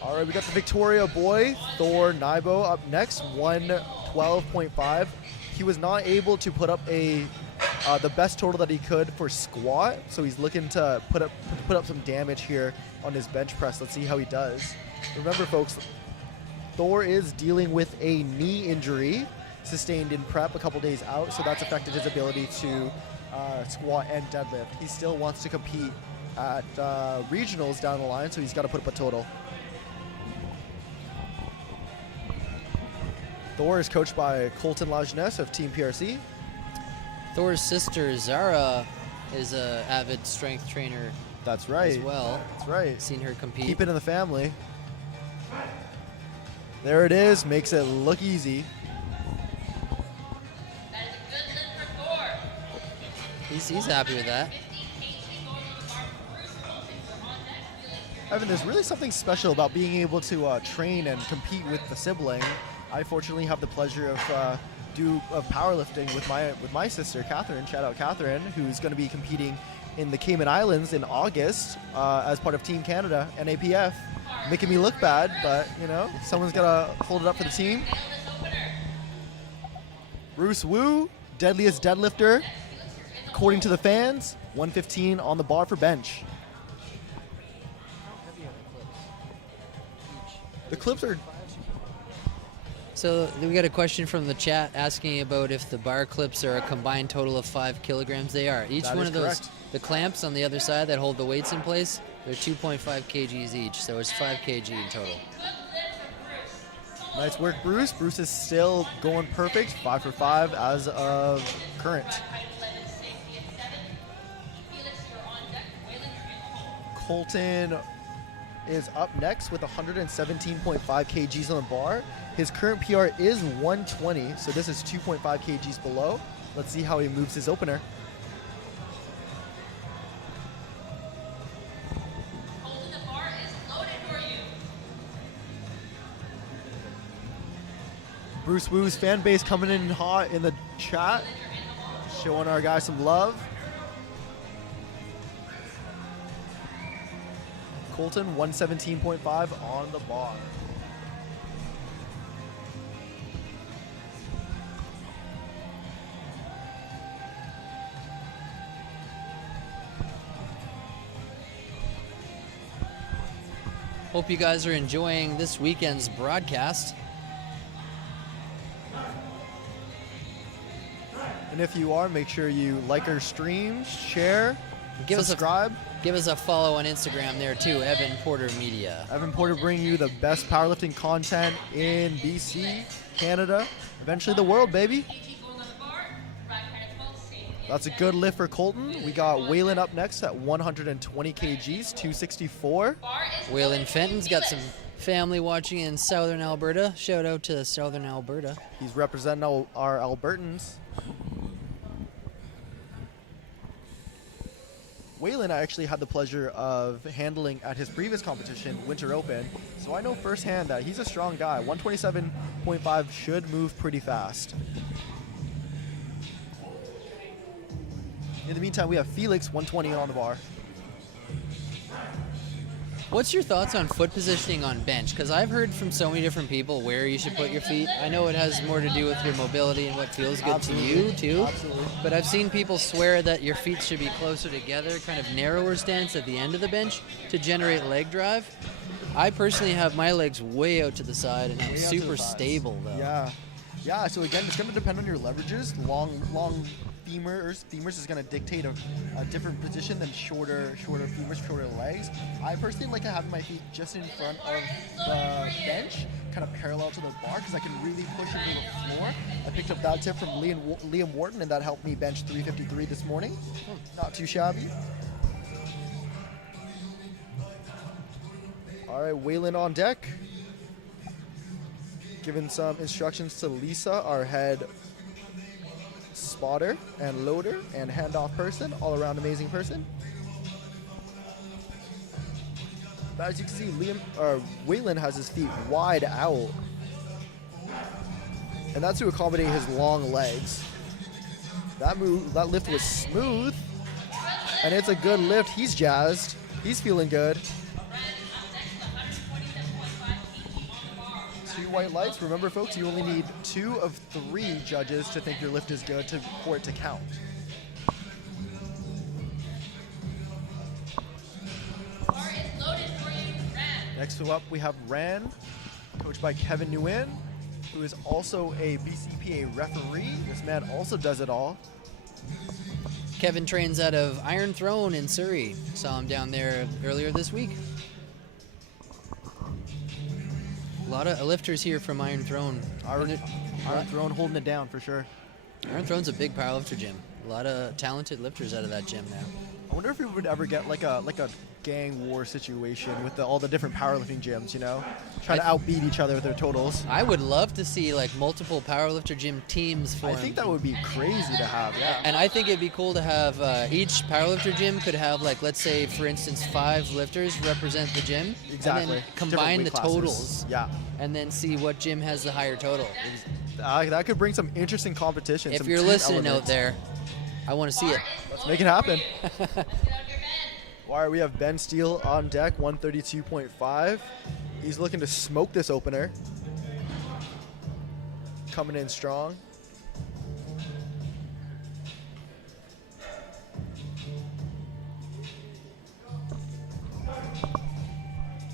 All right, we got the Victoria boy, Thor Nybo, up next, 112.5. He was not able to put up the best total that he could for squat, so he's looking to put up some damage here on his bench press. Let's see how he does. Remember, folks, Thor is dealing with a knee injury sustained in prep a couple days out, so that's affected his ability to squat and deadlift. He still wants to compete at regionals down the line, so he's got to put up a total. Thor is coached by Colton Lajeunesse of Team PRC. Thor's sister Zara is an avid strength trainer. That's right. As well. That's right. Seen her compete. Keep it in the family. There it is. Makes it look easy. That is a good lift for Thor. He's happy with that. 15 kg going on the bar for Bruce Wilson for on deck. Feeling here. Evan, there's really something special about being able to train and compete with the sibling. I fortunately have the pleasure of powerlifting with my sister Catherine. Shout out Catherine, who's going to be competing in the Cayman Islands in August as part of Team Canada and APF. Making me look bad, but someone's got to hold it up for the team. Bruce Wu, deadliest deadlifter, according to the fans. 115 on the bar for bench. The clips are. So we got a question from the chat asking about if the bar clips are a combined total of 5 kilograms. They are. Each That one is of those, correct. the clamps on the other side that hold the weights in place, they're 2.5 kgs each, so it's 5 kg in total. Nice work, Bruce. Bruce is still going perfect, 5 for 5 as of current. Colton is up next with 117.5 kgs on the bar. His current PR is 120, so this is 2.5 kgs below. Let's see how he moves his opener. Bruce Woo's fan base coming in hot in the chat, showing our guy some love. Colton, 117.5 on the bar. Hope you guys are enjoying this weekend's broadcast. And if you are, make sure you like our streams, share, Give us a- subscribe. Give us a follow on Instagram there too, Evan Porter Media. Evan Porter bringing you the best powerlifting content in BC, Canada, eventually the world, baby. That's a good lift for Colton. We got Waylon up next at 120 kgs, 264. Waylon Fenton's got some family watching in Southern Alberta. Shout out to Southern Alberta. He's representing our Albertans. Waylon, I actually had the pleasure of handling at his previous competition, Winter Open, so I know firsthand that he's a strong guy. 127.5 should move pretty fast. In the meantime, we have Felix, 120 on the bar. What's your thoughts on foot positioning on bench? Because I've heard from so many different people where you should put your feet. I know it has more to do with your mobility and what feels good to you too. Absolutely. But I've seen people swear that your feet should be closer together, kind of narrower stance at the end of the bench to generate leg drive. I personally have my legs way out to the side and I'm Way out to super the thighs. stable though. Yeah. So again, it's going to depend on your leverages. Long femurs is going to dictate a different position than shorter femurs, shorter legs. I personally like to have my feet just in front of the bench, kind of parallel to the bar, because I can really push into the floor. I picked up that tip from Liam Wharton, and that helped me bench 353 this morning. Not too shabby. All right, Waylon on deck. Giving some instructions to Lisa, our head spotter and loader and handoff person, all around amazing person. But as you can see, Waylon has his feet wide out, and that's to accommodate his long legs. That lift was smooth, and it's a good lift. He's jazzed. He's feeling good. 2 white lights. Remember, folks, you only need 2 of 3 judges to think your lift is good for it to count. Next up, we have Ran, coached by Kevin Nguyen, who is also a BCPA referee. This man also does it all. Kevin trains out of Iron Throne in Surrey. Saw him down there earlier this week. A lot of lifters here from Iron Throne. Iron Throne holding it down for sure. Iron Throne's a big powerlifter gym. A lot of talented lifters out of that gym now. I wonder if we would ever get like a gang war situation with all the different powerlifting gyms, you know? Trying to outbeat each other with their totals. I would love to see like multiple powerlifter gym teams form. I think that would be crazy to have, yeah. And I think it'd be cool to have each powerlifter gym could have like, let's say for instance 5 lifters represent the gym. Exactly. And then Different combine weight the classes. totals. Yeah. And then see what gym has the higher total. That could bring some interesting competition. If some you're team listening elements. out there, I want to see it. Let's make it happen. All right, we have Ben Steele on deck, 132.5. He's looking to smoke this opener. Coming in strong.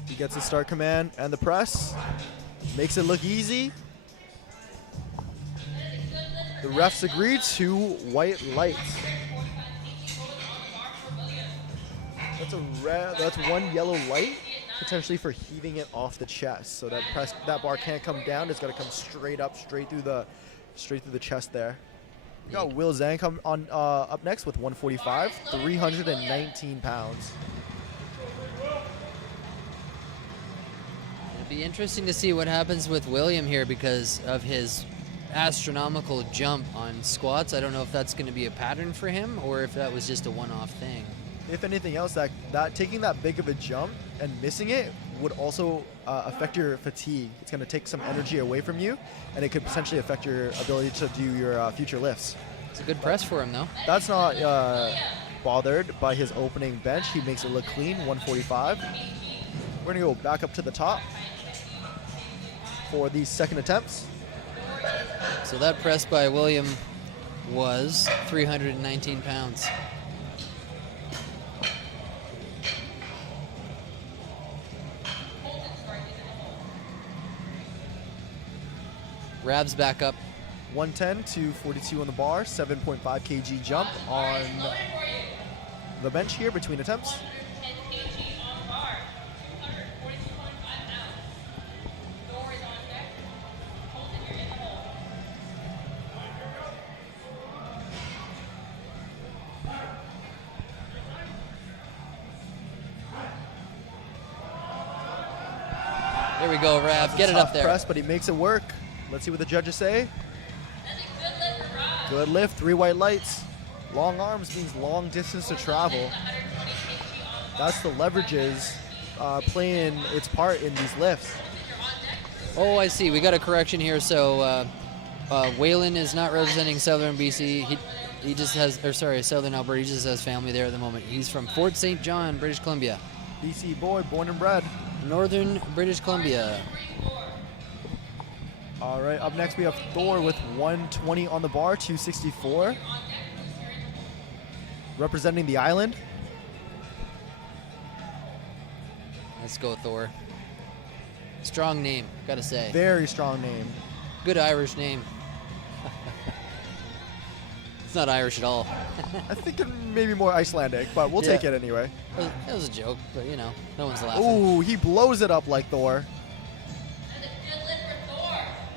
He gets the start command and the press. Makes it look easy. The refs agree to white lights. That's one yellow light, potentially for heaving it off the chest. So that bar can't come down. It's got to come straight up, straight through the chest there. We got Will Zhang come on up next with 145, 319 pounds. It'd be interesting to see what happens with William here because of his astronomical jump on squats. I don't know if that's going to be a pattern for him or if that was just a one-off thing. If anything else, that taking that big of a jump and missing it would also affect your fatigue. It's going to take some energy away from you, and it could potentially affect your ability to do your future lifts. It's a good press for him, though. That's not bothered by his opening bench. He makes it look clean, 145. We're going to go back up to the top for these second attempts. So that press by William was 319 pounds. Rabs back up. 110 to 42 on the bar, 7.5 kg jump on the bench here between attempts. There we go, Rab. Get it up there. Press, but he makes it work. Let's see what the judges say. Good lift, 3 white lights. Long arms means long distance to travel. That's the leverages playing its part in these lifts. Oh, I see. We got a correction here. So Waylon is not representing Southern BC. He just has, or sorry, Southern Alberta. He just has family there at the moment. He's from Fort St. John, British Columbia. BC boy, born and bred. Northern British Columbia. All right, up next we have Thor with 120 on the bar, 264. Representing the island. Let's go, Thor. Strong name, gotta say. Very strong name. Good Irish name. It's not Irish at all. I think it may be more Icelandic, but we'll take it anyway. That was a joke, but you know, no one's laughing. Ooh, he blows it up like Thor.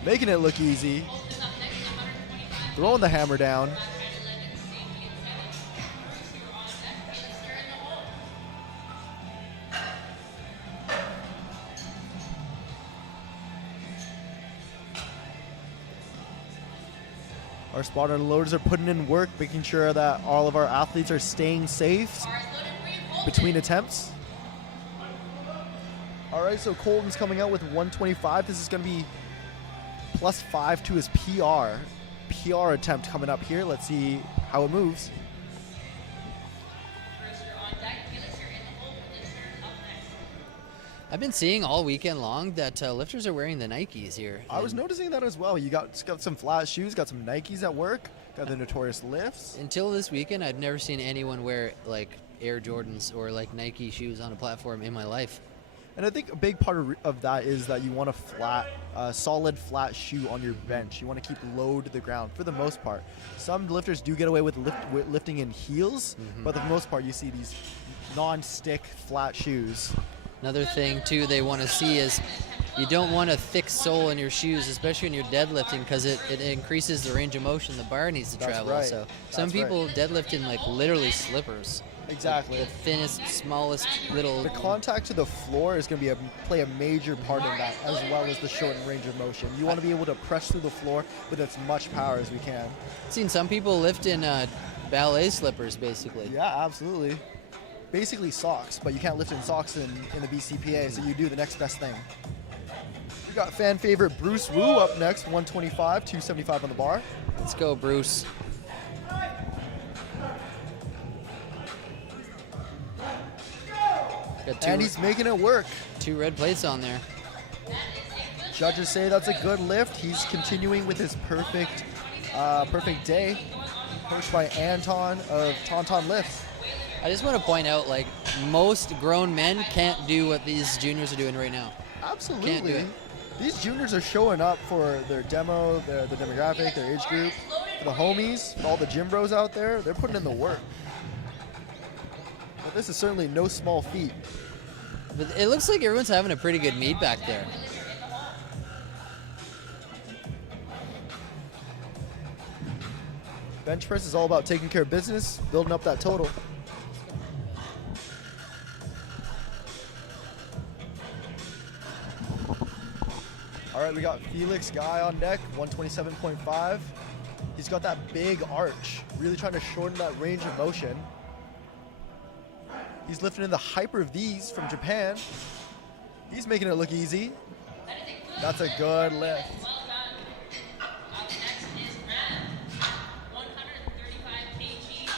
Making it look easy. Throwing the hammer down. Our spotter loaders are putting in work, making sure that all of our athletes are staying safe between attempts. All right, so Colton's coming out with 125. This is going to be +5 to his PR attempt coming up here. Let's see how it moves. I've been seeing all weekend long that lifters are wearing the Nikes here. I was noticing that as well. You got some flat shoes, got some Nikes at work, got the notorious lifts. Until this weekend, I've never seen anyone wear like Air Jordans or like Nike shoes on a platform in my life. And I think a big part of that is that you want a solid flat shoe on your bench. You want to keep low to the ground for the most part. Some lifters do get away with lifting in heels, but for the most part you see these non-stick flat shoes. Another thing too they want to see is you don't want a thick sole in your shoes, especially when you're deadlifting, because it increases the range of motion the bar needs to travel. Right. So some people deadlift in like literally slippers. Exactly. The thinnest, smallest little. The contact to the floor is going to play a major part in that, as well as the shortened range of motion. You want to be able to press through the floor with as much power as we can. I've seen some people lift in ballet slippers, basically. Yeah, absolutely. Basically socks, but you can't lift in socks in the BCPA, so you do the next best thing. We got fan favorite Bruce Wu up next, 125, 275 on the bar. Let's go, Bruce. And he's making it work. 2 red plates on there. Judges say that's a good lift. He's continuing with his perfect day. Coached by Anton of Tauntaun Lifts. I just want to point out, like, most grown men can't do what these juniors are doing right now. Absolutely. Can't do it. These juniors are showing up for their demo, their demographic, their age group, for the homies, for all the gym bros out there. They're putting in the work. But this is certainly no small feat. But it looks like everyone's having a pretty good meet back there. Bench press is all about taking care of business, building up that total. All right, we got Felix Guy on deck, 127.5. He's got that big arch, really trying to shorten that range of motion. He's lifting in the Hyper V's from Japan. He's making it look easy. That's a good lift. Well done. Up next is Ram. 135 kg. Rack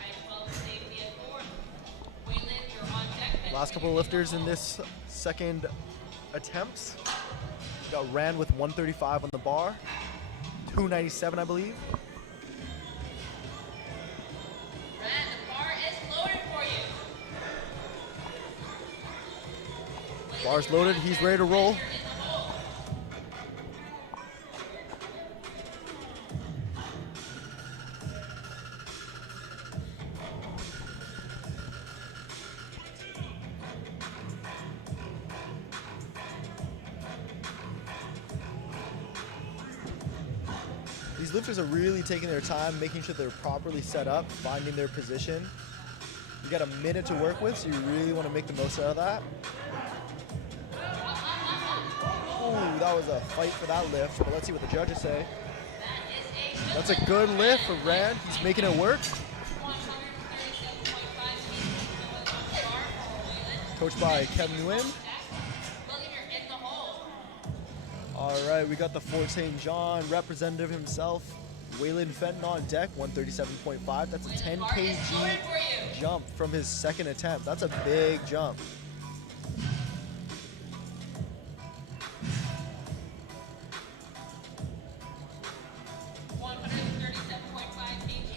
height 12, safety at 4. Wayland, you're on deck. Last couple of lifters in this second attempts. We got Rand with 135 on the bar, 297, I believe. Ram, the bar is loaded for you. Bar's loaded, he's ready to roll. You're in the hole. These lifters are really taking their time, making sure they're properly set up, finding their position. You got a minute to work with, so you really want to make the most out of that. Ooh, that was a fight for that lift, but let's see what the judges say. That's a good lift for Rand. He's making it work. 137.5 Coached by Kevin Nguyen. William, you're in the hole. All right, we got the Fort St. John representative himself, Waylon Fenton on deck, 137.5. That's a 10 kg jump from his second attempt. That's a big jump.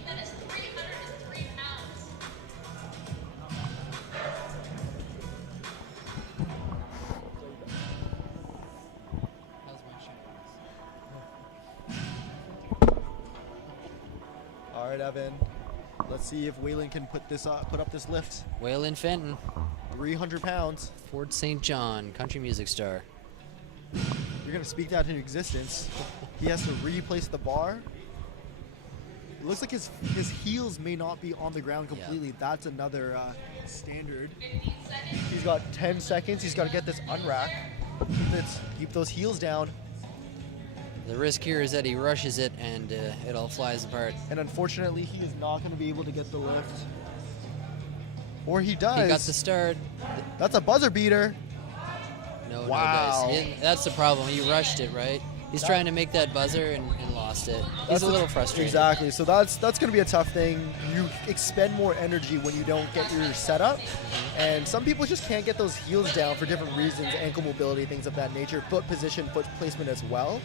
That is 303 pounds. All right, Evan. Let's see if Waylon can put up this lift. Waylon Fenton, 300 pounds. Fort St. John, country music star. You're gonna speak that into existence. He has to replace the bar. It looks like his heels may not be on the ground completely. That's another standard. 15 seconds. He's got 10 seconds. He's got to get this unrack. Keep those heels down. The risk here is that he rushes it and it all flies apart. And unfortunately, he is not going to be able to get the lift. Or he does. He got the start. That's a buzzer beater. No, Wow. no dice. He didn't- that's the problem. He rushed it, right? He's trying to make that buzzer and lost it. He's That's a little frustrated. Exactly. So that's going to be a tough thing. You expend more energy when you don't get your setup. And some people just can't get those heels down for different reasons, ankle mobility, things of that nature, foot position, foot placement as well.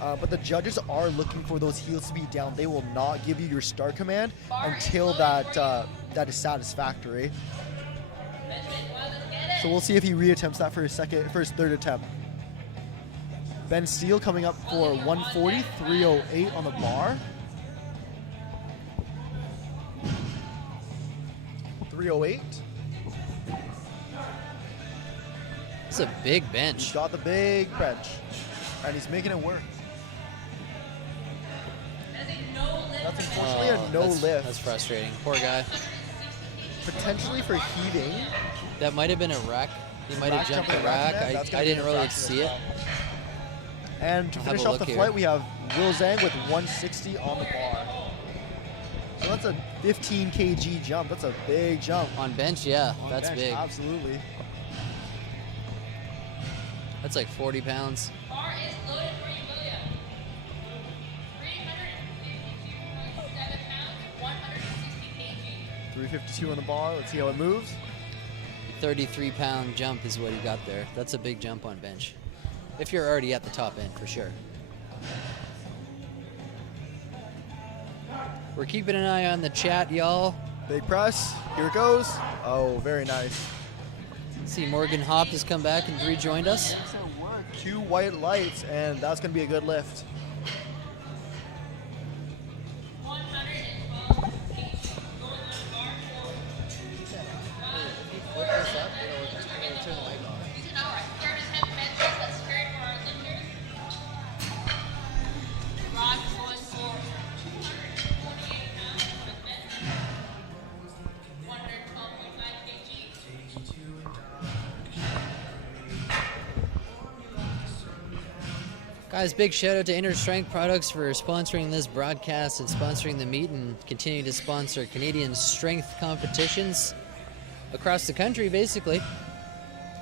But the judges are looking for those heels to be down. They will not give you your start command until that is satisfactory. So we'll see if he reattempts that for his third attempt. Ben Steele coming up for 140, 308 on the bar. 308. It's a big He's bench. got the big bench, and he's making it work. That's unfortunately a no lift. That's frustrating. Poor guy. Potentially for heaving. That might have been a rack. He might have Rack jumped the jumping rack. net, that's gonna I be didn't an really infraction see as it. well. And to I'll have finish a off look the here. flight, we have Will Zhang with 160 on the bar. So that's a 15 kg jump. That's a big jump. On bench, yeah, On that's bench, big. Absolutely. That's like 40 pounds. Bar is loaded for you, William. 352.7 pounds, 160 kg. 352 on the bar. Let's see how it moves. 33-pound jump is what he got there. That's a big jump on bench. If you're already at the top end, for sure. We're keeping an eye on the chat, y'all. Big press. Here it goes. Oh, very nice. See, Morgan Hopp has come back and rejoined us. Excellent work. 2 white lights, and that's going to be a good lift. 112 kg. Going on the bar for These are our third attempt benches. That's carried for our lifters. Rod going for 248 pounds for the bench. 112.5 kg. Guys, big shout out to Inner Strength Products for sponsoring this broadcast and sponsoring the meet and continuing to sponsor Canadian strength competitions across the country, basically.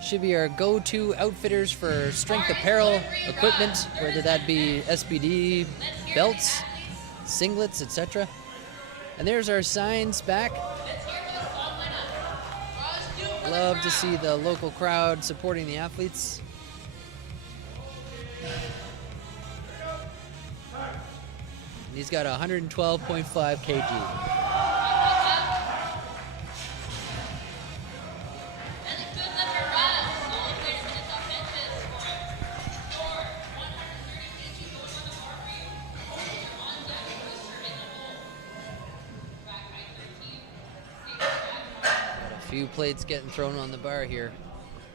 Should be our go-to outfitters for strength apparel equipment, whether that be SBD, belts, singlets, etc. And there's our signs back. Love to see the local crowd supporting the athletes. And he's got 112.5 kg. A few plates getting thrown on the bar here.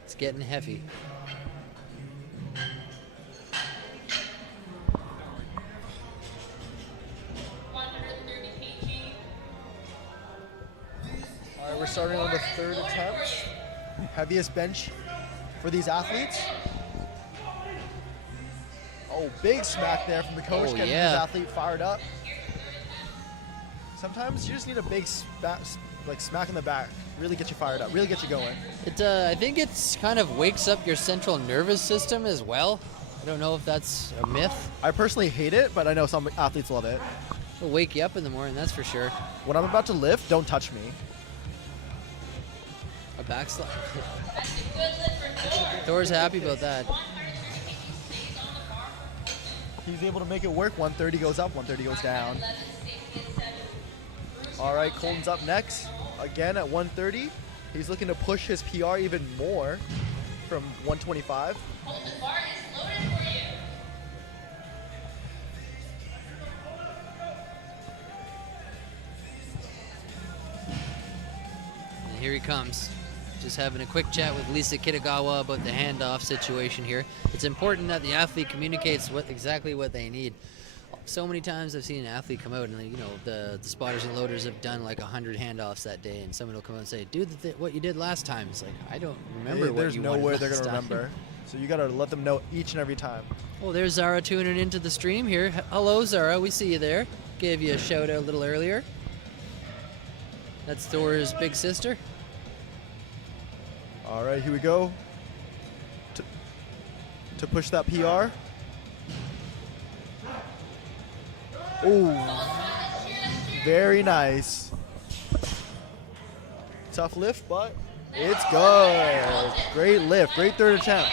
It's getting heavy. All right, we're starting on the third attempt. Heaviest bench for these athletes. Oh, big smack there from the coach, getting his athlete fired up. Sometimes you just need a big smack in the back, really get you fired up, really get you going. It, I think it's kind of wakes up your central nervous system as well. I don't know if that's a myth. I personally hate it, but I know some athletes love it. It'll wake you up in the morning, that's for sure. When I'm about to lift, don't touch me. A backslide. Thor's happy about that. He's able to make it work. 130 goes up, 130 goes down. All right, Colton's up next. Again at 130. He's looking to push his PR even more from 125. Colton bar is loaded for you. And here he comes. Just having a quick chat with Lisa Kitagawa about the handoff situation here. It's important that the athlete communicates exactly what they need. So many times I've seen an athlete come out and, you know, the spotters and loaders have done like 100 handoffs that day, and someone will come out and say, "Do what you did last time." It's like, I don't remember what you wanted last time. There's no way they're going to remember. So you got to let them know each and every time. Oh, there's Zara tuning into the stream here. Hello, Zara. We see you there. Gave you a shout out a little earlier. That's Thor's big sister. All right, here we go. To push that PR. Oh, very nice. Tough lift, but it's good. Great lift, great third attempt.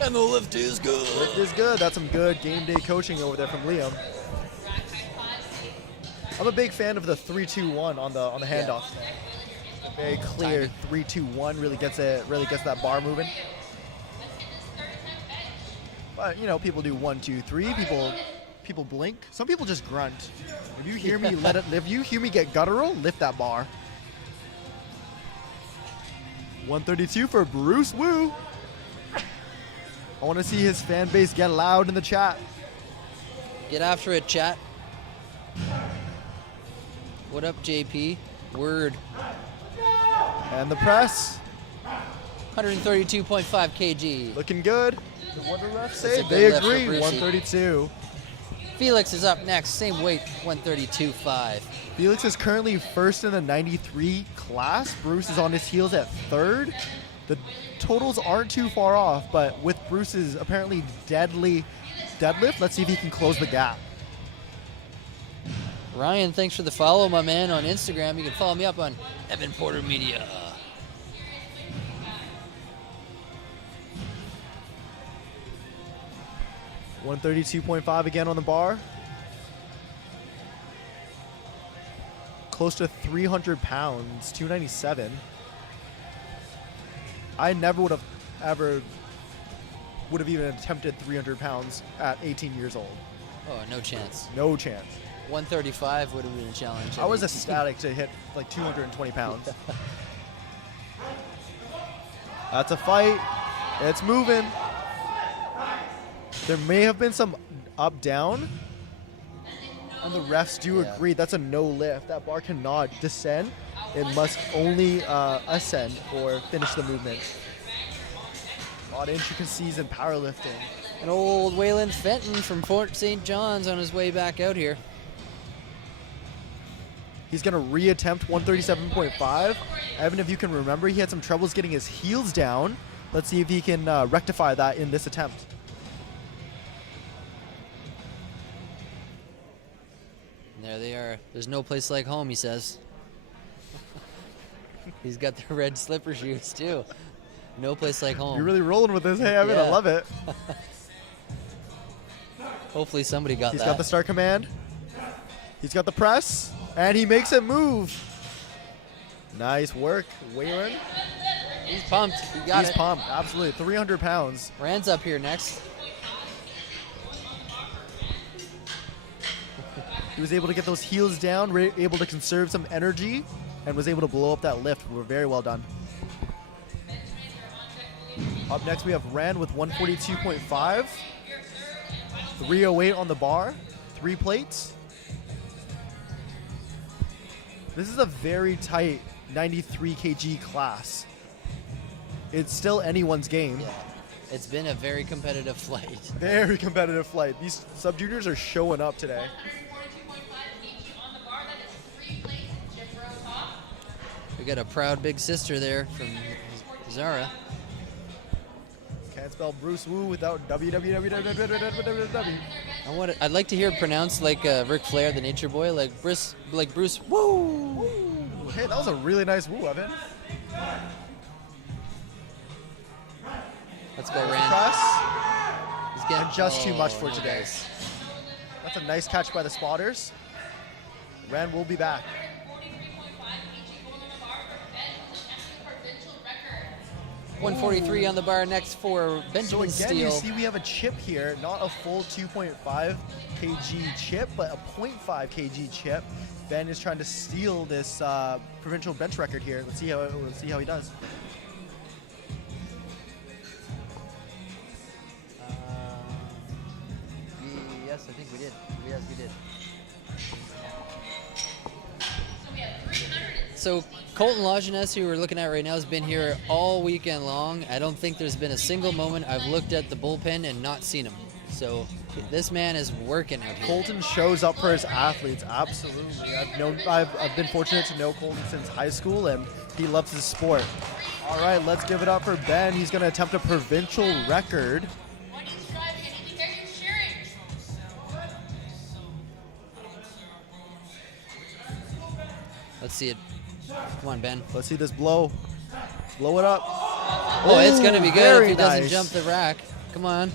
And the lift is good. Lift is good. That's some good game day coaching over there from Liam. I'm a big fan of the 3-2-1 on the handoff. Yeah. Very clear 3-2-1 really gets that bar moving. But you know, people do 1-2-3. People blink. Some people just grunt. If you hear me if you hear me get guttural, lift that bar. 132 for Bruce Wu. I want to see his fan base get loud in the chat. Get after it, chat. What up, JP? Word. And the press. 132.5 kg. Looking good. What did the ref say? That's a They good lift for agree. Brucey. 132. Felix is up next, same weight, 132.5. Felix is currently first in the 93 class. Bruce is on his heels at third. The totals aren't too far off, but with Bruce's apparently deadly deadlift, let's see if he can close the gap. Ryan, thanks for the follow, my man, on Instagram. You can follow me up on Evan Porter Media. $132.5 again on the bar. close to 300 pounds, 297. I never would have even attempted 300 pounds at 18 years old. Oh, no chance. No chance. 135 would have been a challenge. I was ecstatic to hit like 220 pounds. That's a fight. It's moving. There may have been some up-down. And the refs do agree that's a no lift. That bar cannot descend. It must only ascend or finish the movement. A lot of intricacies in powerlifting. An old Waylon Fenton from Fort St. John's on his way back out here. He's going to reattempt 137.5. Evan, if you can remember, he had some troubles getting his heels down. Let's see if he can rectify that in this attempt. And there they are. There's no place like home, he says. He's got the red slipper shoes, too. No place like home. You're really rolling with this. Hey, Evan, I love it. Hopefully somebody got that. He's got the start command. He's got the press. And he makes it move. Nice work, Waylon. He's pumped. He got He's it. pumped, absolutely. 300 pounds. Rand's up here next. He was able to get those heels down, able to conserve some energy, and was able to blow up that lift. We're very well done. Up next, we have Rand with 142.5. 308 on the bar, 3 plates. This is a very tight 93 kg class. It's still anyone's game. Yeah. It's been a very competitive flight. Very competitive flight. These sub-juniors are showing up today. 142.5 kg on the bar. That is 3 plates and chip row top. We got a proud big sister there from Zara. Can't spell Bruce Wu without www. I'd like to hear it pronounced like Ric Flair, the Nature Boy, like Bruce Woo. Hey, that was a really nice woo, Evan. Let's go, Rand. Press. He's getting And just too much for no today. dice. That's a nice catch by the spotters. Rand will be back. 143.5 kg going on the bar for Ben, who's attempting the provincial record. 143 on the bar next for So Benjamin again, Steele. you see we have a chip here, not a full 2.5 kg chip, but a 0.5 kg chip. Ben is trying to steal this provincial bench record here. Let's see how he does. Yes, I think we did. Yes, we did. So we have 300. So Colton Lajeunesse, who we're looking at right now, has been here all weekend long. I don't think there's been a single moment I've looked at the bullpen and not seen him. So this man is working out here. Colton shows up for his athletes, absolutely. I've been fortunate to know Colton since high school, and he loves his sport. All right, let's give it up for Ben. He's going to attempt a provincial record. When he's driving, I need to hear you cheering. Let's see it. Come on, Ben. Let's see this blow. Blow it up. Oh, it's going to be good very if he doesn't nice. jump the rack. Come on.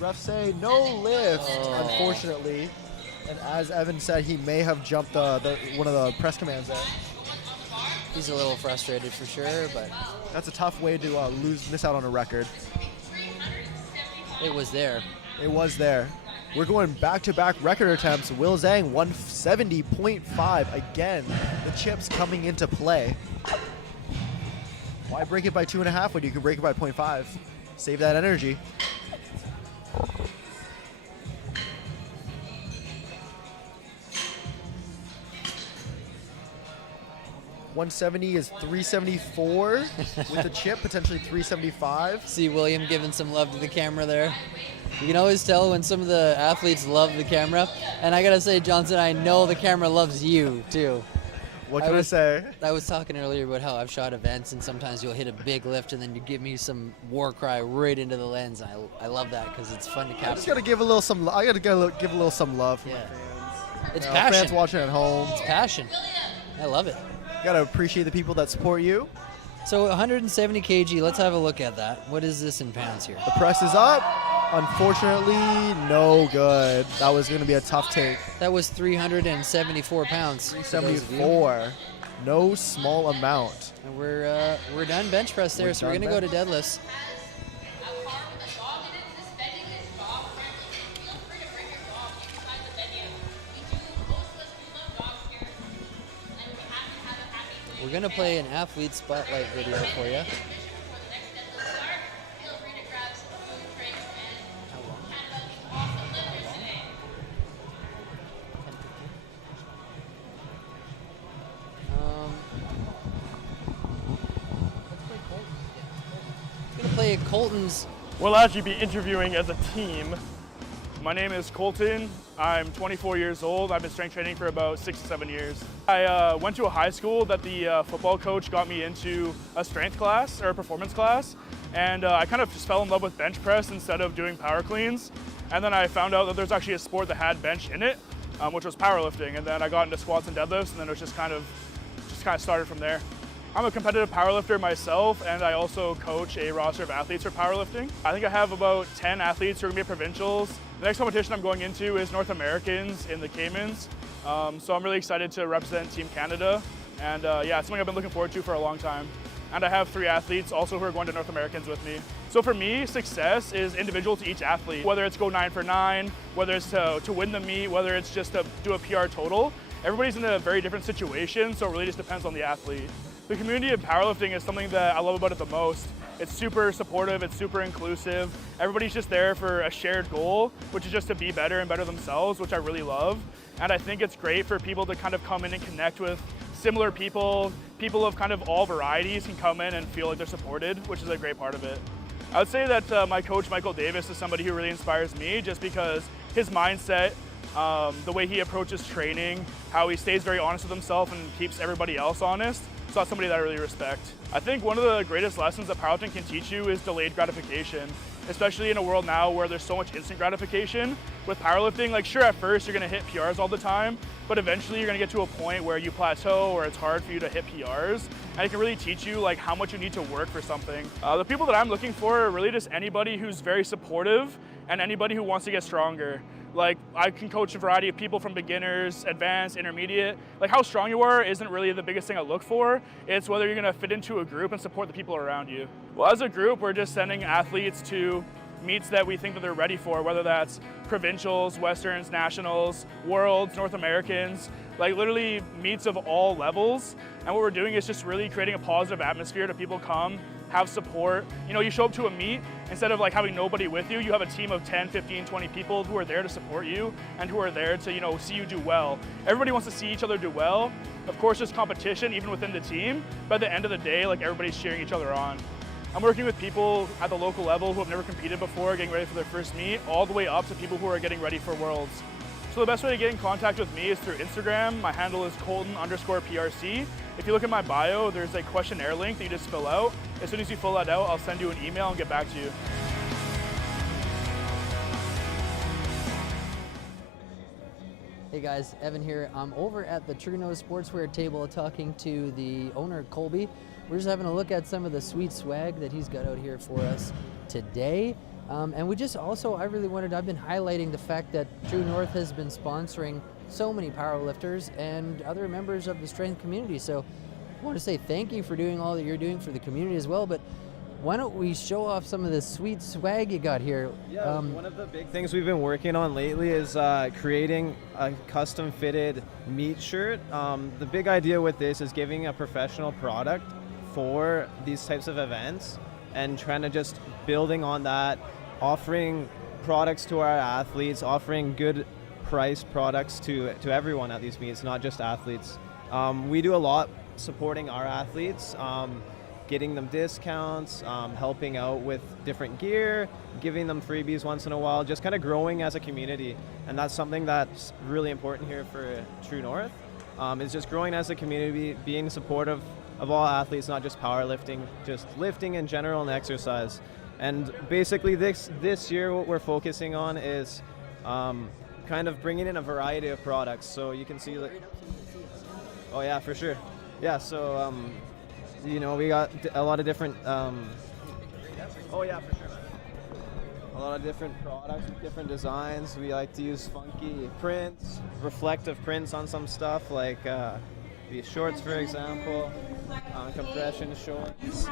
Refs say no lift, Oh. unfortunately. And as Evan said, he may have jumped one of the press commands there. He's a little frustrated for sure, but That's a tough way to miss out on a record. it was there. It was there. We're going back-to-back record attempts. Will Zhang, 170.5. Again, the chips coming into play. Why break it by 2.5 when you can break it by 0.5? Save that energy. $170 is $374 with the chip, potentially $375. See William giving some love to the camera there. You can always tell when some of the athletes love the camera. And I got to say, Johnson, I know the camera loves you, too. What can I say? I was talking earlier about how I've shot events, and sometimes you'll hit a big lift, and then you give me some war cry right into the lens. I love that because it's fun to I just capture. gotta give a little some. I gotta give a little some love for Yeah. my fans. It's You know, fans passion. watching at home. It's passion. I love it. You gotta appreciate the people that support you. So 170 kg, let's have a look at that. What is this in pounds here? The press is up, Unfortunately, no good. That was going to be a tough take. That was 374 pounds. for those of you. 374. No small amount. And we're done bench press there, so we're done gonna go to deadlifts. We're gonna play an athlete spotlight video for you. Play Colton's. We'll actually be interviewing as a team. My name is Colton. I'm 24 years old. I've been strength training for about 6 to 7 years. I went to a high school that the football coach got me into a strength class or a performance class, and I kind of just fell in love with bench press instead of doing power cleans. And then I found out that there's actually a sport that had bench in it, which was powerlifting. And then I got into squats and deadlifts, and then it was just kind of started from there. I'm a competitive powerlifter myself, and I also coach a roster of athletes for powerlifting. I think I have about 10 athletes who are going to be at provincials. The next competition I'm going into is North Americans in the Caymans. So I'm really excited to represent Team Canada. And yeah, it's something I've been looking forward to for a long time. And I have 3 athletes also who are going to North Americans with me. So for me, success is individual to each athlete. Whether it's go 9 for 9, whether it's to win the meet, whether it's just to do a PR total. Everybody's in a very different situation, so it really just depends on the athlete. The community of powerlifting is something that I love about it the most. It's super supportive, it's super inclusive. Everybody's just there for a shared goal, which is just to be better and better themselves, which I really love. And I think it's great for people to kind of come in and connect with similar people. People of kind of all varieties can come in and feel like they're supported, which is a great part of it. I would say that my coach, Michael Davis, is somebody who really inspires me just because his mindset, the way he approaches training, how he stays very honest with himself and keeps everybody else honest. So that's somebody that I really respect. I think one of the greatest lessons that powerlifting can teach you is delayed gratification, especially in a world now where there's so much instant gratification. With powerlifting, like sure at first you're gonna hit PRs all the time, but eventually you're gonna get to a point where you plateau or it's hard for you to hit PRs, and it can really teach you like how much you need to work for something. The people that I'm looking for are really just anybody who's very supportive and anybody who wants to get stronger. Like I can coach a variety of people from beginners, advanced, intermediate. Like how strong you are isn't really the biggest thing I look for. It's whether you're gonna fit into a group and support the people around you. Well, as a group, we're just sending athletes to meets that we think that they're ready for, whether that's provincials, westerns, nationals, worlds, North Americans, like literally meets of all levels. And what we're doing is just really creating a positive atmosphere to people come, have support. You know, you show up to a meet, instead of like having nobody with you, you have a team of 10, 15, 20 people who are there to support you and who are there to, you know, see you do well. Everybody wants to see each other do well. Of course, there's competition even within the team, but at the end of the day, like everybody's cheering each other on. I'm working with people at the local level who have never competed before, getting ready for their first meet, all the way up to people who are getting ready for Worlds. So the best way to get in contact with me is through Instagram. My handle is Colton_PRC. If you look at my bio, there's a questionnaire link that you just fill out. As soon as you fill that out, I'll send you an email and get back to you. Hey guys, Evan here. I'm over at the True Nose Sportswear table talking to the owner, Colby. We're just having a look at some of the sweet swag that he's got out here for us today. And we just also, I've been highlighting the fact that True North has been sponsoring so many powerlifters and other members of the strength community. So I want to say thank you for doing all that you're doing for the community as well, but why don't we show off some of the sweet swag you got here? Yeah, one of the big things we've been working on lately is creating a custom fitted meat shirt. The big idea with this is giving a professional product for these types of events and trying to just building on that, offering products to our athletes, offering good price products to everyone at these meets, not just athletes. We do a lot supporting our athletes, getting them discounts, helping out with different gear, giving them freebies once in a while, just kind of growing as a community. And that's something that's really important here for True North, is just growing as a community, being supportive of all athletes, not just powerlifting, just lifting in general and exercise. And basically this year what we're focusing on is kind of bringing in a variety of products. So you can see oh yeah, for sure. Yeah, so you know, we got a lot of different oh yeah, for sure. a lot of different products, different designs. We like to use funky prints, reflective prints on some stuff, like these shorts, for example, compression shorts.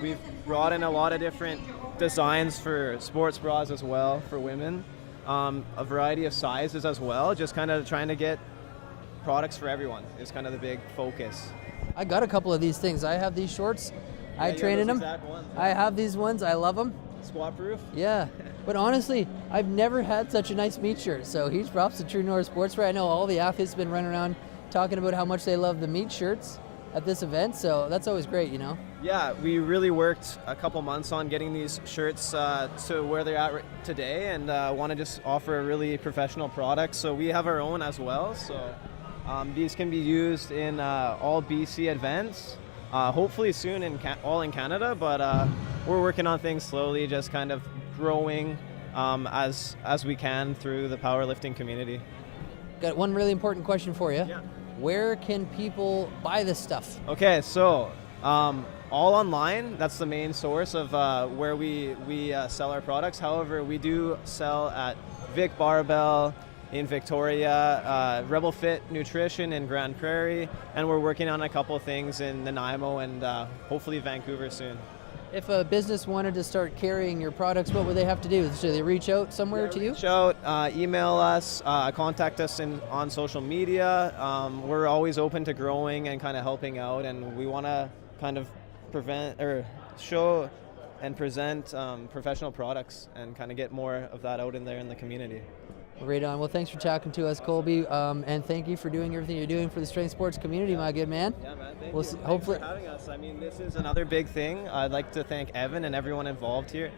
We've brought in a lot of different designs for sports bras as well for women, a variety of sizes as well, just kind of trying to get products for everyone is kind of the big focus. I got a couple of these things. I have these shorts. I train in them. Ones, I have these ones. I love them. Squat proof? Yeah. But honestly, I've never had such a nice meat shirt. So huge props to True North Sportswear. I know all the athletes have been running around talking about how much they love the meat shirts at this event. So that's always great, you know? Yeah, we really worked a couple months on getting these shirts to where they're at today, and want to just offer a really professional product. So we have our own as well. So these can be used in all BC events. Hopefully soon all in Canada, but we're working on things slowly, just kind of growing as we can through the powerlifting community. Got one really important question for you. Yeah. Where can people buy this stuff? Okay, so all online. That's the main source of where we sell our products. However, we do sell at Vic Barbell in Victoria, Rebel Fit Nutrition in Grand Prairie, and we're working on a couple things in Nanaimo and hopefully Vancouver soon. If a business wanted to start carrying your products, what would they have to do? Should they reach out somewhere to you? Reach out, email us, contact us on social media. We're always open to growing and kind of helping out, and we want to kind of show and present professional products and kind of get more of that out in there in the community. Right on. Well, thanks for talking to us, Colby, and thank you for doing everything you're doing for the strength sports community, my good man. Yeah, man. Thank you. Thanks Hopefully for having us. I mean, this is another big thing. I'd like to thank Evan and everyone involved here.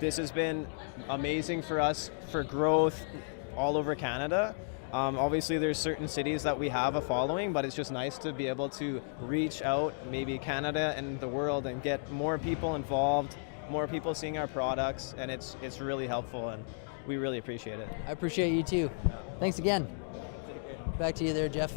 This has been amazing for us for growth all over Canada. Obviously, there's certain cities that we have a following, but it's just nice to be able to reach out, maybe Canada and the world, and get more people involved, more people seeing our products, and it's really helpful, and we really appreciate it. I appreciate you too. Thanks again. Back to you there, Jeff.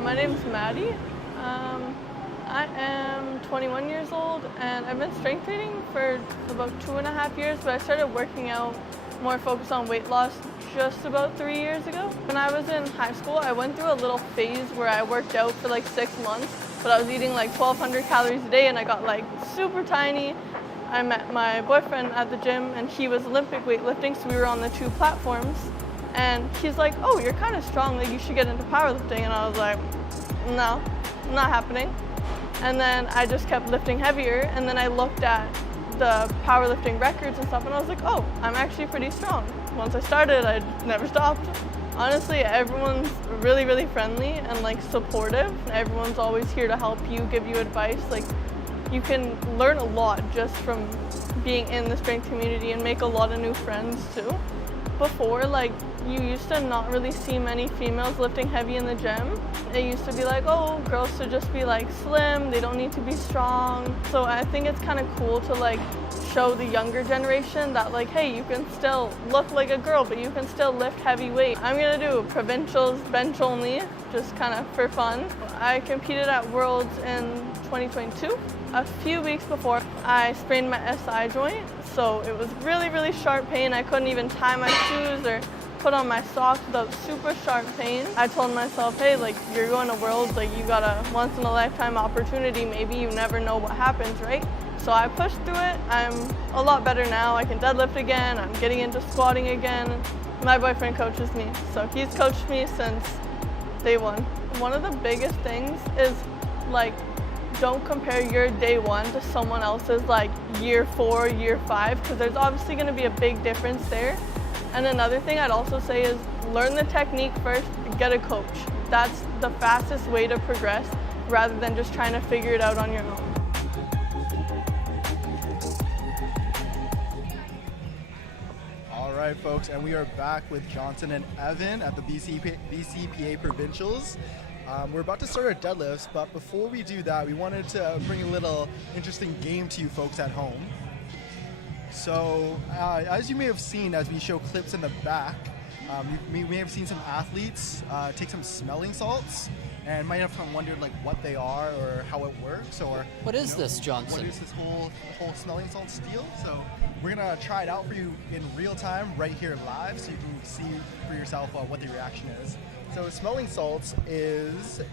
My name is Maddie. I am 21 years old and I've been strength training for about 2.5 years, but I started working out more focused on weight loss just about 3 years ago. When I was in high school, I went through a little phase where I worked out for like 6 months, but I was eating like 1,200 calories a day and I got like super tiny. I met my boyfriend at the gym and he was Olympic weightlifting, so we were on the 2 platforms. And he's like, oh, you're kind of strong, like you should get into powerlifting. And I was like, no, not happening. And then I just kept lifting heavier. And then I looked at the powerlifting records and stuff and I was like, oh, I'm actually pretty strong. Once I started, I never stopped. Honestly, everyone's really, really friendly and like supportive. Everyone's always here to help you, give you advice. Like you can learn a lot just from being in the strength community and make a lot of new friends too. Before, like, you used to not really see many females lifting heavy in the gym. It used to be like, oh, girls should just be like slim, they don't need to be strong. So I think it's kind of cool to like show the younger generation that like, hey, you can still look like a girl, but you can still lift heavy weight. I'm gonna do Provincials bench only, just kind of for fun. I competed at Worlds in 2022. A few weeks before, I sprained my SI joint, so it was really, really sharp pain. I couldn't even tie my shoes or put on my socks without super sharp pain. I told myself, hey, like, you're going to Worlds, like, you got a once-in-a-lifetime opportunity. Maybe you never know what happens, right? So I pushed through it. I'm a lot better now. I can deadlift again. I'm getting into squatting again. My boyfriend coaches me, so he's coached me since day one. One of the biggest things is, like, don't compare your day one to someone else's like year 4, year 5, because there's obviously going to be a big difference there. And another thing I'd also say is learn the technique first, get a coach. That's the fastest way to progress rather than just trying to figure it out on your own. right, folks, and we are back with Johnson and Evan at the BCPA Provincials. We're about to start our deadlifts, but before we do that, we wanted to bring a little interesting game to you folks at home. So, as you may have seen as we show clips in the back, you may have seen some athletes take some smelling salts and might have wondered like what they are or how it works, or What is this, Johnson? What is this whole smelling salt deal? So we're gonna try it out for you in real time right here live, so you can see for yourself what the reaction is. So smelling salts is a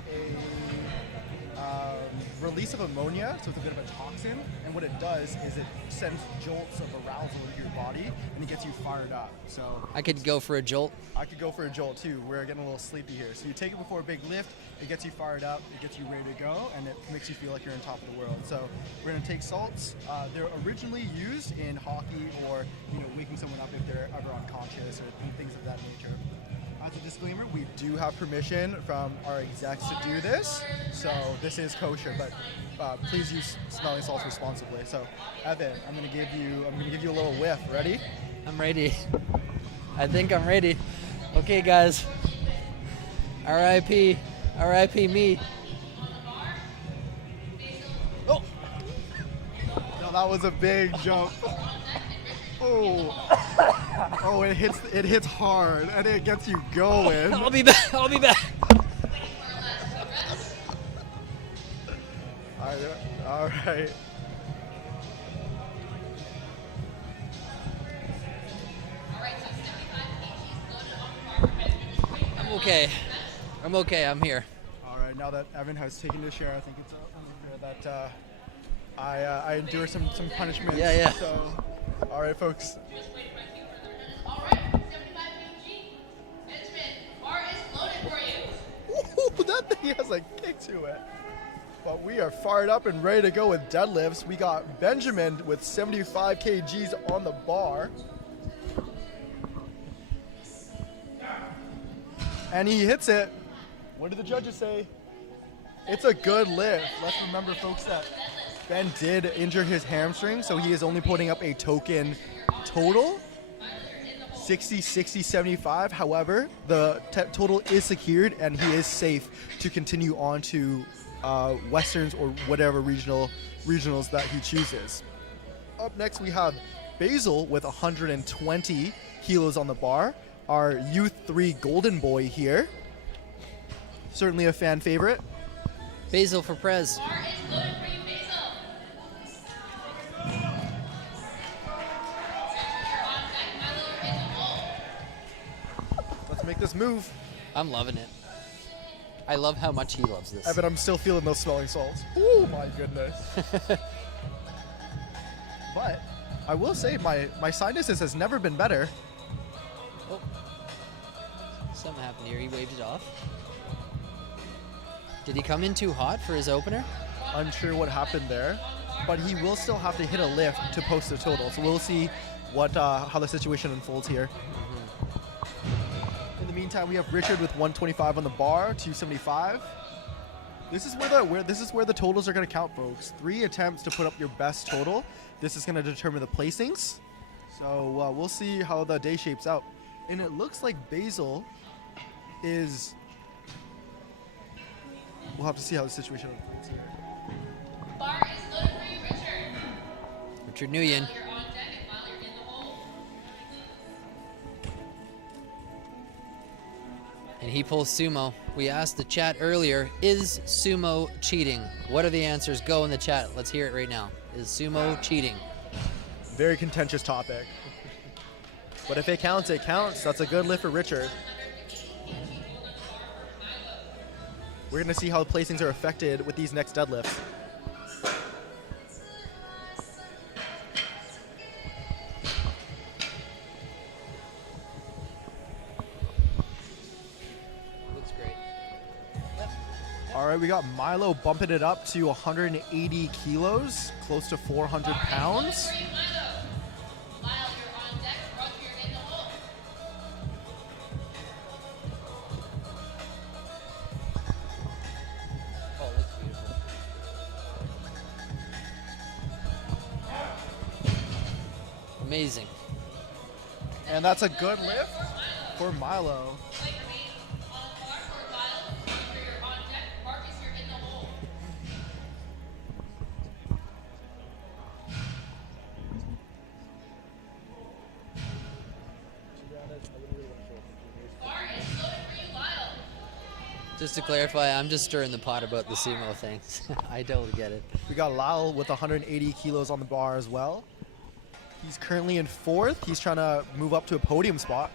release of ammonia, so it's a bit of a toxin, and what it does is it sends jolts of arousal into your body and it gets you fired up. So I could go for a jolt. I could go for a jolt too. We're getting a little sleepy here. So you take it before a big lift, it gets you fired up, it gets you ready to go, and it makes you feel like you're on top of the world. So we're gonna take salts. They're originally used in hockey or waking someone up if they're ever unconscious or things of that nature. As a disclaimer, we do have permission from our execs to do this, so this is kosher, but please use smelling salts responsibly. So, Evan, I'm gonna give you a little whiff. Ready? I'm ready. I think I'm ready. Okay, guys. R.I.P. R.I.P. me. Oh! No, that was a big jump. Oh! Oh, it hits hard and it gets you going. I'll be back. All right. I'm okay. I'm here. All right. Now that Evan has taken his share, I think it's only fair that I endure some punishments. Yeah. So, all right, folks. All right, 75 kg. Benjamin, bar is loaded for you. Ooh, that thing has a kick to it. But we are fired up and ready to go with deadlifts. We got Benjamin with 75 kgs on the bar. And he hits it. What do the judges say? It's a good lift. Let's remember, folks, that Ben did injure his hamstring, so he is only putting up a token total. 60, 60, 75. However, the total is secured and he is safe to continue on to Westerns or whatever regionals that he chooses. Up next, we have Basil with 120 kilos on the bar. Our U3 golden boy here. Certainly a fan favorite. Basil for Prez. Bar is loaded for you, Basil. Let's make this move. I'm loving it. I love how much he loves this. Evan, I'm still feeling those smelling salts. Oh my goodness. But I will say my sinuses has never been better. Oh. Something happened here. He waved it off. Did he come in too hot for his opener? Unsure what happened there, but he will still have to hit a lift to post a total. So we'll see what how the situation unfolds here. In the meantime, we have Richard with 125 on the bar, 275. This is where the totals are going to count, folks. 3 attempts to put up your best total. This is going to determine the placings. So we'll see how the day shapes out. And it looks like Basil is. We'll have to see how the situation unfolds here. Bar is loaded for you, Richard. Richard Nguyen. While you're on deck and while you're in the hole. And he pulls sumo. We asked the chat earlier, is sumo cheating? What are the answers? Go in the chat. Let's hear it right now. Is sumo cheating? Very contentious topic. But if it counts, it counts. That's a good lift for Richard. We're going to see how the placings are affected with these next deadlifts. Looks great. All right, we got Milo bumping it up to 180 kilos, close to 400 pounds. While you're on deck, Roger, you're in the hole. Oh, looks beautiful. Amazing. And that's a good lift for Milo. Just to clarify, I'm just stirring the pot about the sumo things. I totally get it. We got Lyle with 180 kilos on the bar as well. He's currently in 4th. He's trying to move up to a podium spot.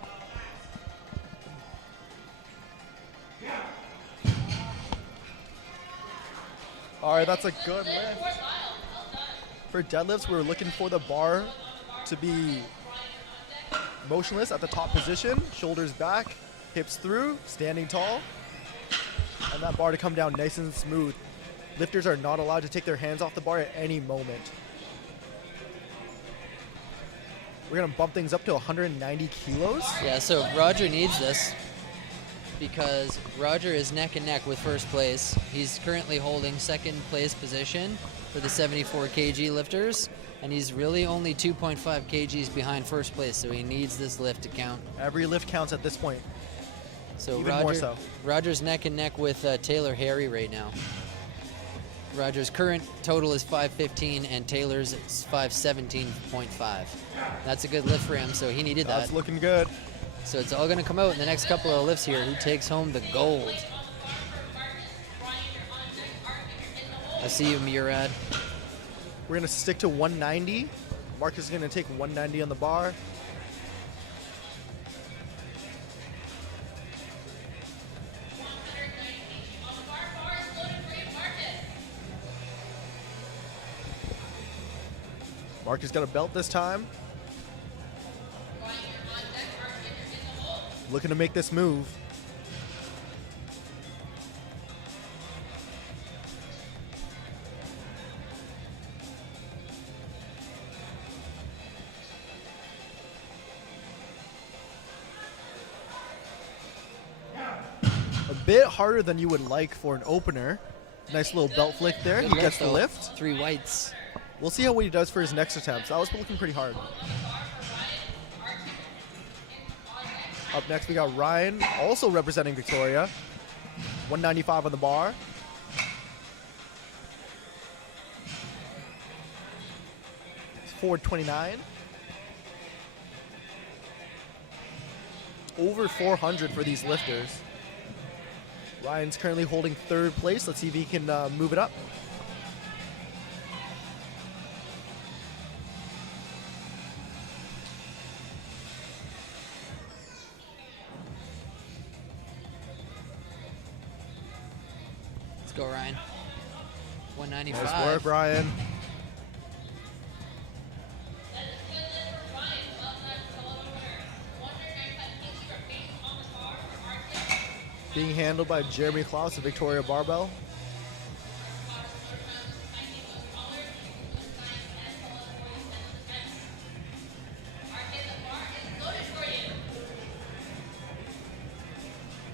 All right, that's a good lift. For deadlifts, we're looking for the bar to be motionless at the top position, shoulders back, hips through, standing tall, and that bar to come down nice and smooth. Lifters are not allowed to take their hands off the bar at any moment. We're gonna bump things up to 190 kilos. Yeah, so Roger needs this because Roger is neck and neck with first place. He's currently holding second place position for the 74 kg lifters, and he's really only 2.5 kgs behind first place, so he needs this lift to count. Every lift counts at this point. So Even more so. Roger's neck and neck with Taylor Harry right now. Roger's current total is 515 and Taylor's is 517.5. That's a good lift for him, so he needed that. That's looking good. So it's all going to come out in the next couple of lifts here. Who takes home the gold? I see you, Murad. We're gonna stick to 190. Marcus is gonna take 190 on the bar. Marcus got a belt this time. Looking to make this move. A bit harder than you would like for an opener. Nice little belt flick there. He gets the lift. 3 whites. We'll see how what he does for his next attempt. That was looking pretty hard. Up next, we got Ryan, also representing Victoria. 195 on the bar. It's 429. Over 400 for these lifters. Ryan's currently holding 3rd place. Let's see if he can move it up. Let's go, Ryan. 195. Nice work, Ryan. Being handled by Jeremy Klaus of Victoria Barbell.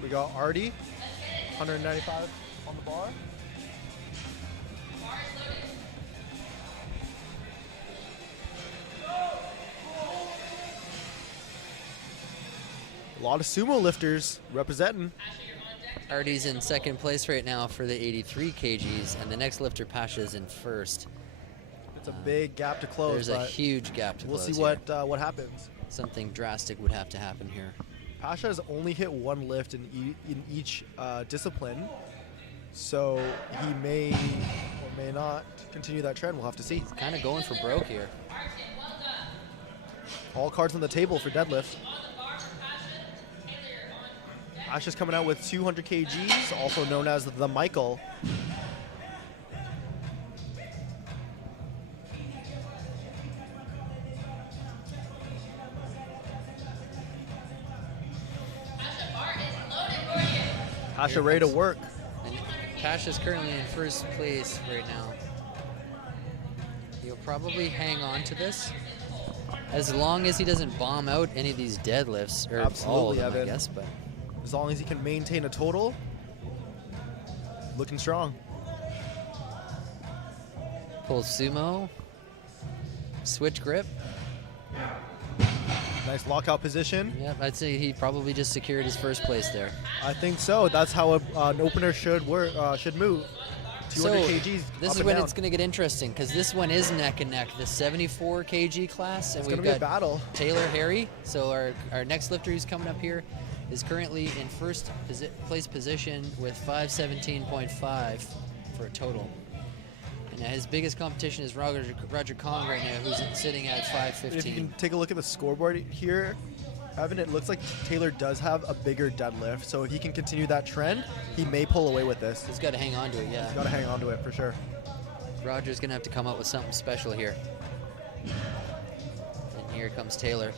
We got Artie, 195 on the bar. A lot of sumo lifters representing. Artie's in 2nd place right now for the 83 kgs, and the next lifter, Pasha, is in 1st. It's a big gap to close. There's a huge gap to we'll close. We'll see what happens. Something drastic would have to happen here. Pasha has only hit 1 lift in each discipline, so he may or may not continue that trend. We'll have to see. He's kind of going for broke here. All cards on the table for deadlift. Pasha's coming out with 200 kgs, also known as the Michael. Pasha ready to work. And Pasha's currently in 1st place right now. He'll probably hang on to this as long as he doesn't bomb out any of these deadlifts, or all of them, I guess. But as long as he can maintain a total, looking strong. Pull sumo, switch grip. Nice lockout position. Yep, I'd say he probably just secured his first place there. I think so. That's how an opener should work. Should move. 200 kgs. This up is and when down. it's going to get interesting because this one is neck and neck, the 74 kg class, and It's we've gonna be a got battle. Taylor Harry. So our next lifter who's coming up here is currently in first place position with 517.5 for a total. And his biggest competition is Roger Kong right now, who's sitting at If you 515. can take a look at the scoreboard here, Evan, it looks like Taylor does have a bigger deadlift. So if he can continue that trend, he may pull away with this. He's got to hang on to it, yeah. He's got to hang on to it for sure. Roger's going to have to come up with something special here. And here comes Taylor.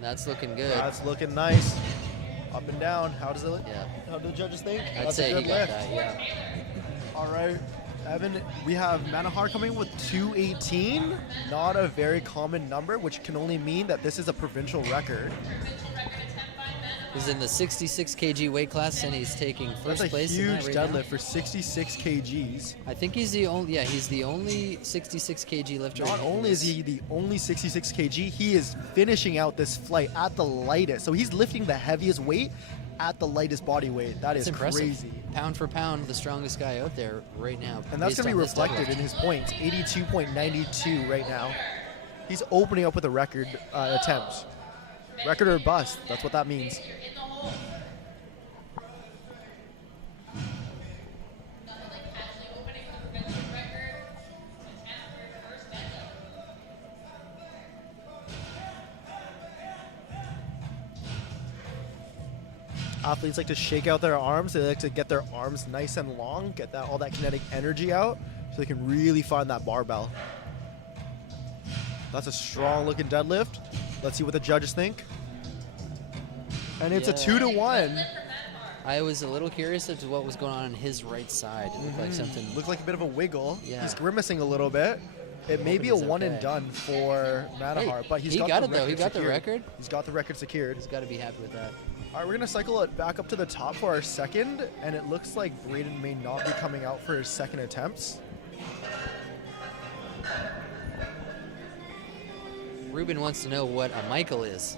That's looking good. That's looking nice. Up and down. How does it look? Yeah. How do the judges think? I'd That's say a he good got lift. that, yeah. All right, Evan, we have Manahar coming with 218. Not a very common number, which can only mean that this is a provincial record. He's in the 66 kg weight class, and he's taking first That's a place huge in that right deadlift now. for 66 kgs. I think he's the only, he's the only 66 kg lifter. Not in only is this. he the only 66 kg, he is finishing out this flight at the lightest. So he's lifting the heaviest weight at the lightest body weight. That It's is impressive. crazy. Pound for pound, the strongest guy out there right now. And that's based going to be on this reflected deadlift. in his points, 82.92 right now. He's opening up with a record attempt. Record or bust, that's what that means. Athletes like to shake out their arms. They like to get their arms nice and long, get that all that kinetic energy out, so they can really find that barbell. That's a strong looking deadlift. Let's see what the judges think. And it's a Yeah. 2-to-1. I was a little curious as to what was going on his right side. It looked like something. Looked like a bit of a wiggle. Yeah. He's grimacing a little bit. It may Hoping be a he's one and okay. done for Manahar, but he's he got got the it though. He record got the secured. record. He's got the record secured. He's got to be happy with that. All right, we're gonna cycle it back up to the top for our second, and it looks like Braden may not be coming out for his second attempts. Ruben wants to know what a Michael is.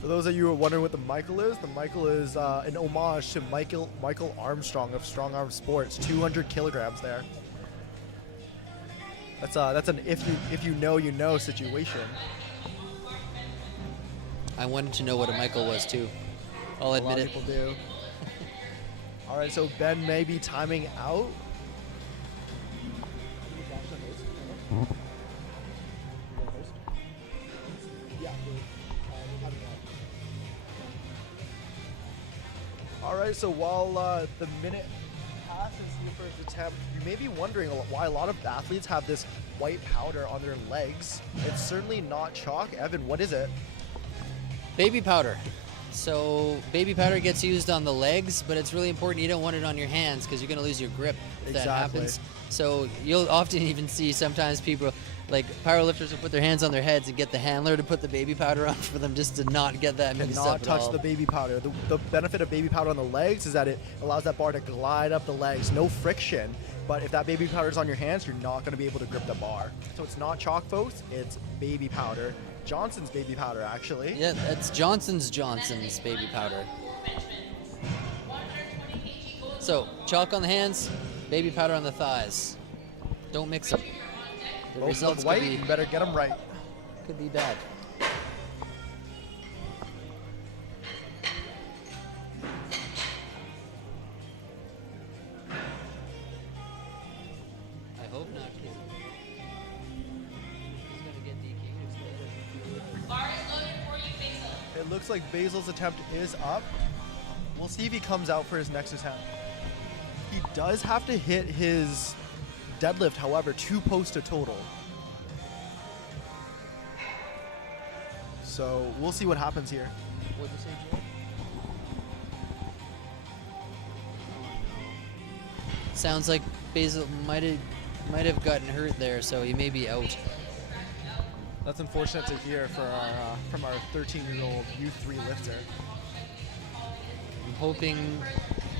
For those of you who are wondering what the Michael is an homage to Michael Armstrong of Strong Arm Sports, 200 kilograms there. That's an if you know you know situation. I wanted to know what a Michael was too. I'll A admit lot of it. people do. All right, so Ben may be timing out. All right, so while the minute passes your first attempt, you may be wondering why a lot of athletes have this white powder on their legs. It's certainly not chalk. Evan, what is it? Baby powder. So baby powder gets used on the legs, but it's really important you don't want it on your hands because you're going to lose your grip if that Exactly. happens. So you'll often even see sometimes people, like powerlifters, will put their hands on their heads and get the handler to put the baby powder on for them just to not get that mixed Cannot up at touch all. the baby powder. The benefit of baby powder on the legs is that it allows that bar to glide up the legs, no friction. But if that baby powder is on your hands, you're not going to be able to grip the bar. So it's not chalk, folks. It's baby powder. Johnson's baby powder, actually. Yeah, that's Johnson's baby powder. So chalk on the hands, baby powder on the thighs. Don't mix them. The Both results look white. could You be, better get them right. could be bad. I hope not. 'Cause he's gonna get DQ'd. Bar is loaded for you, Basil. It looks like Basil's attempt is up. We'll see if he comes out for his next attempt. He does have to hit his deadlift, however, to post a total. So we'll see what happens here. What'd you say, Joe? Sounds like Basil might have gotten hurt there, so he may be out. That's unfortunate to hear for our from our 13-year-old U3 lifter. I'm hoping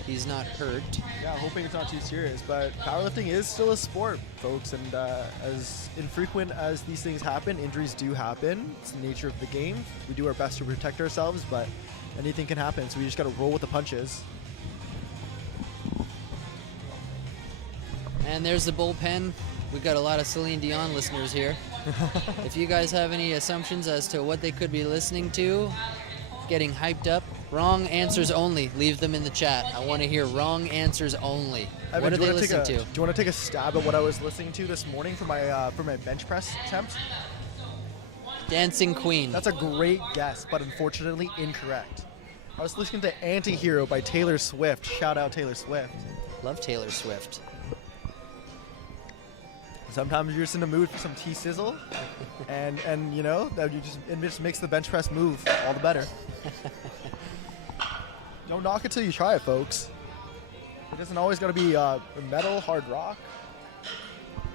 he's not hurt. Yeah, hoping it's not too serious. But powerlifting is still a sport, folks, and as infrequent as these things happen, injuries do happen. It's the nature of the game. We do our best to protect ourselves, but anything can happen, so we just got to roll with the punches. And there's the bullpen. We've got a lot of Celine Dion listeners here. If you guys have any assumptions as to what they could be listening to, getting hyped up, wrong answers only, leave them in the chat. I want to hear wrong answers only. Evan, What are they listening to? Do you want to take a stab at what I was listening to this morning for my bench press attempt? Dancing Queen. That's a great guess, but unfortunately incorrect. I was listening to Anti-Hero by Taylor Swift. Shout out Taylor Swift. Love Taylor Swift. Sometimes you're just in the mood for some T-sizzle, and you know that it just makes the bench press move all the better. Don't knock it till you try it, folks. It doesn't always got to be metal, hard rock.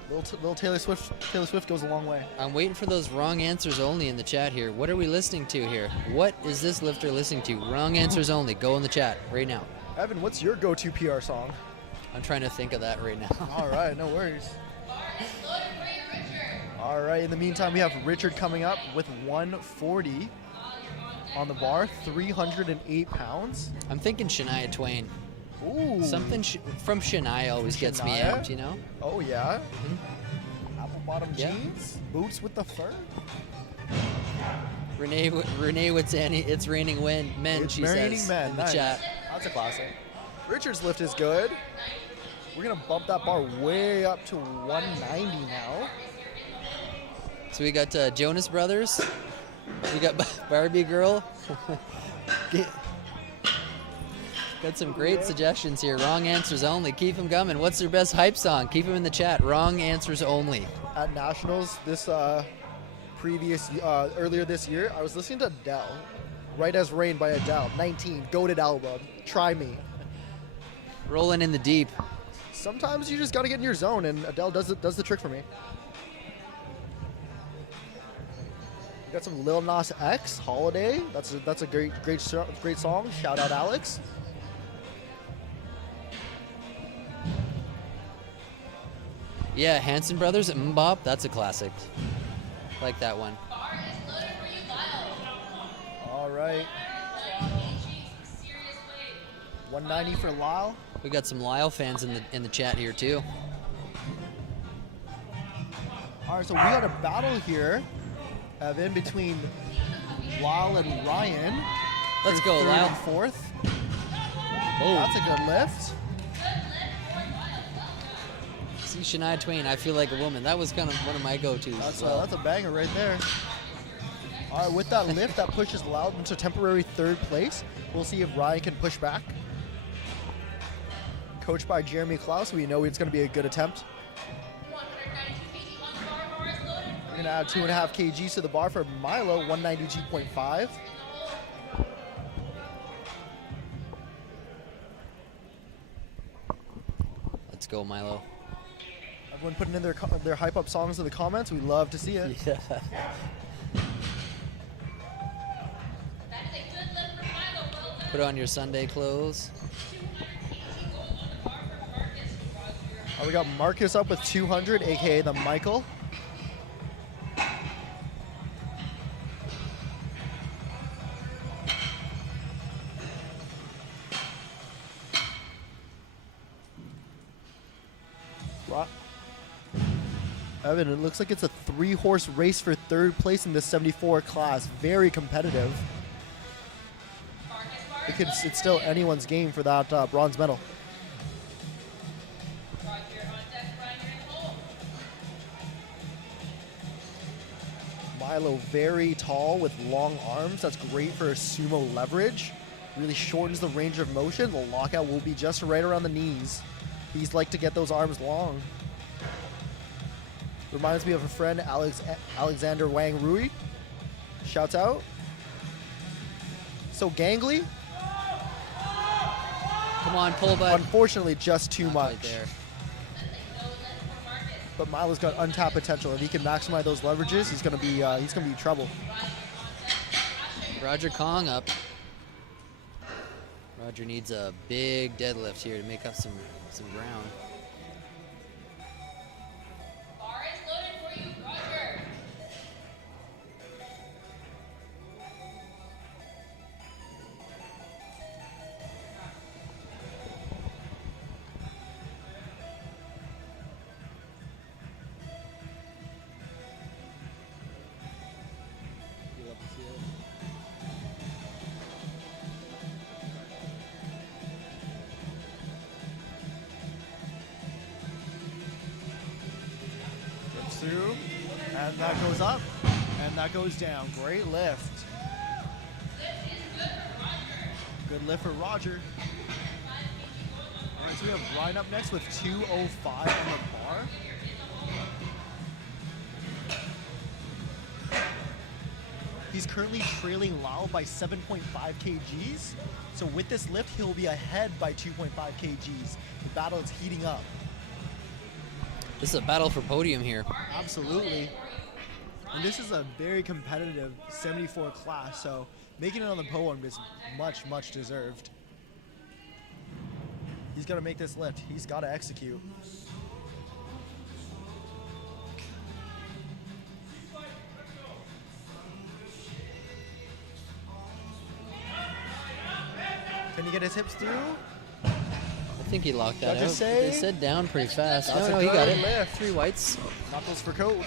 Little Taylor Swift goes a long way. I'm waiting for those wrong answers only in the chat here. What are we listening to here? What is this lifter listening to? Wrong answers only. Go in the chat right now. Evan, what's your go-to PR song? I'm trying to think of that right now. All right, no worries. All right, in the meantime, we have Richard coming up with 140 on the bar, 308 pounds. I'm thinking Shania Twain. Ooh. Something from Shania always gets me Shania? out, you know? Oh, yeah? Apple bottom jeans, boots with the fur. Renee Witzani, it's raining men, It's she raining says men. in the Nice. chat. That's a classic. Richard's lift is good. We're going to bump that bar way up to 190 now. So we got Jonas Brothers. We got Barbie Girl. Got some great suggestions here. Wrong answers only. Keep them coming. What's their best hype song? Keep them in the chat. Wrong answers only. At Nationals this earlier this year, I was listening to Adele. Right as Rain by Adele. 19, goated album. Try Me. Rolling in the deep. Sometimes you just got to get in your zone, and Adele does the trick for me. Got some Lil Nas X, Holiday. That's a great song. Shout out Alex. Yeah, Hanson Brothers, Mbop, that's a classic. Like that one. All right. 190 for Lyle. We got some Lyle fans in the chat here too. All right, so we got a battle here, Evan, between Lyle and Ryan. Let's go, third Lyle. and fourth. Oh, That's a good lift. see Shania Twain, I Feel Like a Woman. That was kind of one of my go-tos. That's a banger right there. All right, with that lift, that pushes Lyle into temporary third place. We'll see if Ryan can push back. Coached by Jeremy Klaus, we know it's going to be a good attempt. We're going to add 2.5 kgs to the bar for Milo, 192.5. Let's go, Milo. Everyone putting in their hype up songs in the comments. We love to see it. Yeah. Put on your Sunday clothes. We got Marcus up with 200, aka the Michael. Evan, it looks like it's a 3-horse race for third place in the 74 class. Very competitive. It's still anyone's game for that bronze medal. Milo, very tall with long arms. That's great for sumo leverage. Really shortens the range of motion. The lockout will be just right around the knees. He's like to get those arms long. Reminds me of a friend, Alexander Wang Rui. Shouts out. So gangly. Come on, pull bud. Unfortunately, just too Not much. quite there. But Milo's got untapped potential. If he can maximize those leverages, he's gonna be trouble. Roger Kong up. Roger needs a big deadlift here to make up some ground. Bar is loaded for you, Roger. You love to see it. Gets through, and that goes up, and that goes down. Great lift. Good lift for Roger. All right, so we have Ryan up next with 205 on the bar. He's currently trailing Lau by 7.5 kgs. So with this lift, he'll be ahead by 2.5 kgs. The battle is heating up. This is a battle for podium here. Absolutely. And this is a very competitive 74 class, so making it on the podium is much, much deserved. He's got to make this lift. He's got to execute. Can he get his hips through? I think he locked that out. Judges say- They said down pretty fast. That's No, a he got good it. lift. 3 whites. Knuckles for coach.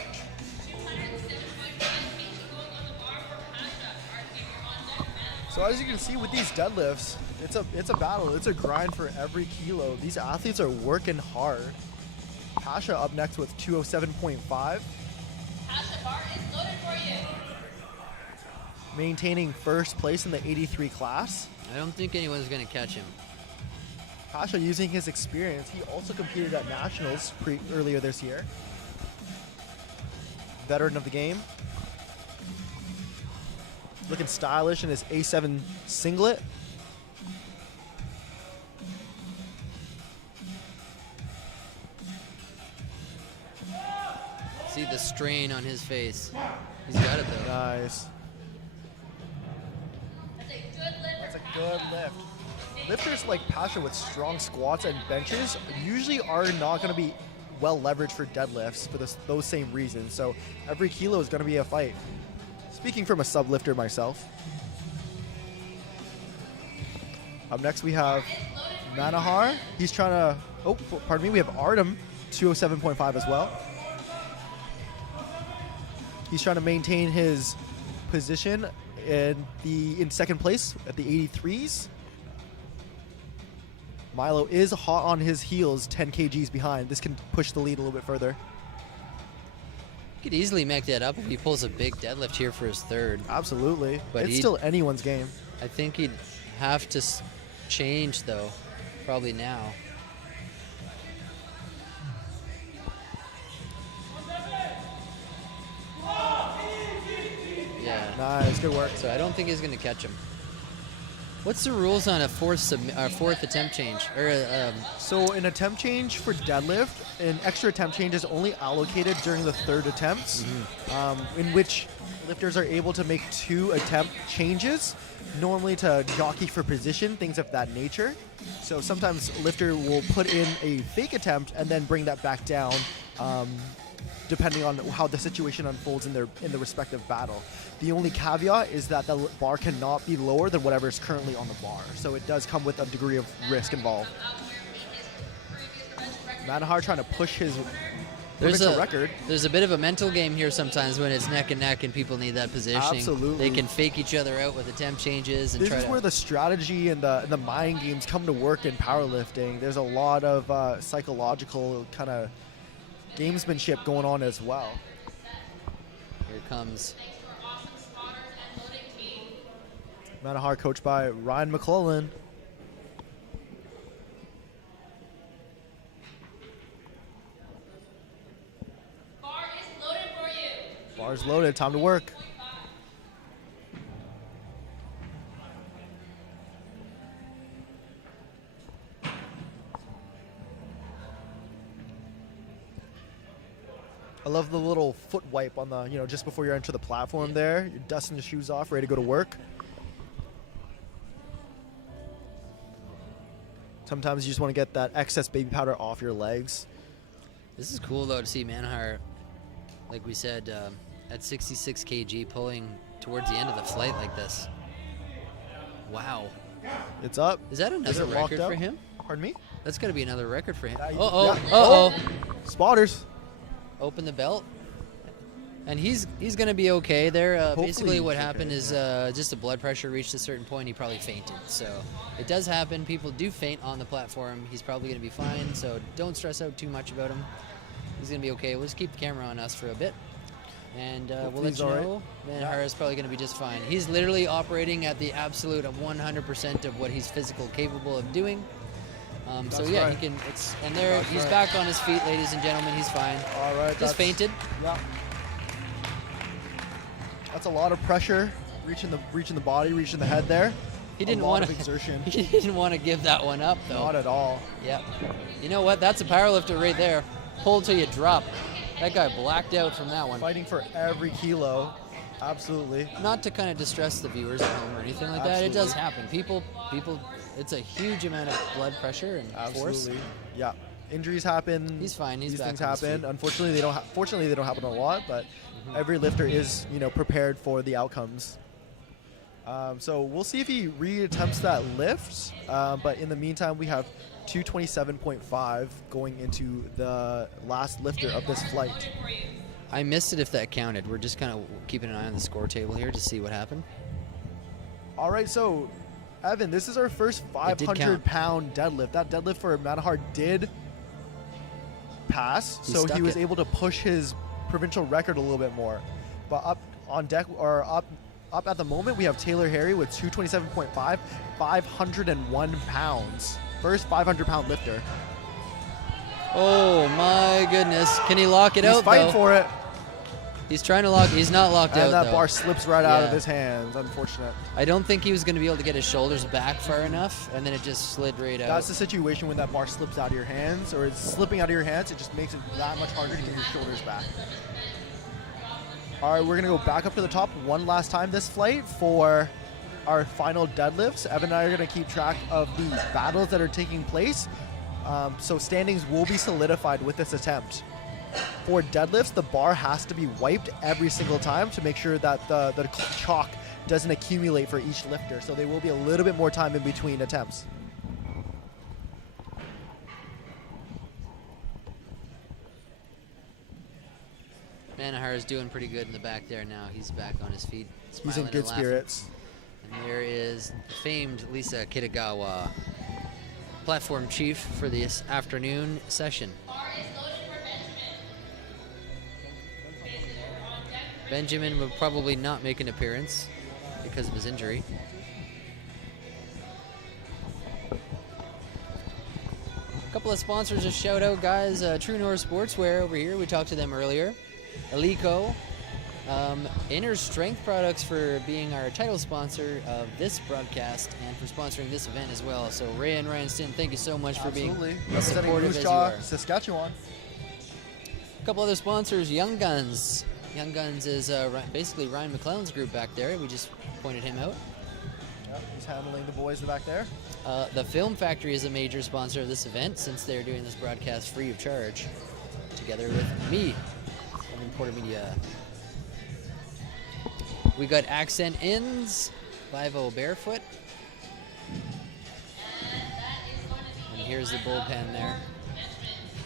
So as you can see with these deadlifts, it's a battle. It's a grind for every kilo. These athletes are working hard. Pasha up next with 207.5. Pasha, bar is loaded for you. Maintaining first place in the 83 class. I don't think anyone's going to catch him. Pasha using his experience. He also competed at nationals earlier this year. Veteran of the game. Looking stylish in his A7 singlet. See the strain on his face. He's got it though. Nice. That's a good lift. That's a good lift. Lifters like Pasha with strong squats and benches usually are not going to be well leveraged for deadlifts for those same reasons. So every kilo is going to be a fight. Speaking from a sub lifter myself. Up next we have Manahar. He's trying to, oh, pardon me, we have Artem, 207.5 as well. He's trying to maintain his position in second place at the 83s. Milo is hot on his heels, 10 kgs behind. This can push the lead a little bit further. He could easily make that up if he pulls a big deadlift here for his third. Absolutely. But it's still anyone's game. I think he'd have to change though, probably now. Yeah. Nice, good work. So I don't think he's going to catch him. What's the rules on a fourth attempt change? So an attempt change for deadlift, an extra attempt change is only allocated during the third attempts, in which lifters are able to make 2 attempt changes, normally to jockey for position, things of that nature. So sometimes a lifter will put in a fake attempt and then bring that back down, depending on how the situation unfolds in the respective battle. The only caveat is that the bar cannot be lower than whatever is currently on the bar. So it does come with a degree of risk involved. Manahar trying to push his provincial record. There's a bit of a mental game here sometimes when it's neck and neck and people need that positioning. Absolutely. They can fake each other out with attempt changes and This try is to... where the strategy and the mind games come to work in powerlifting. There's a lot of psychological kind of gamesmanship going on as well. Here comes Manahar coached by Ryan McClellan. Bar is loaded for you. Bar's loaded, time to work. I love the little foot wipe on the, just before you enter the platform there. You're dusting your shoes off, ready to go to work. Sometimes you just want to get that excess baby powder off your legs. This is cool though to see Manhar, like we said, at 66 kg pulling towards the end of the flight like this. Wow. It's up. Is that another it locked record for out? him? Pardon me? That's got to be another record for him. Yeah, Uh-oh. yeah. Uh-oh. Spotters. Open the belt. And he's going to be okay there. Hopefully Basically what he's happened okay, is just the blood pressure reached a certain point. He probably fainted. So it does happen. People do faint on the platform. He's probably going to be fine. So don't stress out too much about him. He's going to be okay. We'll just keep the camera on us for a bit. And we'll let he's you all right. know. Manhar is probably going to be just fine. He's literally operating at the absolute of 100% of what he's physical capable of doing. So That's yeah, right. he can. And there, That's he's right. back on his feet, ladies and gentlemen. He's fine. All right. Just fainted. Yeah. That's a lot of pressure, reaching the body, reaching the head there. He didn't a lot want of to. exertion. He didn't want to give that one up though. Not at all. Yep. You know what? That's a powerlifter right there. Pull till you drop. That guy blacked out from that one. Fighting for every kilo. Absolutely. Not to kind of distress the viewers at home or anything like that. It does happen. People. It's a huge amount of blood pressure and force. Absolutely. Yeah. Injuries happen. He's fine. He's These back things on his happen. feet. Unfortunately, they don't. Fortunately, they don't happen a lot. But every lifter is, prepared for the outcomes. So we'll see if he reattempts that lift. But in the meantime, we have 227.5 going into the last lifter of this flight. I missed it if that counted. We're just kind of keeping an eye on the score table here to see what happened. All right, so Evan, this is our first 500-pound deadlift. That deadlift for Manhar did pass, so he was able to push his provincial record a little bit more. But up on deck, or up at the moment, we have Taylor Harry with 227.5, 501 pounds. First 500-pound lifter. Oh my goodness! Can he lock it out? He's fighting for it. He's trying to lock. He's not locked out. And that though. bar slips right out of his hands. Unfortunate. I don't think he was going to be able to get his shoulders back far enough, and then it just slid right out. That's the situation when that bar slips out of your hands, or it's slipping out of your hands. It just makes it that much harder to get your shoulders back. All right, we're gonna go back up to the top one last time this flight for our final deadlifts. Evan and I are gonna keep track of the battles that are taking place. So standings will be solidified with this attempt. For deadlifts, the bar has to be wiped every single time to make sure that the chalk doesn't accumulate for each lifter. So there will be a little bit more time in between attempts. Manhar is doing pretty good in the back there now. He's back on his feet. He's in smiling good and laughing. spirits. And there is famed Lisa Kitagawa, platform chief for this afternoon session. Benjamin will probably not make an appearance because of his injury. A couple of sponsors to shout out, guys. True North Sportswear over here. We talked to them earlier. Alico. Inner Strength Products for being our title sponsor of this broadcast and for sponsoring this event as well. So Ray and Ryan Stint, thank you so much for being as supportive as you are. Saskatchewan. A couple other sponsors, Young Guns. Young Guns is basically Ryan McClellan's group back there. We just pointed him out. Yep, he's handling the boys back there. The Film Factory is a major sponsor of this event since they're doing this broadcast free of charge together with me from Importer Media. We got Accent Inns, 5-0 Barefoot. And here's the bullpen there.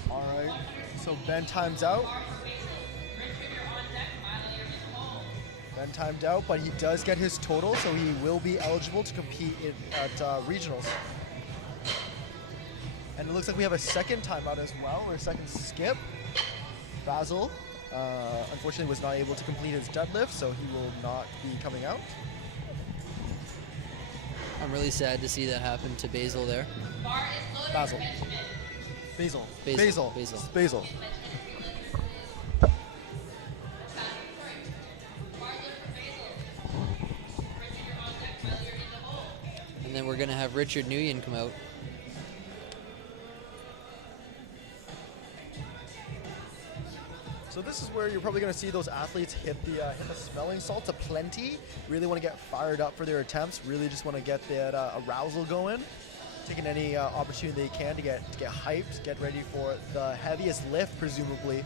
All right, so Ben times out. Ben timed out, but he does get his total, so he will be eligible to compete at regionals. And it looks like we have a second timeout as well, or a second skip. Basil, unfortunately, was not able to complete his deadlift, so he will not be coming out. I'm really sad to see that happen to Basil there. Basil. Basil. Basil. And then we're going to have Richard Nguyen come out. So this is where you're probably going to see those athletes hit the smelling salts aplenty. Really want to get fired up for their attempts. Really just want to get that arousal going. taking any opportunity they can to get hyped, get ready for the heaviest lift, presumably,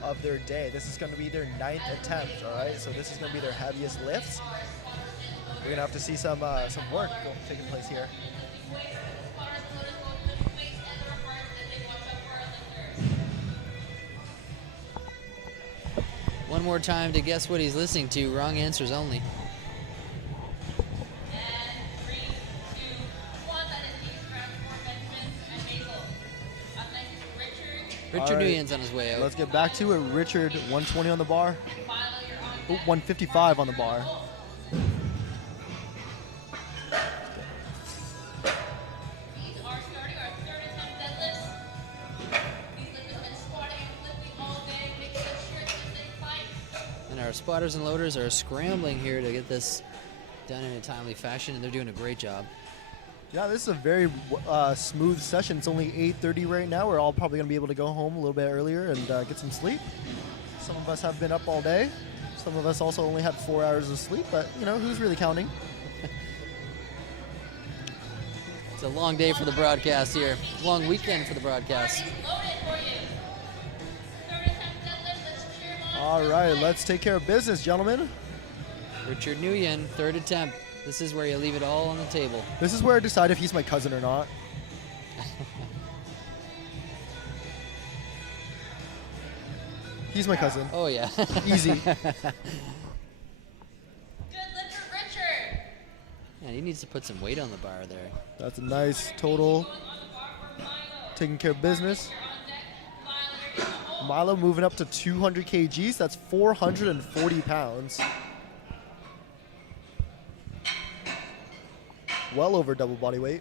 of their day. This is going to be their 9th attempt, all right? So this is going to be their heaviest lifts. We're going to have to see some work taking place here. One more time to guess what he's listening to. Wrong answers only. Richard Nguyen's on his way out. Let's get back to it. Richard, 120 on the bar. 155 on the bar. And our spotters and loaders are scrambling here to get this done in a timely fashion, and they're doing a great job. Yeah, this is a very smooth session. It's only 8:30 right now. We're all probably going to be able to go home a little bit earlier and get some sleep. Some of us have been up all day. Some of us also only had 4 hours of sleep, but, you know, who's really counting? It's a long day for the broadcast here. Long weekend for the broadcast. All right, let's take care of business, gentlemen. Richard Nguyen, 3rd attempt. This is where you leave it all on the table. This is where I decide if he's my cousin or not. He's my cousin. Oh, yeah. Easy. Good lift for Richard. Yeah, he needs to put some weight on the bar there. That's a nice total. Taking care of business. Milo moving up to 200 kgs. That's 440 pounds. Well over double body weight.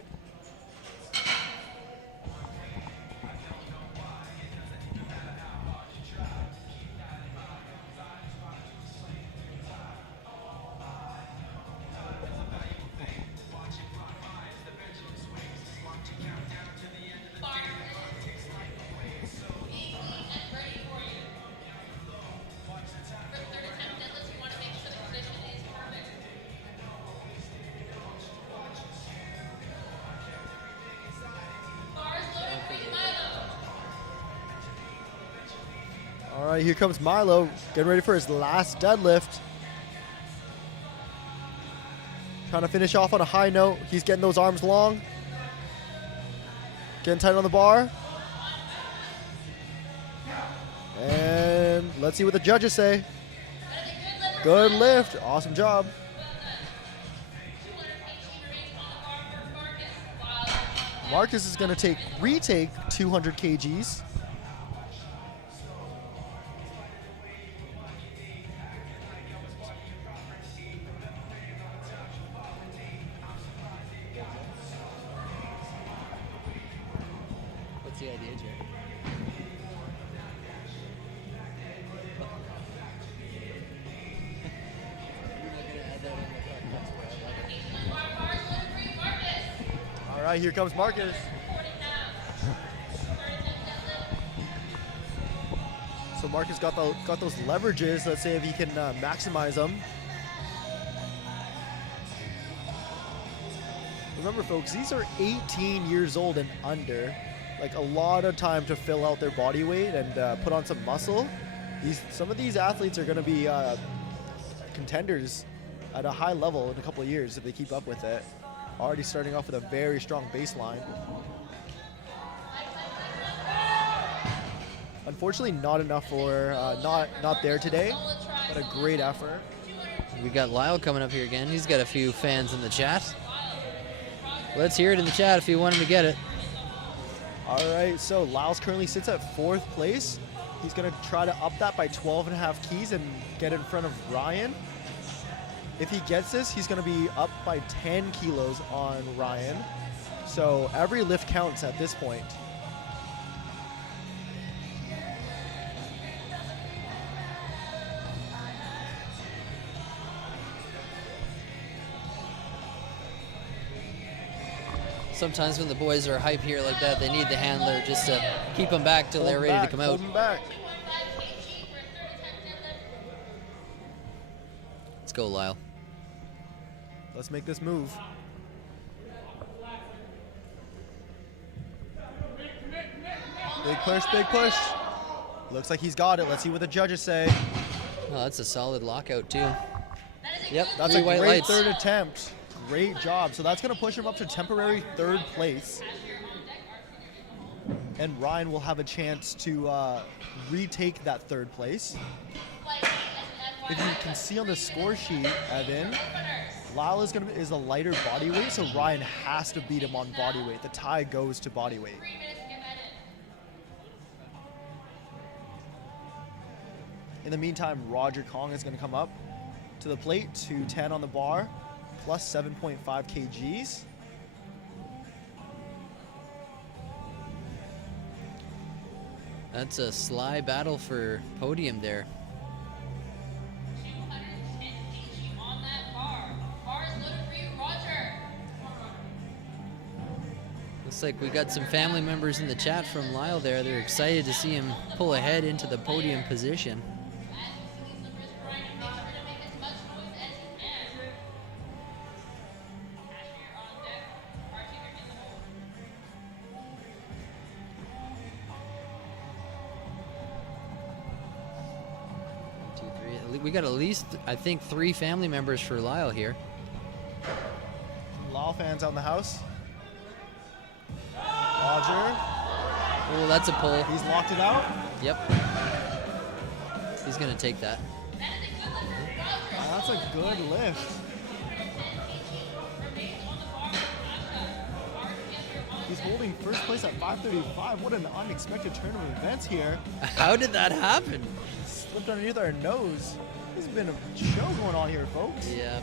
All right, here comes Milo, getting ready for his last deadlift. Trying to finish off on a high note. He's getting those arms long. Getting tight on the bar. And let's see what the judges say. Good lift. Awesome job. Marcus is going to retake 200 kgs. What's the idea, Jerry? All right, here comes Marcus. So Marcus got those leverages. Let's see if he can maximize them. Remember, folks, these are 18 years old and under. Like, a lot of time to fill out their body weight and put on some muscle. Some of these athletes are going to be contenders at a high level in a couple of years if they keep up with it. Already starting off with a very strong baseline. Unfortunately, not enough for not there today, but a great effort. We got Lyle coming up here again. He's got a few fans in the chat. Let's hear it in the chat if you want him to get it. All right, so Lyles currently sits at 4th place. He's going to try to up that by 12.5 keys and get in front of Ryan. If he gets this, he's going to be up by 10 kilos on Ryan. So every lift counts at this point. Sometimes when the boys are hype here like that, they need the handler just to keep them back till they're ready to come out. Hold them back. Let's go, Lyle. Let's make this move. Big push, big push. Looks like he's got it. Let's see what the judges say. Oh, that's a solid lockout too. Yep, That's three a white great lights. third attempt. Great job. So that's going to push him up to temporary third place. And Ryan will have a chance to retake that third place. If you can see on the score sheet, Evan, Lyle is a lighter body weight, so Ryan has to beat him on body weight. The tie goes to body weight. In the meantime, Roger Kong is going to come up to the plate, 210 on the bar, plus 7.5 kgs. That's a sly battle for podium there. 210 kg on that bar. Bar is loaded for you, Roger. Looks like we got some family members in the chat from Lyle there. They're excited to see him pull ahead into the podium position. We got at least, I think, 3 family members for Lyle here. Lyle fans out in the house. Roger. Oh, that's a pull. He's locked it out. Yep. He's going to take that. That's a good lift. He's holding first place at 535. What an unexpected turn of events here. How did that happen? Slipped underneath our nose. There's been a show going on here, folks. Yeah.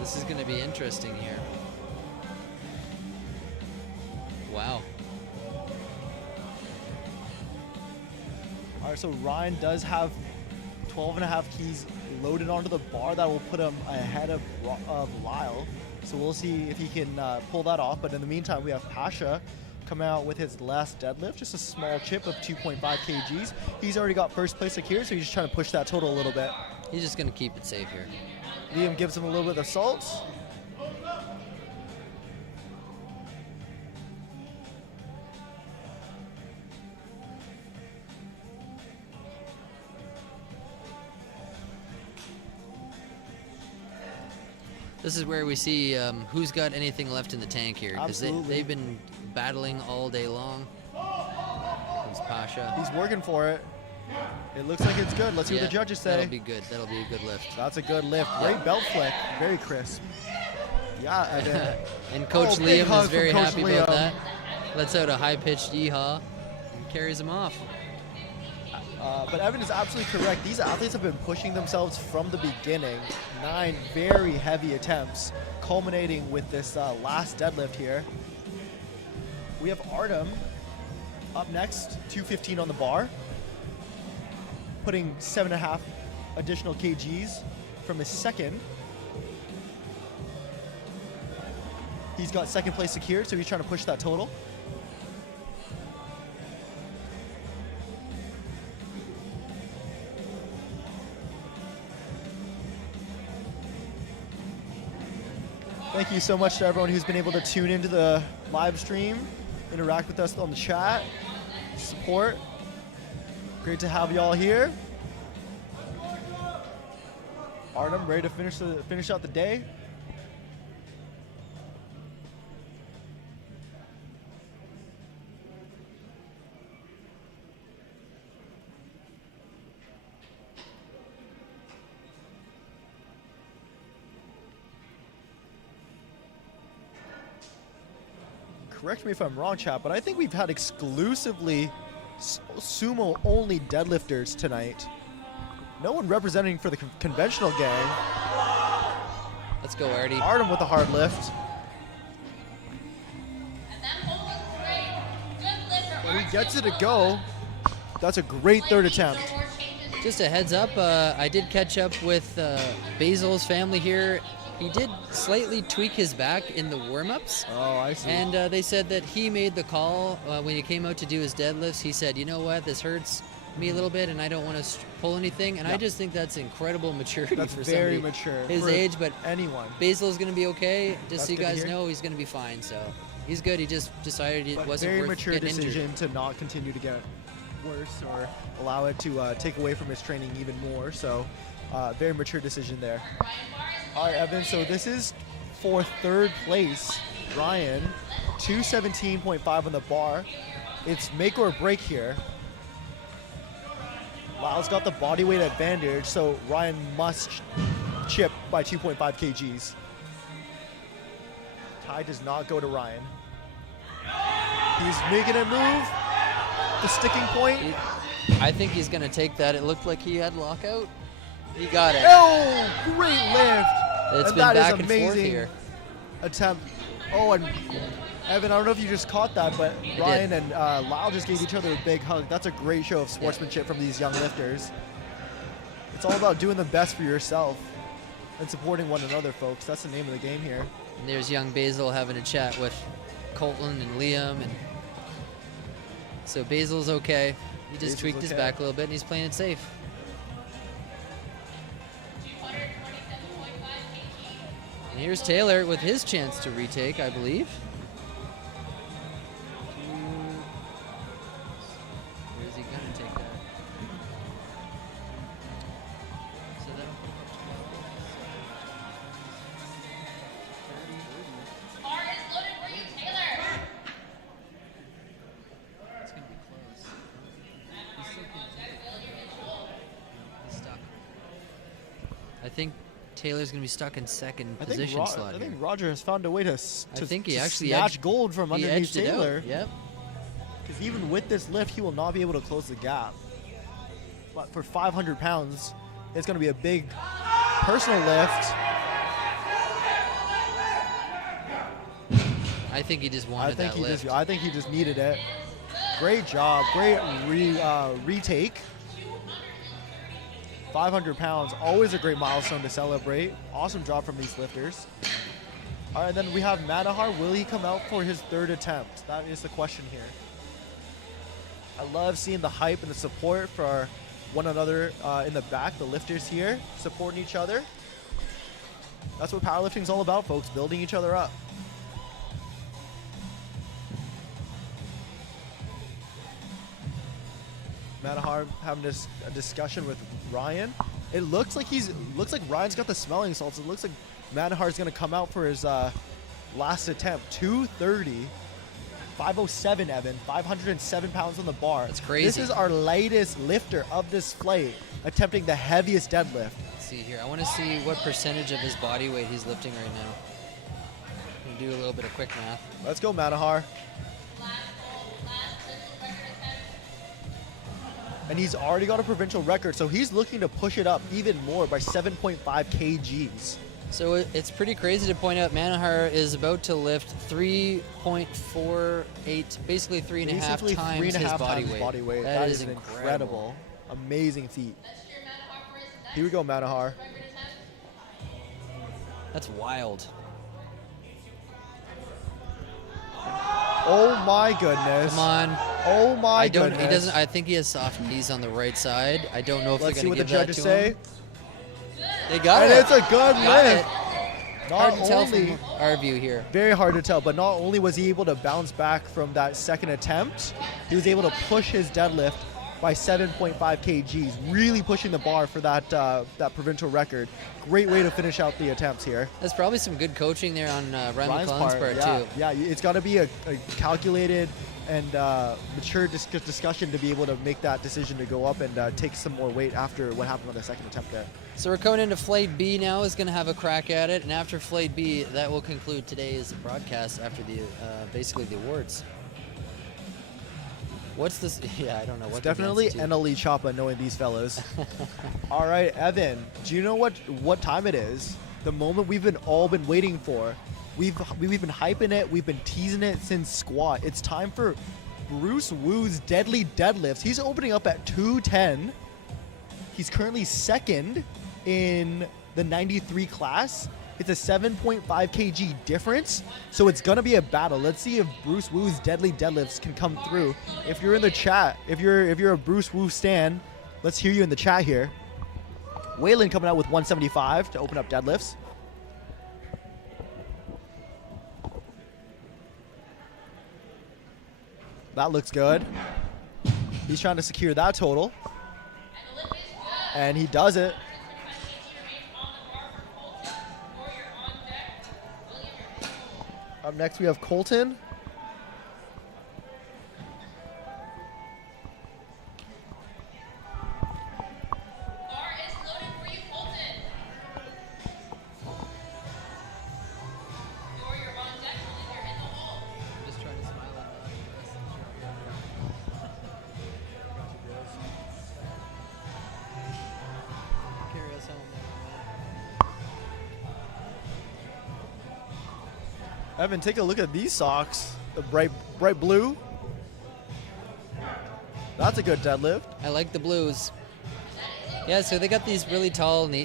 This is going to be interesting here. Wow. All right, so Ryan does have 12.5 keys loaded onto the bar. That will put him ahead of Lyle. So we'll see if he can pull that off. But in the meantime, we have Pasha coming out with his last deadlift, just a small chip of 2.5 kgs. He's already got first place here, so he's just trying to push that total a little bit. He's just going to keep it safe here. Liam gives him a little bit of salt. This is where we see who's got anything left in the tank here, because they've been battling all day long. It's Pasha. He's working for it. It looks like it's good. Let's see what the judges say. That'll be good. That'll be a good lift. That's a good lift. Great belt flick. Very crisp. Yeah. And Coach big Liam hug is very from Coach happy about Liam. that. Lets out a high-pitched yeehaw and carries him off. But Evan is absolutely correct. These athletes have been pushing themselves from the beginning. 9 very heavy attempts, culminating with this last deadlift here. We have Artem up next, 215 on the bar, putting 7.5 additional kgs from his second. He's got second place secured, so he's trying to push that total. Thank you so much to everyone who's been able to tune into the live stream, interact with us on the chat, support. Great to have you all here. Artem, ready to finish out the day? Correct me if I'm wrong, chat, but I think we've had exclusively sumo-only deadlifters tonight. No one representing for the conventional gang. Let's go, Artie. Artem with a hard lift. When he gets it to go, that's a great third attempt. Just a heads up, I did catch up with Basil's family here. He did slightly tweak his back in the warm-ups. Oh, I see. And they said that he made the call when he came out to do his deadlifts. He said, you know what, this hurts me a little bit and I don't want to pull anything. And I just think that's incredible maturity That's for very somebody mature his for age. But anyone. Basil's going to be okay. Just That's so you good to guys hear. know, he's going to be fine. So He's good. He just decided it But wasn't very worth mature getting decision injured. to not continue to get worse or allow it to take away from his training even more. So very mature decision there. All right, Evan, so this is for third place. Ryan, 217.5 on the bar. It's make or break here. Lyle's got the body weight advantage, so Ryan must chip by 2.5 kgs. Tie does not go to Ryan. He's making it move. The sticking point. I think he's going to take that. It looked like he had lockout. He got it. Oh, great lift. It's And been that is back and forth amazing here. attempt. Oh, and Evan, I don't know if you just caught that, but Ryan did. and Lyle just gave each other a big hug. That's a great show of sportsmanship from these young lifters. It's all about doing the best for yourself and supporting one another, folks. That's the name of the game here. And there's young Basil having a chat with Colton and Liam. And so Basil's okay. He just Basil's tweaked his okay. back a little bit, and he's playing it safe. And here's Taylor with his chance to retake, I believe. Where is he going to take that? So that'll put him up to 12. Bar is loaded for you, Taylor. It's going to be close. He's still he's stuck. I think Taylor's going to be stuck in second position slot I here. think Roger has found a way to think he actually snatch edged- gold from he underneath edged it out. Taylor. Yep. Because even with this lift, he will not be able to close the gap. But for 500 pounds, it's going to be a big personal lift. I think he just wanted that lift. I think he just needed it. Great job. Great retake. 500 pounds, always a great milestone to celebrate. Awesome job from these lifters. All right, then we have Madahar. Will he come out for his third attempt? That is the question here. I love seeing the hype and the support for one another in the back, the lifters here, supporting each other. That's what powerlifting is all about, folks, building each other up. Madahar having a discussion with Ryan. It looks like Ryan's got the smelling salts. It looks like Madahar's gonna come out for his last attempt. 230, 507, Evan, 507 pounds on the bar. That's crazy. This is our lightest lifter of this flight, attempting the heaviest deadlift. Let's see here. I want to see what percentage of his body weight he's lifting right now. I'm gonna do a little bit of quick math. Let's go, Madahar. And he's already got a provincial record, so he's looking to push it up even more by 7.5 kgs. So it's pretty crazy to point out Manahar is about to lift 3.48, basically three and a half Basically times 3.5 his times body weight. That is incredible. Amazing feat. Here we go, Madahar. That's wild. Oh my goodness. Come on. Oh my goodness. He doesn't. I think he has soft knees on the right side. I don't know if Let's they're see going what to the give that judges to say. him. They got And it. it's a good Got lift. it. Not Hard to tell only from our view here. very hard to tell, but not only was he able to bounce back from that second attempt, he was able to push his deadlift by 7.5 kgs, really pushing the bar for that provincial record. Great way to finish out the attempts here. That's probably some good coaching there on Ryan Ryan's McClellan's part yeah, too. Yeah, it's got to be a calculated and mature discussion to be able to make that decision to go up and take some more weight after what happened on the second attempt there. So we're going into Flight B now. Is going to have a crack at it, and after Flight B, that will conclude today's broadcast after the basically the awards. What's this? Yeah, I don't know. It's What definitely NLE Choppa knowing these fellas. All right, Evan, do you know what time it is? The moment we've all been waiting for. We've been hyping it. We've been teasing it since squat. It's time for Bruce Wu's deadly deadlifts. He's opening up at 210. He's currently second in the 93 class. It's a 7.5 kg difference, so it's gonna be a battle. Let's see if Bruce Wu's deadly deadlifts can come through. If you're in the chat, if you're a Bruce Wu stan, let's hear you in the chat here. Waylon coming out with 175 to open up deadlifts. That looks good. He's trying to secure that total. And he does it. Up next we have Colton. Just trying to smile at carry us home there. Evan, take a look at these socks. The bright blue. That's a good deadlift. I like the blues. Yeah, so they got these really tall knee.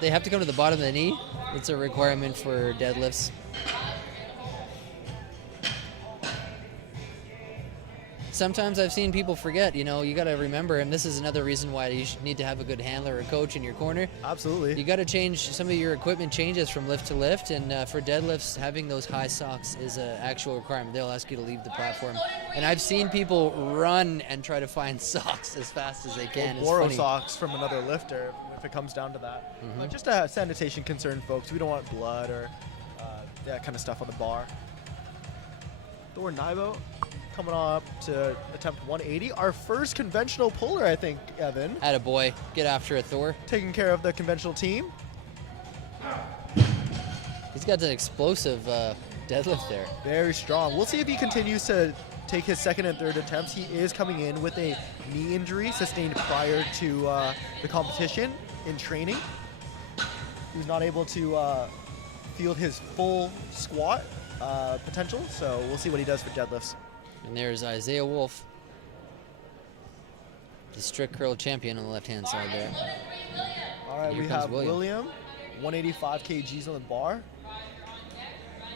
They have to come to the bottom of the knee. It's a requirement for deadlifts. Sometimes I've seen people forget, you got to remember, and this is another reason why you need to have a good handler or coach in your corner. Absolutely. You got to change some of your equipment changes from lift to lift, and for deadlifts, having those high socks is an actual requirement. They'll ask you to leave the platform. And I've seen people run and try to find socks as fast as they can. Or It's borrow funny. socks from another lifter if it comes down to that. Just a sanitation concern, folks. We don't want blood or that kind of stuff on the bar. Thor Naibo coming on up to attempt 180. Our first conventional puller, I think, Evan. Attaboy. Get after it, Thor. Taking care of the conventional team. He's got an explosive deadlift there. Very strong. We'll see if he continues to take his second and third attempts. He is coming in with a knee injury sustained prior to the competition in training. He was not able to field his full squat potential, so we'll see what he does for deadlifts. And there's Isaiah Wolf, the strict curl champion on the left-hand side there. All right, Here we comes have William, 185 kgs on the bar.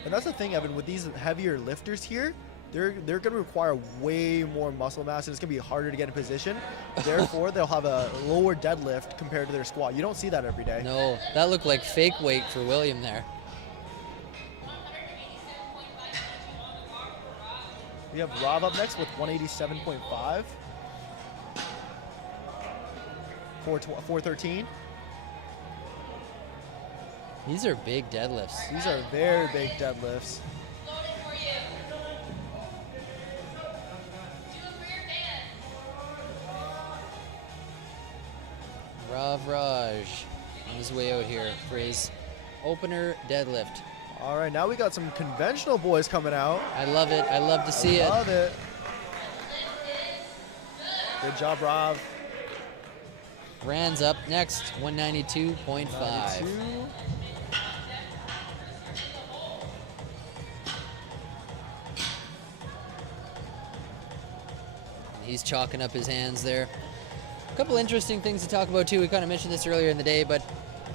And that's the thing, Evan, with these heavier lifters here, they're going to require way more muscle mass, and it's going to be harder to get in position. Therefore, they'll have a lower deadlift compared to their squat. You don't see that every day. No, that looked like fake weight for William there. We have Rob up next with 187.5. 413. These are big deadlifts. These are very big deadlifts. Rav Raj on his way out here for his opener deadlift. All right, now we got some conventional boys coming out. I love it. I love to see it. Love it. Good job, Rob. Rand's up next, 192.5. 92. He's chalking up his hands there. A couple interesting things to talk about too. We kind of mentioned this earlier in the day, but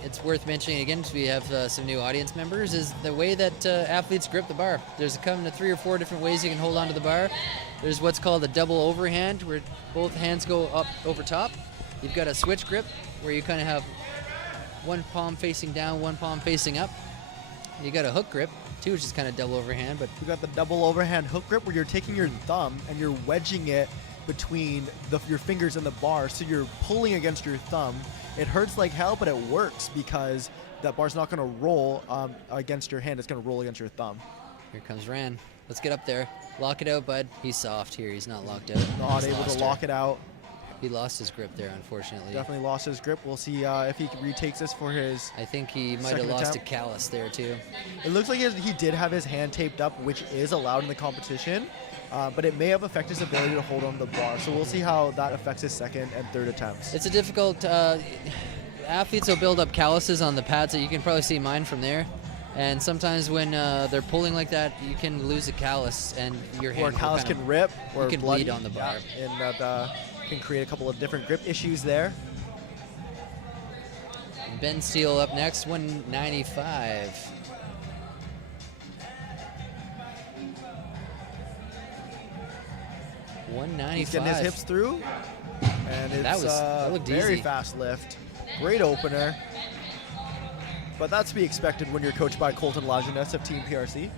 it's worth mentioning again because we have some new audience members, is the way that athletes grip the bar. There's come to 3 or 4 different ways you can hold onto the bar. There's what's called a double overhand, where both hands go up over top. You've got a switch grip, where you kind of have one palm facing down, one palm facing up. You got a hook grip too, which is kind of double overhand. But you got the double overhand hook grip, where you're taking your thumb and you're wedging it between your fingers and the bar, so you're pulling against your thumb. It hurts like hell, but it works because that bar's not going to roll against your hand. It's going to roll against your thumb. Here comes Rand. Let's get up there. Lock it out, bud. He's soft here. He's not locked out. Not able to lock it out. He lost his grip there, unfortunately. Definitely lost his grip. We'll see if he retakes this for his I think he might have lost a callus there, too. It looks like he did have his hand taped up, which is allowed in the competition, but it may have affected his ability to hold on the bar. So we'll see how that affects his second and third attempts. It's a difficult... athletes will build up calluses on the pads. So you can probably see mine from there. And sometimes when they're pulling like that, you can lose a callus, and your hand or callus can rip, or you can bloody, bleed on the bar. Yeah, and that can create a couple of different grip issues there. Ben Steele up next, 195. He's getting his hips through, and it's that looked very easy. fast lift. Great opener. But that's to be expected when you're coached by Colton Lajeunesse of Team PRC.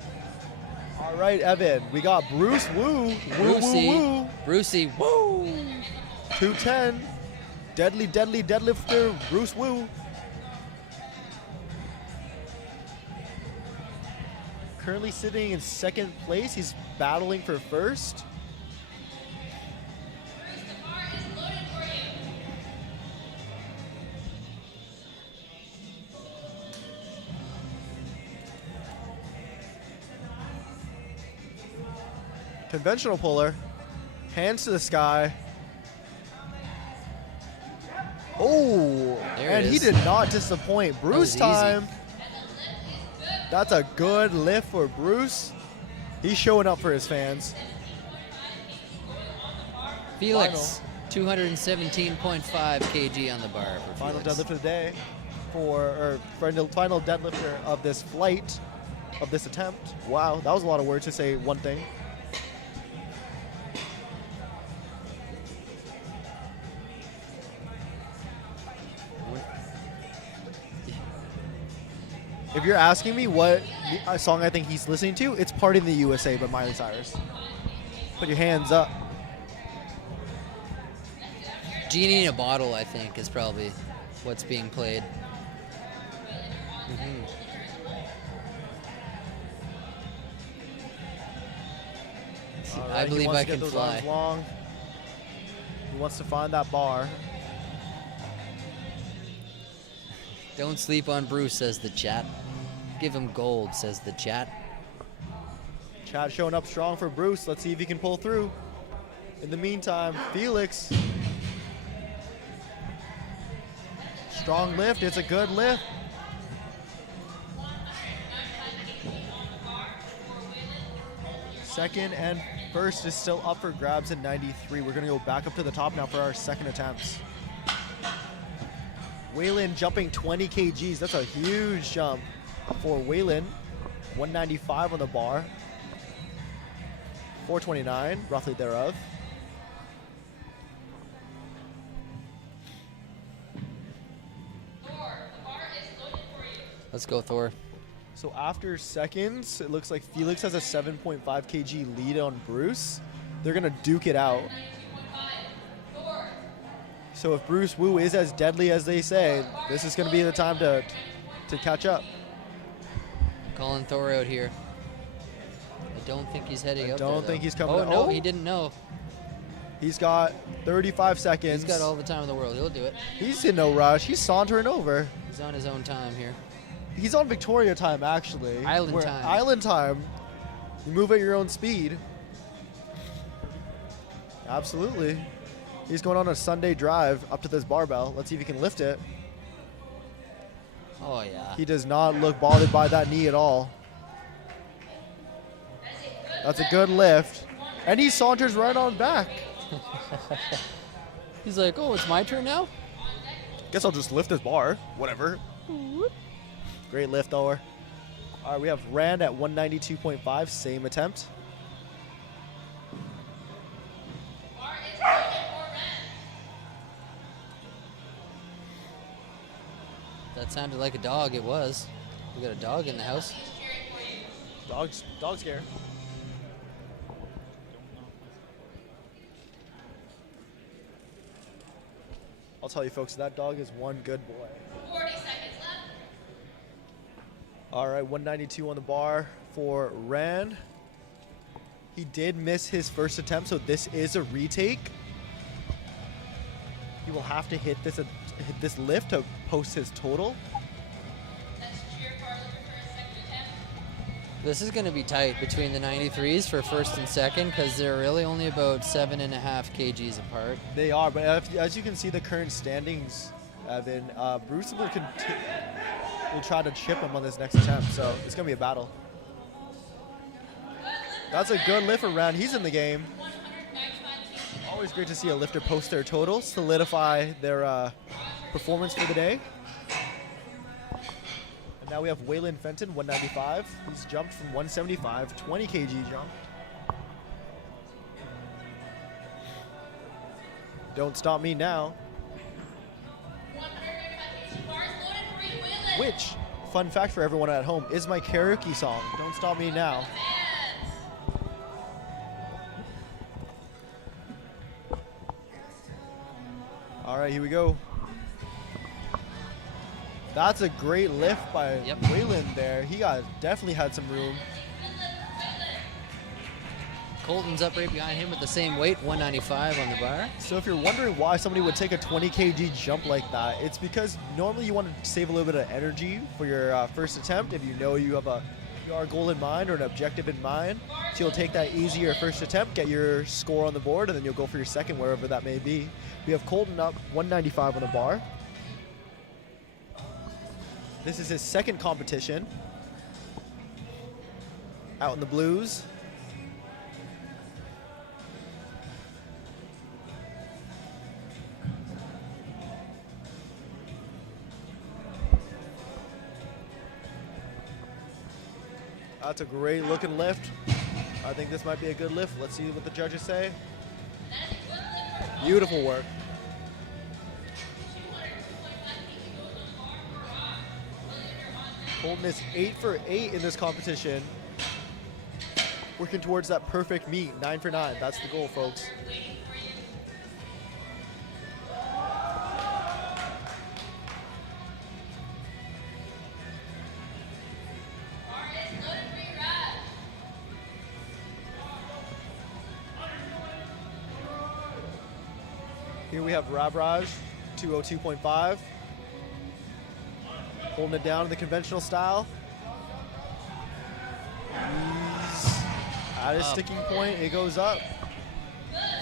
All right, Evan, we got Bruce Woo. Woo. Brucey, woo! 210. Deadly deadlifter, Bruce Woo. Currently sitting in second place. He's battling for first. Conventional puller, hands to the sky. Oh, There and it he is. did not disappoint. Bruce was easy. time. That's a good lift for Bruce. He's showing up for his fans. Felix, 217.5 kg on the bar for Final Felix. deadlift of the day for final deadlifter of this flight, of this attempt. Wow, that was a lot of words to say one thing. If you're asking me what song I think he's listening to, it's Party in the USA by Miley Cyrus. Put your hands up. Genie in a Bottle, I think, is probably what's being played. All I right, he believe wants I to get can those fly. arms long. He wants to find that bar. Don't sleep on Bruce, says the chat. Give him gold, says the chat. Chad showing up strong for Bruce. Let's see if he can pull through. In the meantime, Felix. Strong lift. It's a good lift. Second and first is still up for grabs at 93. We're going to go back up to the top now for our second attempts. Waylon jumping 20 kgs. That's a huge jump for Waylon. 195 on the bar. 429, roughly thereof. Let's go, Thor. So after seconds, it looks like Felix has a 7.5 kg lead on Bruce. They're going to duke it out. So if Bruce Woo is as deadly as they say, this is going to be the time to catch up. Calling Thor out here. I don't think he's heading up there, Don't think though. he's coming Oh, out. no, Oh. he didn't know. He's got 35 seconds. He's got all the time in the world. He'll do it. He's in no rush. He's sauntering over. He's on his own time here. He's on Victoria time, actually. Island where time. Island time. You move at your own speed. Absolutely. He's going on a Sunday drive up to this barbell. Let's see if he can lift it. Oh, yeah. He does not look bothered by that knee at all. That's a good lift. And he saunters right on back. He's like, oh, it's my turn now? Guess I'll just lift this bar. Whatever. Great lift, Thor. All right, we have Rand at 192.5. Same attempt. That sounded like a dog. It was. We got a dog in the house. Dog scare. I'll tell you, folks, that dog is one good boy. 40 seconds left. All right, 192 on the bar for Rand. He did miss his first attempt, so this is a retake. He will have to hit this lift to post his total. Let's cheer for our liver for a second attempt. This is going to be tight between the 93s for first and second because they're really only about 7.5 kgs apart. They are, but as you can see the current standings, Evan, Bruce will try to chip him on this next attempt, so it's going to be a battle. That's a good lift for Rand. He's in the game. Always great to see a lifter post their total, solidify their performance for the day. And now we have Waylon Fenton, 195. He's jumped from 175, 20 kg jump. Don't stop me now. 195 bars loaded for you, Waylon. Which, fun fact for everyone at home, is my karaoke song, Don't Stop Me Now. Advance. All right, here we go. That's a great lift by Waylon there. He definitely had some room. Colton's up right behind him with the same weight, 195 on the bar. So if you're wondering why somebody would take a 20 kg jump like that, it's because normally you want to save a little bit of energy for your first attempt if you know you have a goal in mind or an objective in mind. So you'll take that easier first attempt, get your score on the board, and then you'll go for your second wherever that may be. We have Colton up 195 on the bar. This is his second competition out in the blues. That's a great looking lift. I think this might be a good lift. Let's see what the judges say. Beautiful work. Colton is 8 for 8 in this competition. Working towards that perfect meet, 9 for 9. That's the goal, folks. Here we have Ravraj, 202.5. Holding it down in the conventional style. He's at his sticking point, it goes up.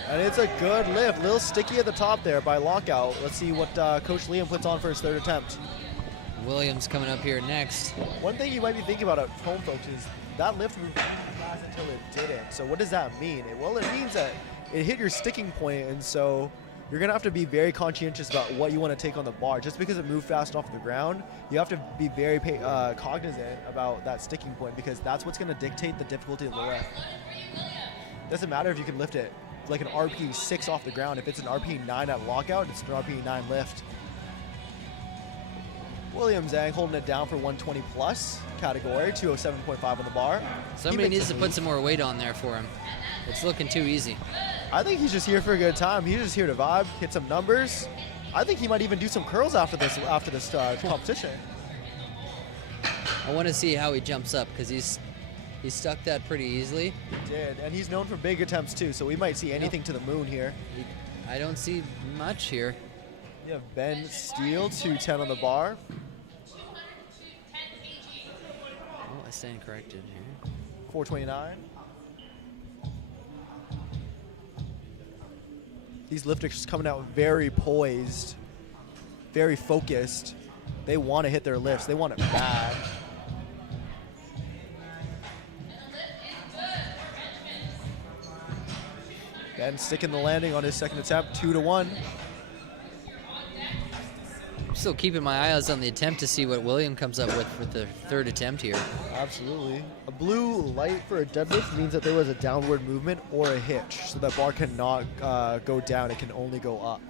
And it's a good lift, a little sticky at the top there by lockout. Let's see what Coach Liam puts on for his third attempt. Williams coming up here next. One thing you might be thinking about at home, folks, is that lift moved fast until it didn't. So what does that mean? Well, it means that it hit your sticking point, and so you're going to have to be very conscientious about what you want to take on the bar. Just because it moved fast off the ground, you have to be very cognizant about that sticking point, because that's what's going to dictate the difficulty of the lift. Doesn't matter if you can lift it like an RP 6 off the ground. If it's an RP 9 at lockout, it's an RP 9 lift. William Zhang holding it down for 120 plus category, 207.5 on the bar. Somebody needs to put some more weight on there for him. It's looking too easy. I think he's just here for a good time. He's just here to vibe, hit some numbers. I think he might even do some curls after this competition. I want to see how he jumps up, because he stuck that pretty easily. He did, and he's known for big attempts too, so we might see anything to the moon here. I don't see much here. You have Ben Steele, 210 on the bar. Oh, I stand corrected here. 429. These lifters coming out very poised, very focused. They want to hit their lifts. They want it bad. Ben sticking the landing on his second attempt, 2-1. Still keeping my eyes on the attempt to see what William comes up with the third attempt here. Absolutely. A blue light for a deadlift means that there was a downward movement or a hitch, so that bar cannot go down, it can only go up.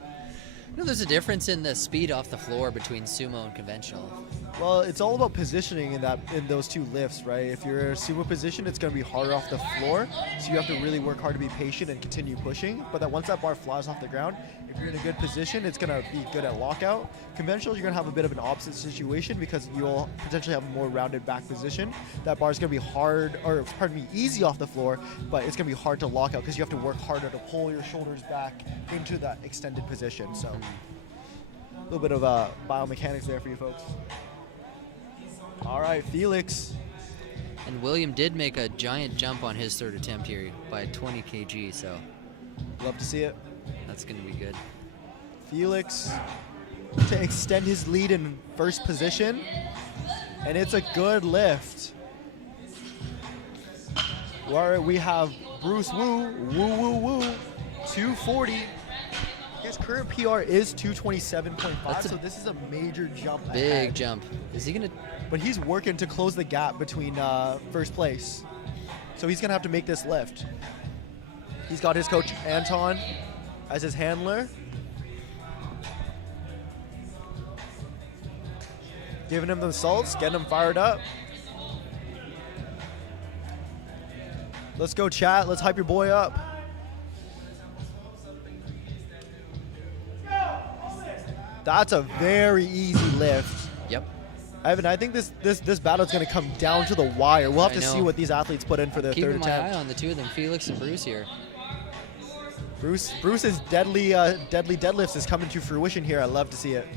You know, there's a difference in the speed off the floor between sumo and conventional. Well, it's all about positioning in those two lifts, right? If you're in a sumo position, it's going to be harder off the floor, so you have to really work hard to be patient and continue pushing. But then once that bar flies off the ground, if you're in a good position, it's going to be good at lockout. Conventional, you're going to have a bit of an opposite situation because you'll potentially have a more rounded back position. That bar is going to be easy off the floor, but it's going to be hard to lock out because you have to work harder to pull your shoulders back into that extended position. So a little bit of biomechanics there for you folks. All right, Felix. And William did make a giant jump on his third attempt here by 20 kg, so love to see it. That's going to be good. Felix to extend his lead in first position, and it's a good lift. Where we have Bruce Wu, 240. His current PR is 227.5, so this is a major jump ahead. Big jump. Is he going to... But he's working to close the gap between first place. So he's going to have to make this lift. He's got his coach, Anton, as his handler. Giving him the salts, getting him fired up. Let's go, chat. Let's hype your boy up. That's a very easy lift. Yep. Evan, I think this battle is going to come down to the wire. We'll have to I know. see what these athletes put in for their Keeping third my eye attempt. on the two of them, Felix and Bruce here. Bruce's deadly deadlifts is coming to fruition here. I love to see it.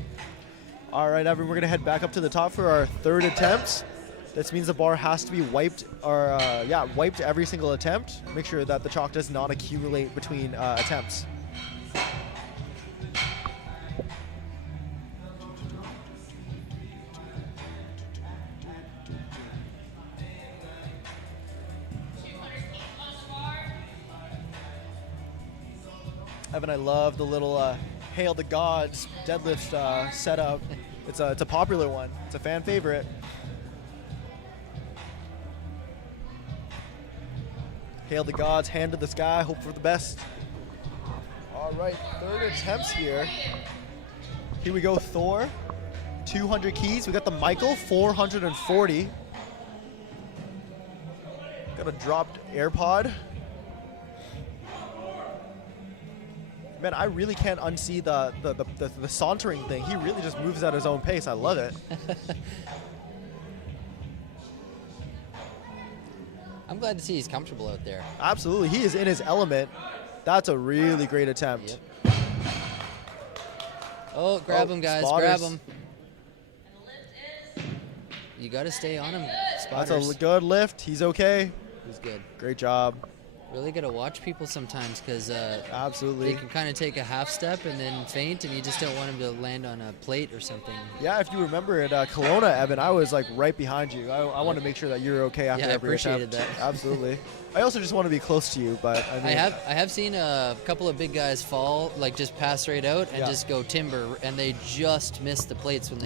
All right, Evan, we're going to head back up to the top for our third attempt. This means the bar has to be wiped, or wiped every single attempt. Make sure that the chalk does not accumulate between attempts. Evan, I love the little Hail the Gods deadlift setup. It's a popular one. It's a fan favorite. Hail the Gods, hand to the sky, hope for the best. All right, third attempts here. Here we go, Thor. 200 keys. We got the Michael, 440. Got a dropped AirPod. Man, I really can't unsee the sauntering thing. He really just moves at his own pace. I love it. I'm glad to see he's comfortable out there. Absolutely. He is in his element. That's a really great attempt. Yep. Oh, grab him, guys. Spotters. Grab him. You got to stay on him, That's Spotters. a good lift. He's okay. He's good. Great job. Really got to watch people sometimes because Absolutely. they can kind of take a half step and then faint, and you just don't want him to land on a plate or something. Yeah, if you remember at Kelowna, Evan, I was like right behind you. I want to make sure that you're okay after Yeah, I every appreciated attempt. that. Absolutely. I also just want to be close to you, but I mean, I have seen a couple of big guys fall, like just pass right out and Yeah. just go timber, and they just missed the plates when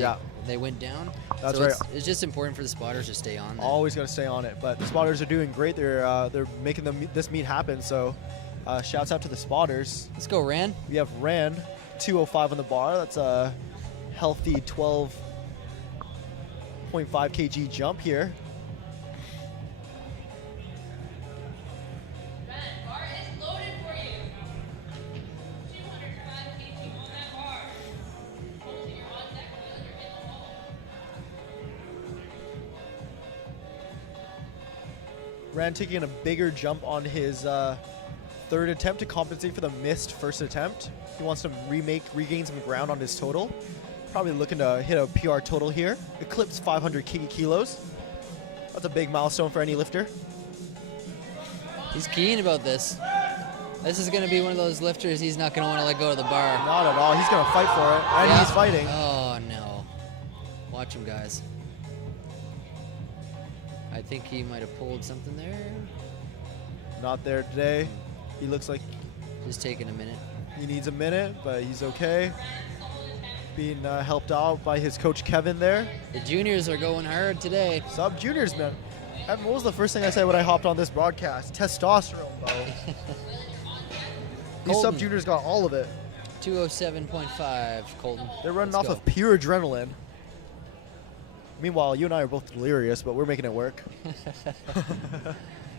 they went down. That's so right. It's just important for the spotters to stay on there. Always got to stay on it. But the spotters are doing great. They're making this meet happen. So shouts out to the spotters. Let's go, Ran. We have Ran, 205 on the bar. That's a healthy 12.5 kg jump here. Bar is loaded for you. 205 kg on that bar. Hold your on deck while you're in the hole. Ran taking a bigger jump on his third attempt to compensate for the missed first attempt. He wants to regain some ground on his total. Probably looking to hit a PR total here. Eclipse 500 kilos. That's a big milestone for any lifter. He's keen about this. This is going to be one of those lifters he's not going to want to let go of the bar. Not at all. He's going to fight for it, and he's fighting. Oh, no. Watch him, guys. I think he might have pulled something there. Not there today. He looks like Just taking a minute. he needs a minute, but he's okay. Being helped out by his coach Kevin there. The juniors are going hard today. Sub juniors, man. Evan, what was the first thing I said when I hopped on this broadcast? Testosterone, bro. These Colton. sub juniors got all of it. 207.5, Colton. They're running Let's off go. of pure adrenaline. Meanwhile, you and I are both delirious, but we're making it work.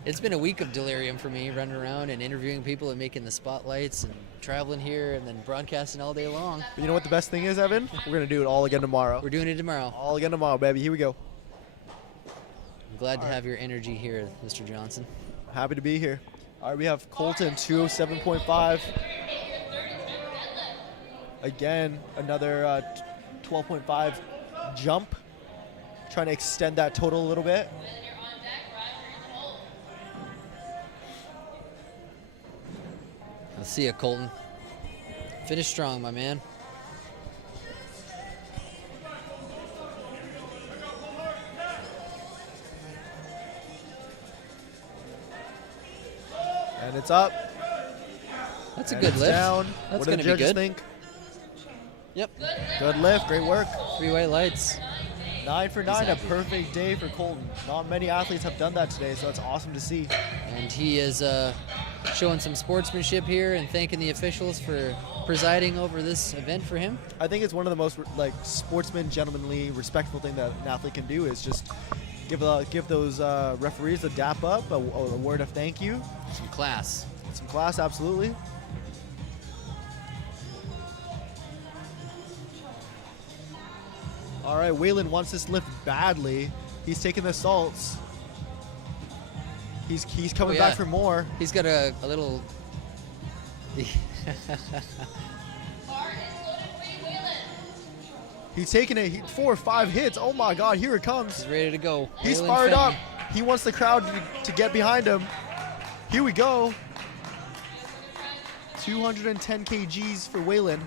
It's been a week of delirium for me, running around and interviewing people and making the spotlights and traveling here and then broadcasting all day long. But you know what the best thing is, Evan? We're going to do it all again tomorrow. We're doing it tomorrow. All again tomorrow, baby. Here we go. I'm glad to have your energy here, Mr. Johnson. Happy to be here. All right, we have Colton, 207.5. Again, another 12.5 jump. Trying to extend that total a little bit. I'll see you, Colton. Finish strong, my man. And it's up. That's a And good it's lift. down. That's What do going the to be judges good. think? Yep. Good lift. Great work. 3 white lights. 9 for 9. A happy. perfect day for Colton. Not many athletes have done that today, so that's awesome to see. And he is showing some sportsmanship here and thanking the officials for presiding over this event for him. I think it's one of the most like sportsman, gentlemanly, respectful thing that an athlete can do is just give those referees a dap up, a word of thank you. Some class. Some class, absolutely. All right, Waylon wants this lift badly. He's taking the salts. He's coming back for more. He's got a little. He's taking it. 4 or 5 hits. Oh my God! Here it comes. He's ready to go. He's Waylon fired Fenton. up. He wants the crowd to get behind him. Here we go. 210 kgs for Waylon.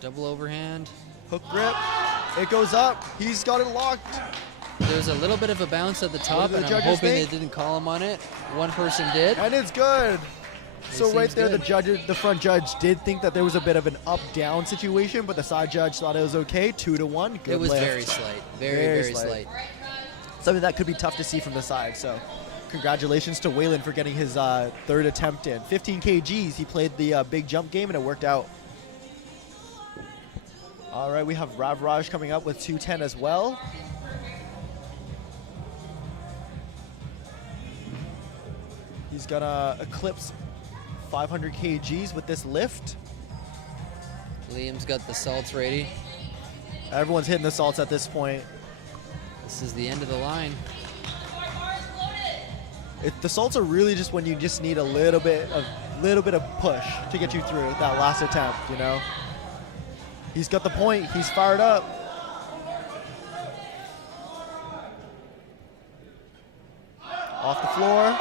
Double overhand. Hook grip. It goes up. He's got it locked. There's a little bit of a bounce at the top, do the and I'm judges hoping think? they didn't call him on it. One person did. And it's good. So right seems there, good. the front judge did think that there was a bit of an up-down situation, but the side judge thought it was okay. 2-1. Good It was lift. very slight. Very slight. Something that could be tough to see from the side. So congratulations to Waylon for getting his third attempt in. 15 kgs. He played the big jump game, and it worked out. All right, we have Ravraj coming up with 210 as well. He's gonna eclipse 500 kgs with this lift. Liam's got the salts ready. Everyone's hitting the salts at this point. This is the end of the line. The salts are really just when you just need a little bit of push to get you through that last attempt, you know. He's got the point. He's fired up. Off the floor.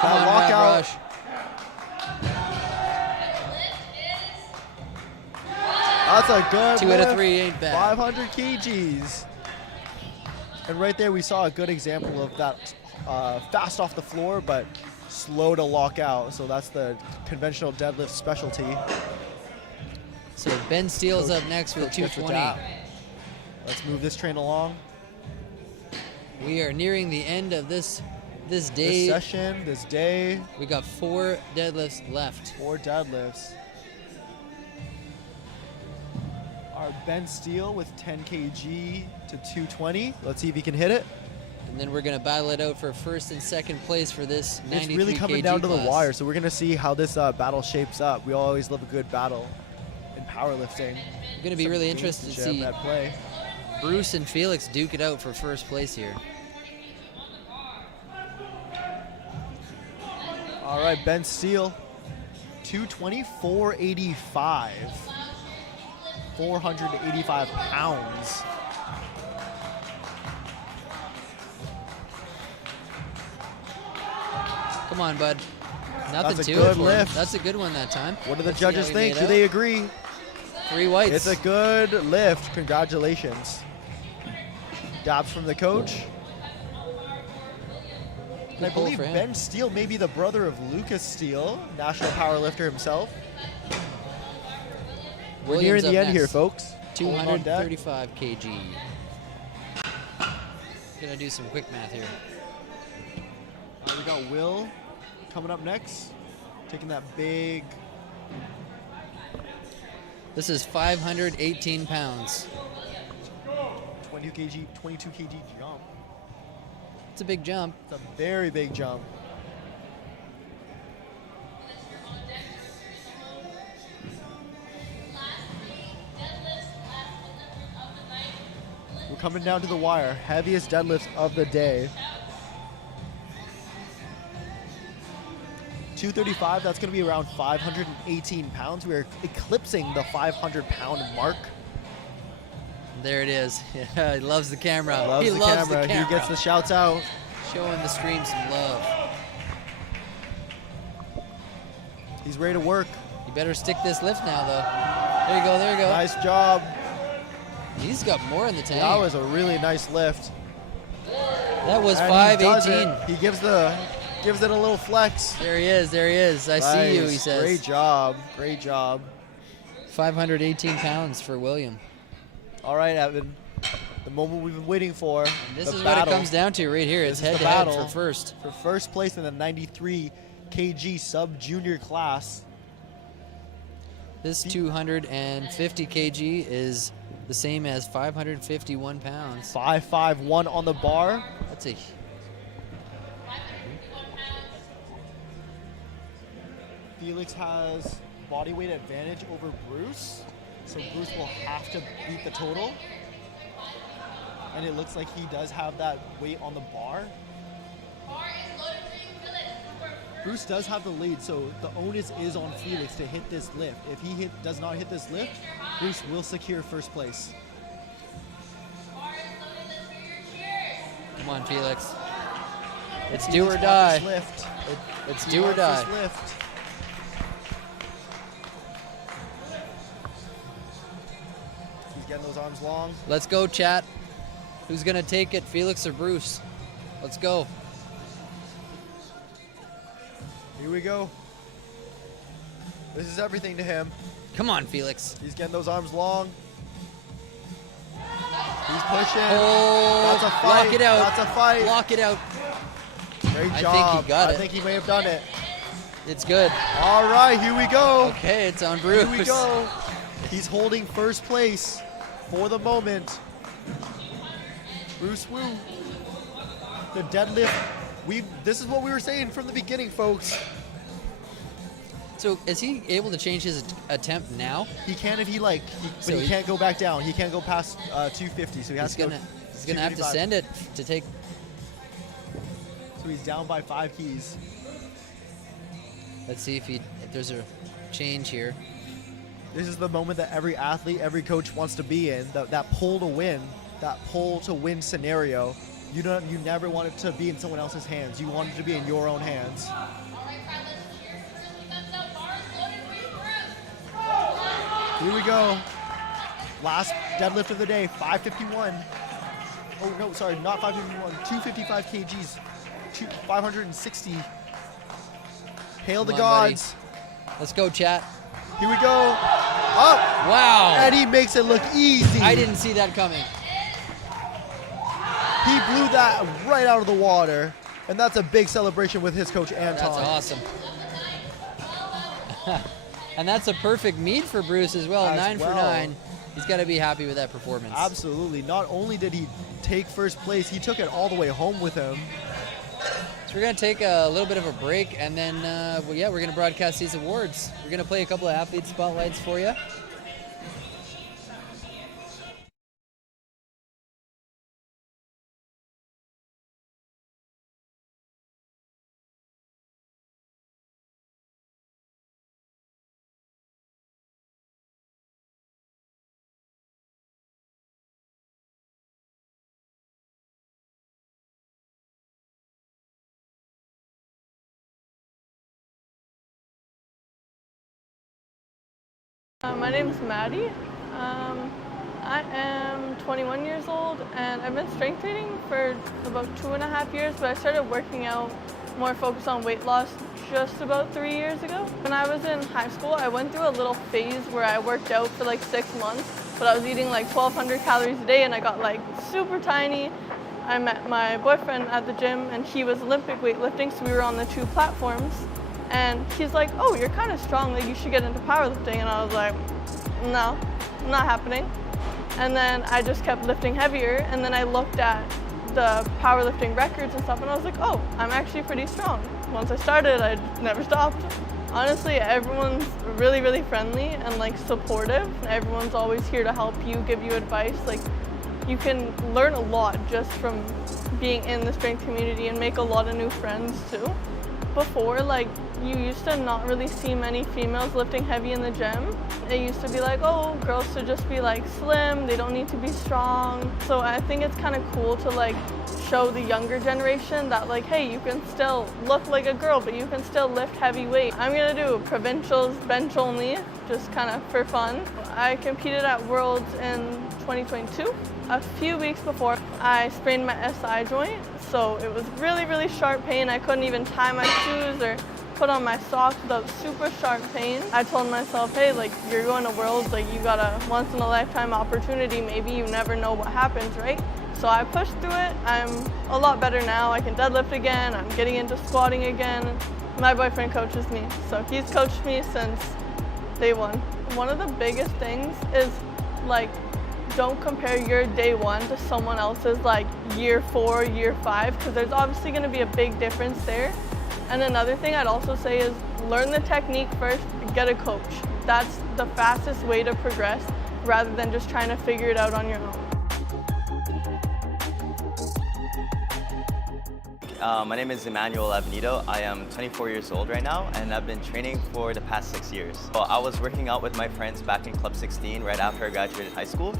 Come on, lockout. Ravraj. That's a good 2 out of lift. 3 ain't bad. 500 kgs. And right there we saw a good example of that fast off the floor, but slow to lock out. So that's the conventional deadlift specialty. So Ben Steele's up next with Coach gets the 220. tap. Let's move this train along. We are nearing the end of this This day. session, this day. We got 4 deadlifts left. 4 deadlifts. Our Ben Steele with 10 kg to 220. Let's see if he can hit it. And then we're going to battle it out for first and second place for this 93 It's really coming kg down to the class. wire, so we're going to see how this battle shapes up. We always love a good battle in powerlifting. I'm going to be really interested to see that play. Bruce and Felix duke it out for first place here. All right, Ben Steele, 220, 485. 485 pounds. Come on, bud. Nothing That's a to good it for him. lift. That's a good one that time. What do the Let's see how judges he think? made Do out. they agree? 3 whites. It's a good lift. Congratulations. Dabs from the coach. And I pull believe for him. Ben Steele may be the brother of Lucas Steele, national powerlifter himself. We're nearing Williams the up end here, next. folks. Hold on, Dad. 235 kg. Gonna do some quick math here. We got Will coming up next, taking that big. This is 518 pounds. 22 kg jump. It's a big jump. It's a very big jump. We're coming down to the wire. Heaviest deadlifts of the day. 235, that's going to be around 518 pounds. We're eclipsing the 500-pound mark. There it is. Yeah, he loves the camera. Loves he the loves camera. the camera. He gets the shouts out. Showing the stream some love. He's ready to work. You better stick this lift now, though. There you go, there you go. Nice job. He's got more in the tank. That was a really nice lift. That was And he does 518. it. He gives it a little flex. There he is, there he is. I see you, he Nice. says. Great job. Great job. 518 pounds for William. All right, Evan. The moment we've been waiting for. And this the is battle. what it comes down to right here. It's This is the head-to-head battle for first. For first place in the 93 kg sub-junior class. This 250 kg is the same as 551 pounds. 551 on the bar. That's a... Felix has body weight advantage over Bruce. So Bruce will have to beat the total. and it looks like he does have that weight on the bar. Bruce does have the lead, so the onus is on Felix to hit this lift. If he does not hit this lift, Bruce will secure first place. Come on, Felix. It's do or die. Lift. It's do or die. Lift. He's getting those arms long. Let's go, chat. Who's going to take it, Felix or Bruce? Let's go. Here we go. This is everything to him. Come on, Felix. He's getting those arms long. He's pushing. Oh, that's a fight. Lock it out. That's a fight. Lock it out. Great job. I think he got it. I think he may have done it. It's good. All right, here we go. Okay, it's on Bruce. Here we go. He's holding first place for the moment. Bruce Wu. The deadlift. This is what we were saying from the beginning, folks. So is he able to change his attempt now? He can if he but he can't go back down. He can't go past 250, so he has to go. He's gonna have to send it to take. So he's down by 5 keys. Let's see if there's a change here. This is the moment that every athlete, every coach wants to be in. That pull to win, that pull to win scenario. You never want it to be in someone else's hands. You want it to be in your own hands. Here we go. Last deadlift of the day, 551. Oh no, sorry, not 551. 255 kgs. 560. Hail the gods. Buddy. Let's go, chat. Here we go. Up. Wow. And he makes it look easy. I didn't see that coming. He blew that right out of the water. And that's a big celebration with his coach, Anton. That's awesome. And that's a perfect meet for Bruce as well. 9 for 9. He's got to be happy with that performance. Absolutely. Not only did he take first place, he took it all the way home with him. So we're going to take a little bit of a break, and then, we're going to broadcast these awards. We're going to play a couple of athlete spotlights for you. My name is Maddie. I am 21 years old and I've been strength training for about 2.5 years, but I started working out more focused on weight loss just about 3 years ago. When I was in high school, I went through a little phase where I worked out for like 6 months, but I was eating like 1,200 calories a day and I got like super tiny. I met my boyfriend at the gym and he was Olympic weightlifting, so we were on the 2 platforms. And he's like, oh, you're kind of strong, like you should get into powerlifting. And I was like, no, not happening. And then I just kept lifting heavier. And then I looked at the powerlifting records and stuff and I was like, oh, I'm actually pretty strong. Once I started, I never stopped. Honestly, everyone's really, really friendly and like supportive. Everyone's always here to help you, give you advice. Like you can learn a lot just from being in the strength community and make a lot of new friends too. Before, like, you used to not really see many females lifting heavy in the gym. It used to be like, oh, girls should just be like slim, they don't need to be strong. So I think it's kind of cool to like show the younger generation that like, hey, you can still look like a girl, but you can still lift heavy weight. I'm gonna do Provincials bench only, just kind of for fun. I competed at Worlds in 2022. A few weeks before, I sprained my SI joint, so it was really, really sharp pain. I couldn't even tie my shoes or put on my socks without super sharp pain. I told myself, hey, like, you're going to Worlds, like, you got a once-in-a-lifetime opportunity. Maybe you never know what happens, right? So I pushed through it. I'm a lot better now. I can deadlift again. I'm getting into squatting again. My boyfriend coaches me, so he's coached me since day one. One of the biggest things is, like, don't compare your day one to someone else's like year 4, year 5, because there's obviously going to be a big difference there. And another thing I'd also say is learn the technique first, get a coach. That's the fastest way to progress rather than just trying to figure it out on your own. My name is Emmanuel Avenito. I am 24 years old right now, and I've been training for the past 6 years. Well, I was working out with my friends back in Club 16 right after I graduated high school,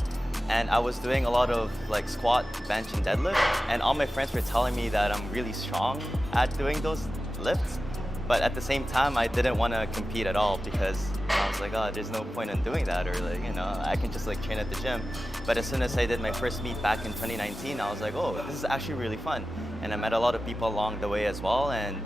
and I was doing a lot of like squat, bench, and deadlift, and all my friends were telling me that I'm really strong at doing those lifts, but at the same time, I didn't want to compete at all because I was like, oh, there's no point in doing that, or like, you know, I can just like train at the gym. But as soon as I did my first meet back in 2019, I was like, oh, this is actually really fun. And I met a lot of people along the way as well, and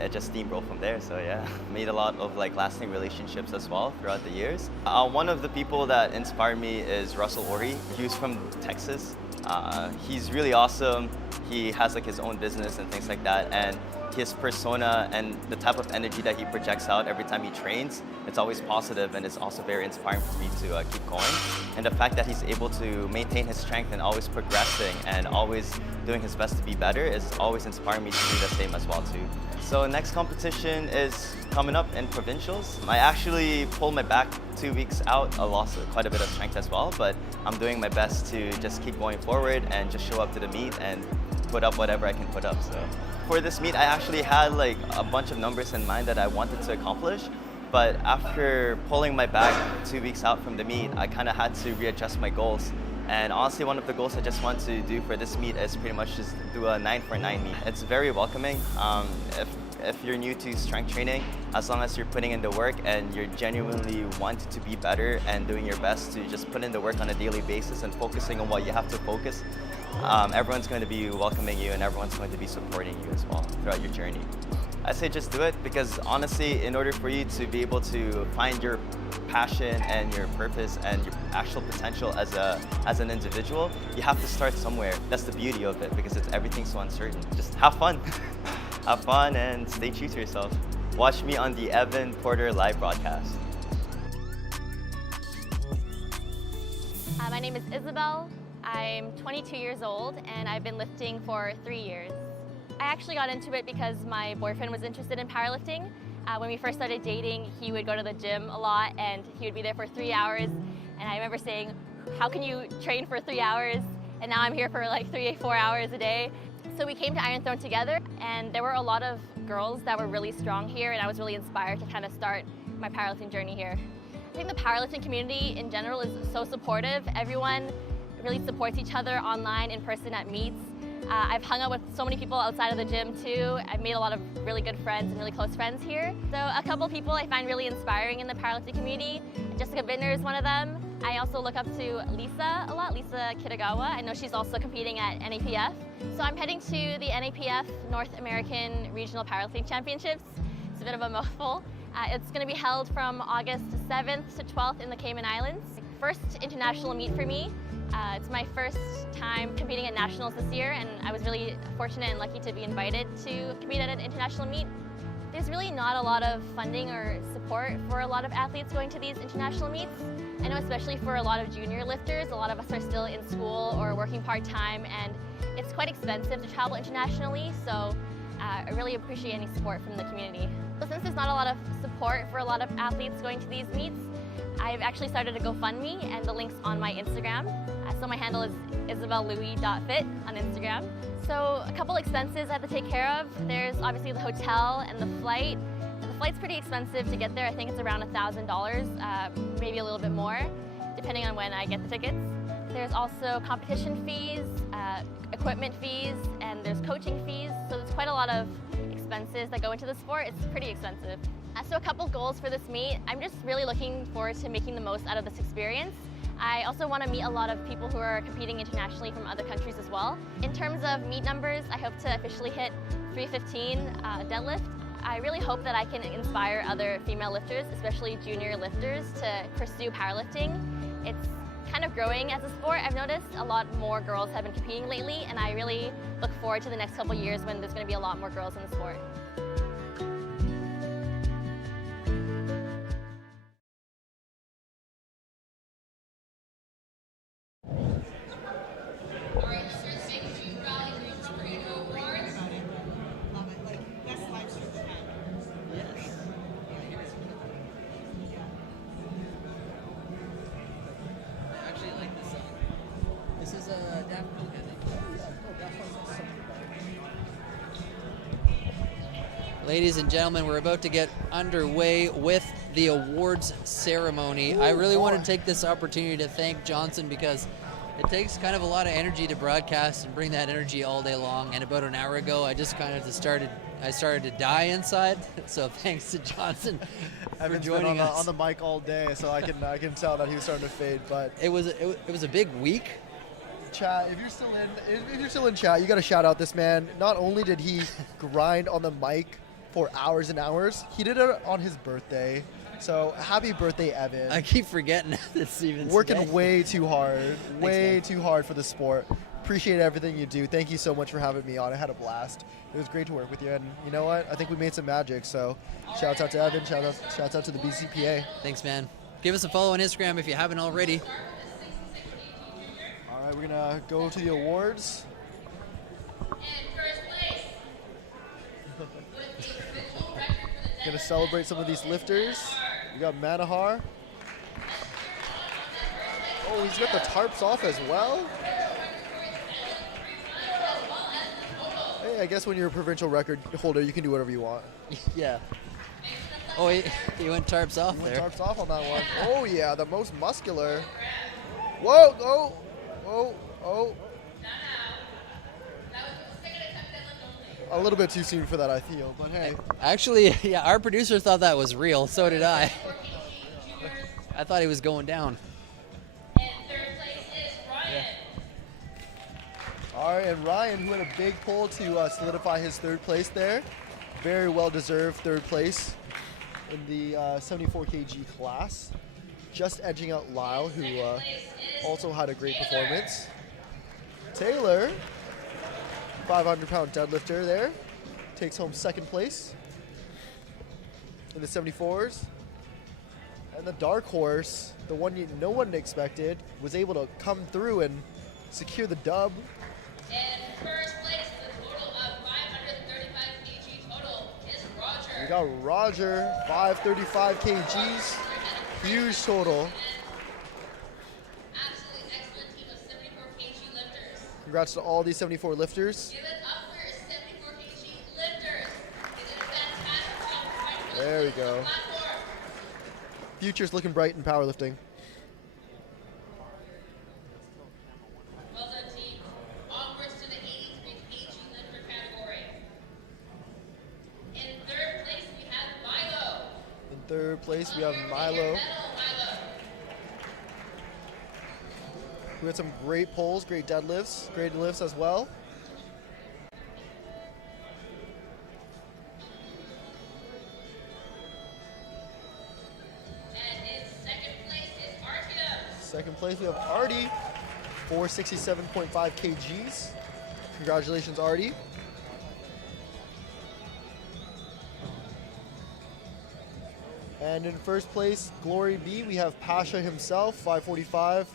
it just steamrolled from there. So yeah, made a lot of like lasting relationships as well throughout the years. One of the people that inspired me is Russell Ori. He's from Texas. He's really awesome. He has like his own business and things like that, and his persona and the type of energy that he projects out every time he trains, it's always positive, and it's also very inspiring for me to keep going. And the fact that he's able to maintain his strength and always progressing and always doing his best to be better is always inspiring me to do the same as well too. So next competition is coming up in Provincials. I actually pulled my back 2 weeks out. I lost quite a bit of strength as well, but I'm doing my best to just keep going forward and just show up to the meet and put up whatever I can put up. So for this meet, I actually had like a bunch of numbers in mind that I wanted to accomplish, but after pulling my back 2 weeks out from the meet, I kind of had to readjust my goals. And honestly, one of the goals I just want to do for this meet is pretty much just do a 9-for-9 meet. It's very welcoming. If you're new to strength training, as long as you're putting in the work and you're genuinely wanting to be better and doing your best to just put in the work on a daily basis and focusing on what you have to focus, everyone's going to be welcoming you and everyone's going to be supporting you as well throughout your journey. I say just do it because honestly, in order for you to be able to find your passion and your purpose and your actual potential as an individual, you have to start somewhere. That's the beauty of it because everything's so uncertain. Just have fun. Have fun and stay true to yourself. Watch me on the Evan Porter live broadcast. My name is Isabel. I'm 22 years old and I've been lifting for 3 years. I actually got into it because my boyfriend was interested in powerlifting. When we first started dating, he would go to the gym a lot and he would be there for 3 hours. And I remember saying, how can you train for 3 hours? And now I'm here for like 3-4 hours a day. So we came to Iron Throne together, and there were a lot of girls that were really strong here, and I was really inspired to kind of start my powerlifting journey here. I think the powerlifting community in general is so supportive. Everyone really supports each other online, in person at meets. I've hung out with so many people outside of the gym too. I've made a lot of really good friends and really close friends here. So a couple people I find really inspiring in the powerlifting community. Jessica Bittner is one of them. I also look up to Lisa a lot, Lisa Kitagawa. I know she's also competing at NAPF. So I'm heading to the NAPF North American Regional Powerlifting Championships. It's a bit of a mouthful. It's going to be held from August 7th to 12th in the Cayman Islands. First international meet for me. It's my first time competing at nationals this year, and I was really fortunate and lucky to be invited to compete at an international meet. There's really not a lot of funding or support for a lot of athletes going to these international meets. I know especially for a lot of junior lifters, a lot of us are still in school or working part-time, and it's quite expensive to travel internationally, so I really appreciate any support from the community. So since there's not a lot of support for a lot of athletes going to these meets, I've actually started a GoFundMe, and the link's on my Instagram. So my handle is isabellouis.fit on Instagram. So a couple expenses I have to take care of. There's obviously the hotel and the flight. The flight's pretty expensive to get there. I think it's around $1,000, maybe a little bit more, depending on when I get the tickets. There's also competition fees, equipment fees, and there's coaching fees. So there's quite a lot of expenses that go into the sport. It's pretty expensive. So a couple goals for this meet. I'm just really looking forward to making the most out of this experience. I also want to meet a lot of people who are competing internationally from other countries as well. In terms of meet numbers, I hope to officially hit 315 deadlift. I really hope that I can inspire other female lifters, especially junior lifters, to pursue powerlifting. It's kind of growing as a sport. I've noticed a lot more girls have been competing lately, and I really look forward to the next couple years when there's going to be a lot more girls in the sport. Ladies and gentlemen, we're about to get underway with the awards ceremony. I really want to take this opportunity to thank Johnson because it takes kind of a lot of energy to broadcast and bring that energy all day long. And about an hour ago, I just kind of started to die inside. So thanks to Johnson for Evan's joining been us. on the mic all day, so I can tell that he was starting to fade. But It was a big week. chat, if you're still in chat, you got to shout out this man. Not only did he grind on the mic for hours and hours, he did it on his birthday. So happy birthday, Evan. I keep forgetting it's even Working today. way too hard, way man. too hard for the sport. Appreciate everything you do. Thank you so much for having me on. I had a blast. It was great to work with you. And you know what? I think we made some magic. So shouts out to Evan. Shouts out to the BCPA. Thanks, man. Give us a follow on Instagram if you haven't already. All right, we're going to go to the awards. Going to celebrate some of these lifters. We got Manahar. Oh, he's got the tarps off as well. Hey, I guess when you're a provincial record holder, you can do whatever you want. Yeah. Oh, he went tarps off He went there. tarps off on that one. Oh, yeah, the most muscular. Whoa, oh, oh, oh. A little bit too soon for that, I feel, but hey. Actually, yeah, our producer thought that was real. So did I. I thought he was going down. All right, and Ryan, who had a big pull to solidify his third place there. Very well-deserved third place in the 74 kg class. Just edging out Lyle, who also had a great performance. Taylor, 500-pound deadlifter there, takes home second place in the 74s. And the dark horse, the one no one expected, was able to come through and secure the dub. And first place with a total of 535 kg total is Roger. We got Roger, 535 kgs, huge total. Absolutely excellent team of 74 kg lifters. Congrats to all these 74 lifters. Give it up for your 74 kg lifters. They did a fantastic job fighting for There we the go. platform. Future's looking bright in powerlifting. Well done, team. Onwards to the 83 kg lifter category. In third place, we have Milo. In third place, we have Milo, Medal, Milo. who had some great pulls, great deadlifts, great lifts as well. And in second place is Artyom. Second place, we have Artie, 467.5 kgs. Congratulations, Artie. And in first place, Glory B, we have Pasha himself, 545.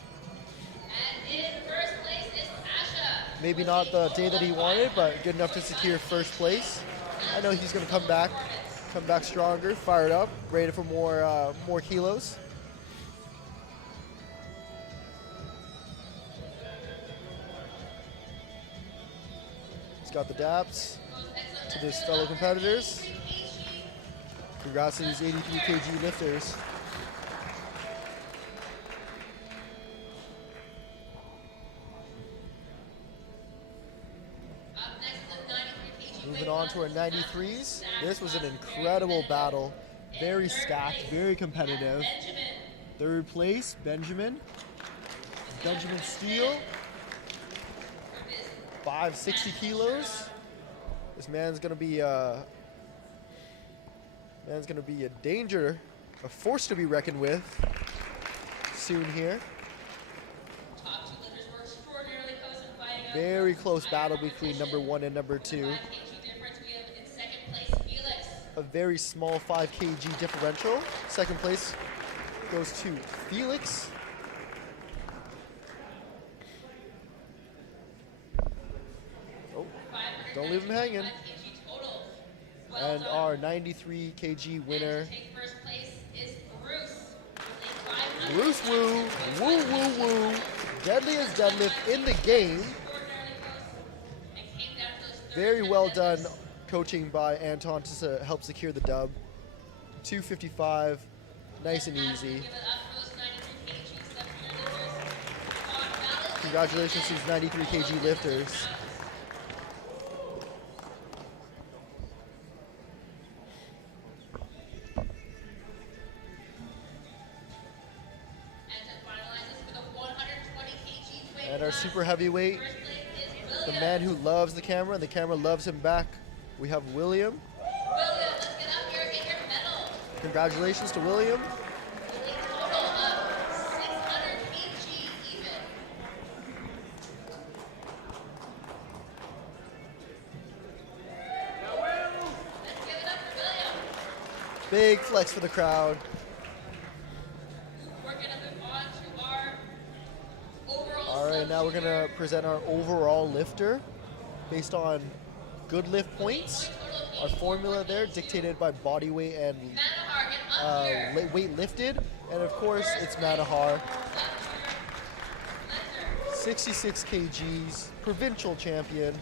And in first place is Asha. Maybe not the day that he wanted, but good enough to secure first place. I know he's going to come back stronger, fired up, ready for more kilos. He's got the daps to his fellow competitors. Congrats to these 83 kg lifters. Up next, the 93 kg Moving on to our 93s. This was an incredible battle. Very stacked, very competitive. Third place, Benjamin. Benjamin Steele. 560 kilos. This man's gonna be a danger, a force to be reckoned with soon here. Top two lifters were extraordinarily close in fighting. Very close battle between number 1 and number 2. 5 kg difference. We have in second place Felix. A very small 5 kg differential. Second place goes to Felix. Oh, don't leave him hanging. 5 kg total. And our 93 kg winner, Take first place is Bruce. With a 500 Bruce Woo. Woo, woo, woo. Deadliest deadlift in the game. extraordinarily close. And came down to those third Very well done coaching by Anton to help secure the dub. 255, nice and easy. Congratulations to these 93 kg lifters. And our super heavyweight, the man who loves the camera, and the camera loves him back. We have William. Let's get up here and get your medal. Congratulations to William. Total of 600 kg even. Let's give it up for William. Big flex for the crowd. We're going to move on to our overall. All right, now we're gonna present our overall lifter based on good lift points. Our formula there dictated by body weight and weight lifted, and of course it's Manahar. 66 kgs, provincial champion,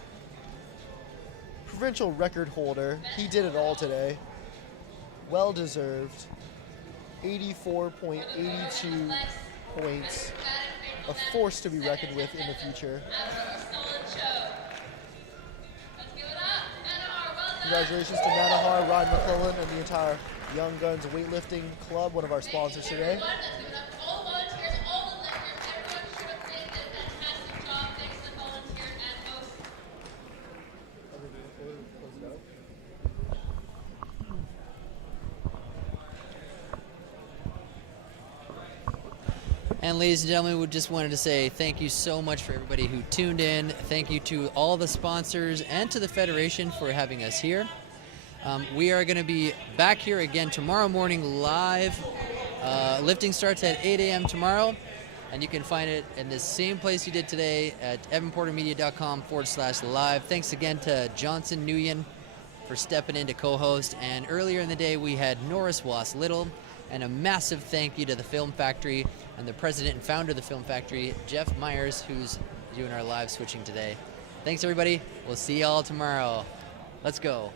provincial record holder. He did it all today. Well deserved. 84.82 points. A force to be reckoned with in the future. Congratulations to Manahar, Ryan McClellan, and the entire Young Guns Weightlifting Club, one of our sponsors today. And ladies and gentlemen, we just wanted to say thank you so much for everybody who tuned in. Thank you to all the sponsors and to the Federation for having us here. We are going to be back here again tomorrow morning live. Lifting starts at 8 a.m. tomorrow, and you can find it in the same place you did today at evanportermedia.com/live. Thanks again to Johnson Nguyen for stepping in to co-host. And earlier in the day, we had Norris Was Little. And a massive thank you to the Film Factory and the president and founder of the Film Factory, Jeff Myers, who's doing our live switching today. Thanks, everybody. We'll see y'all tomorrow. Let's go.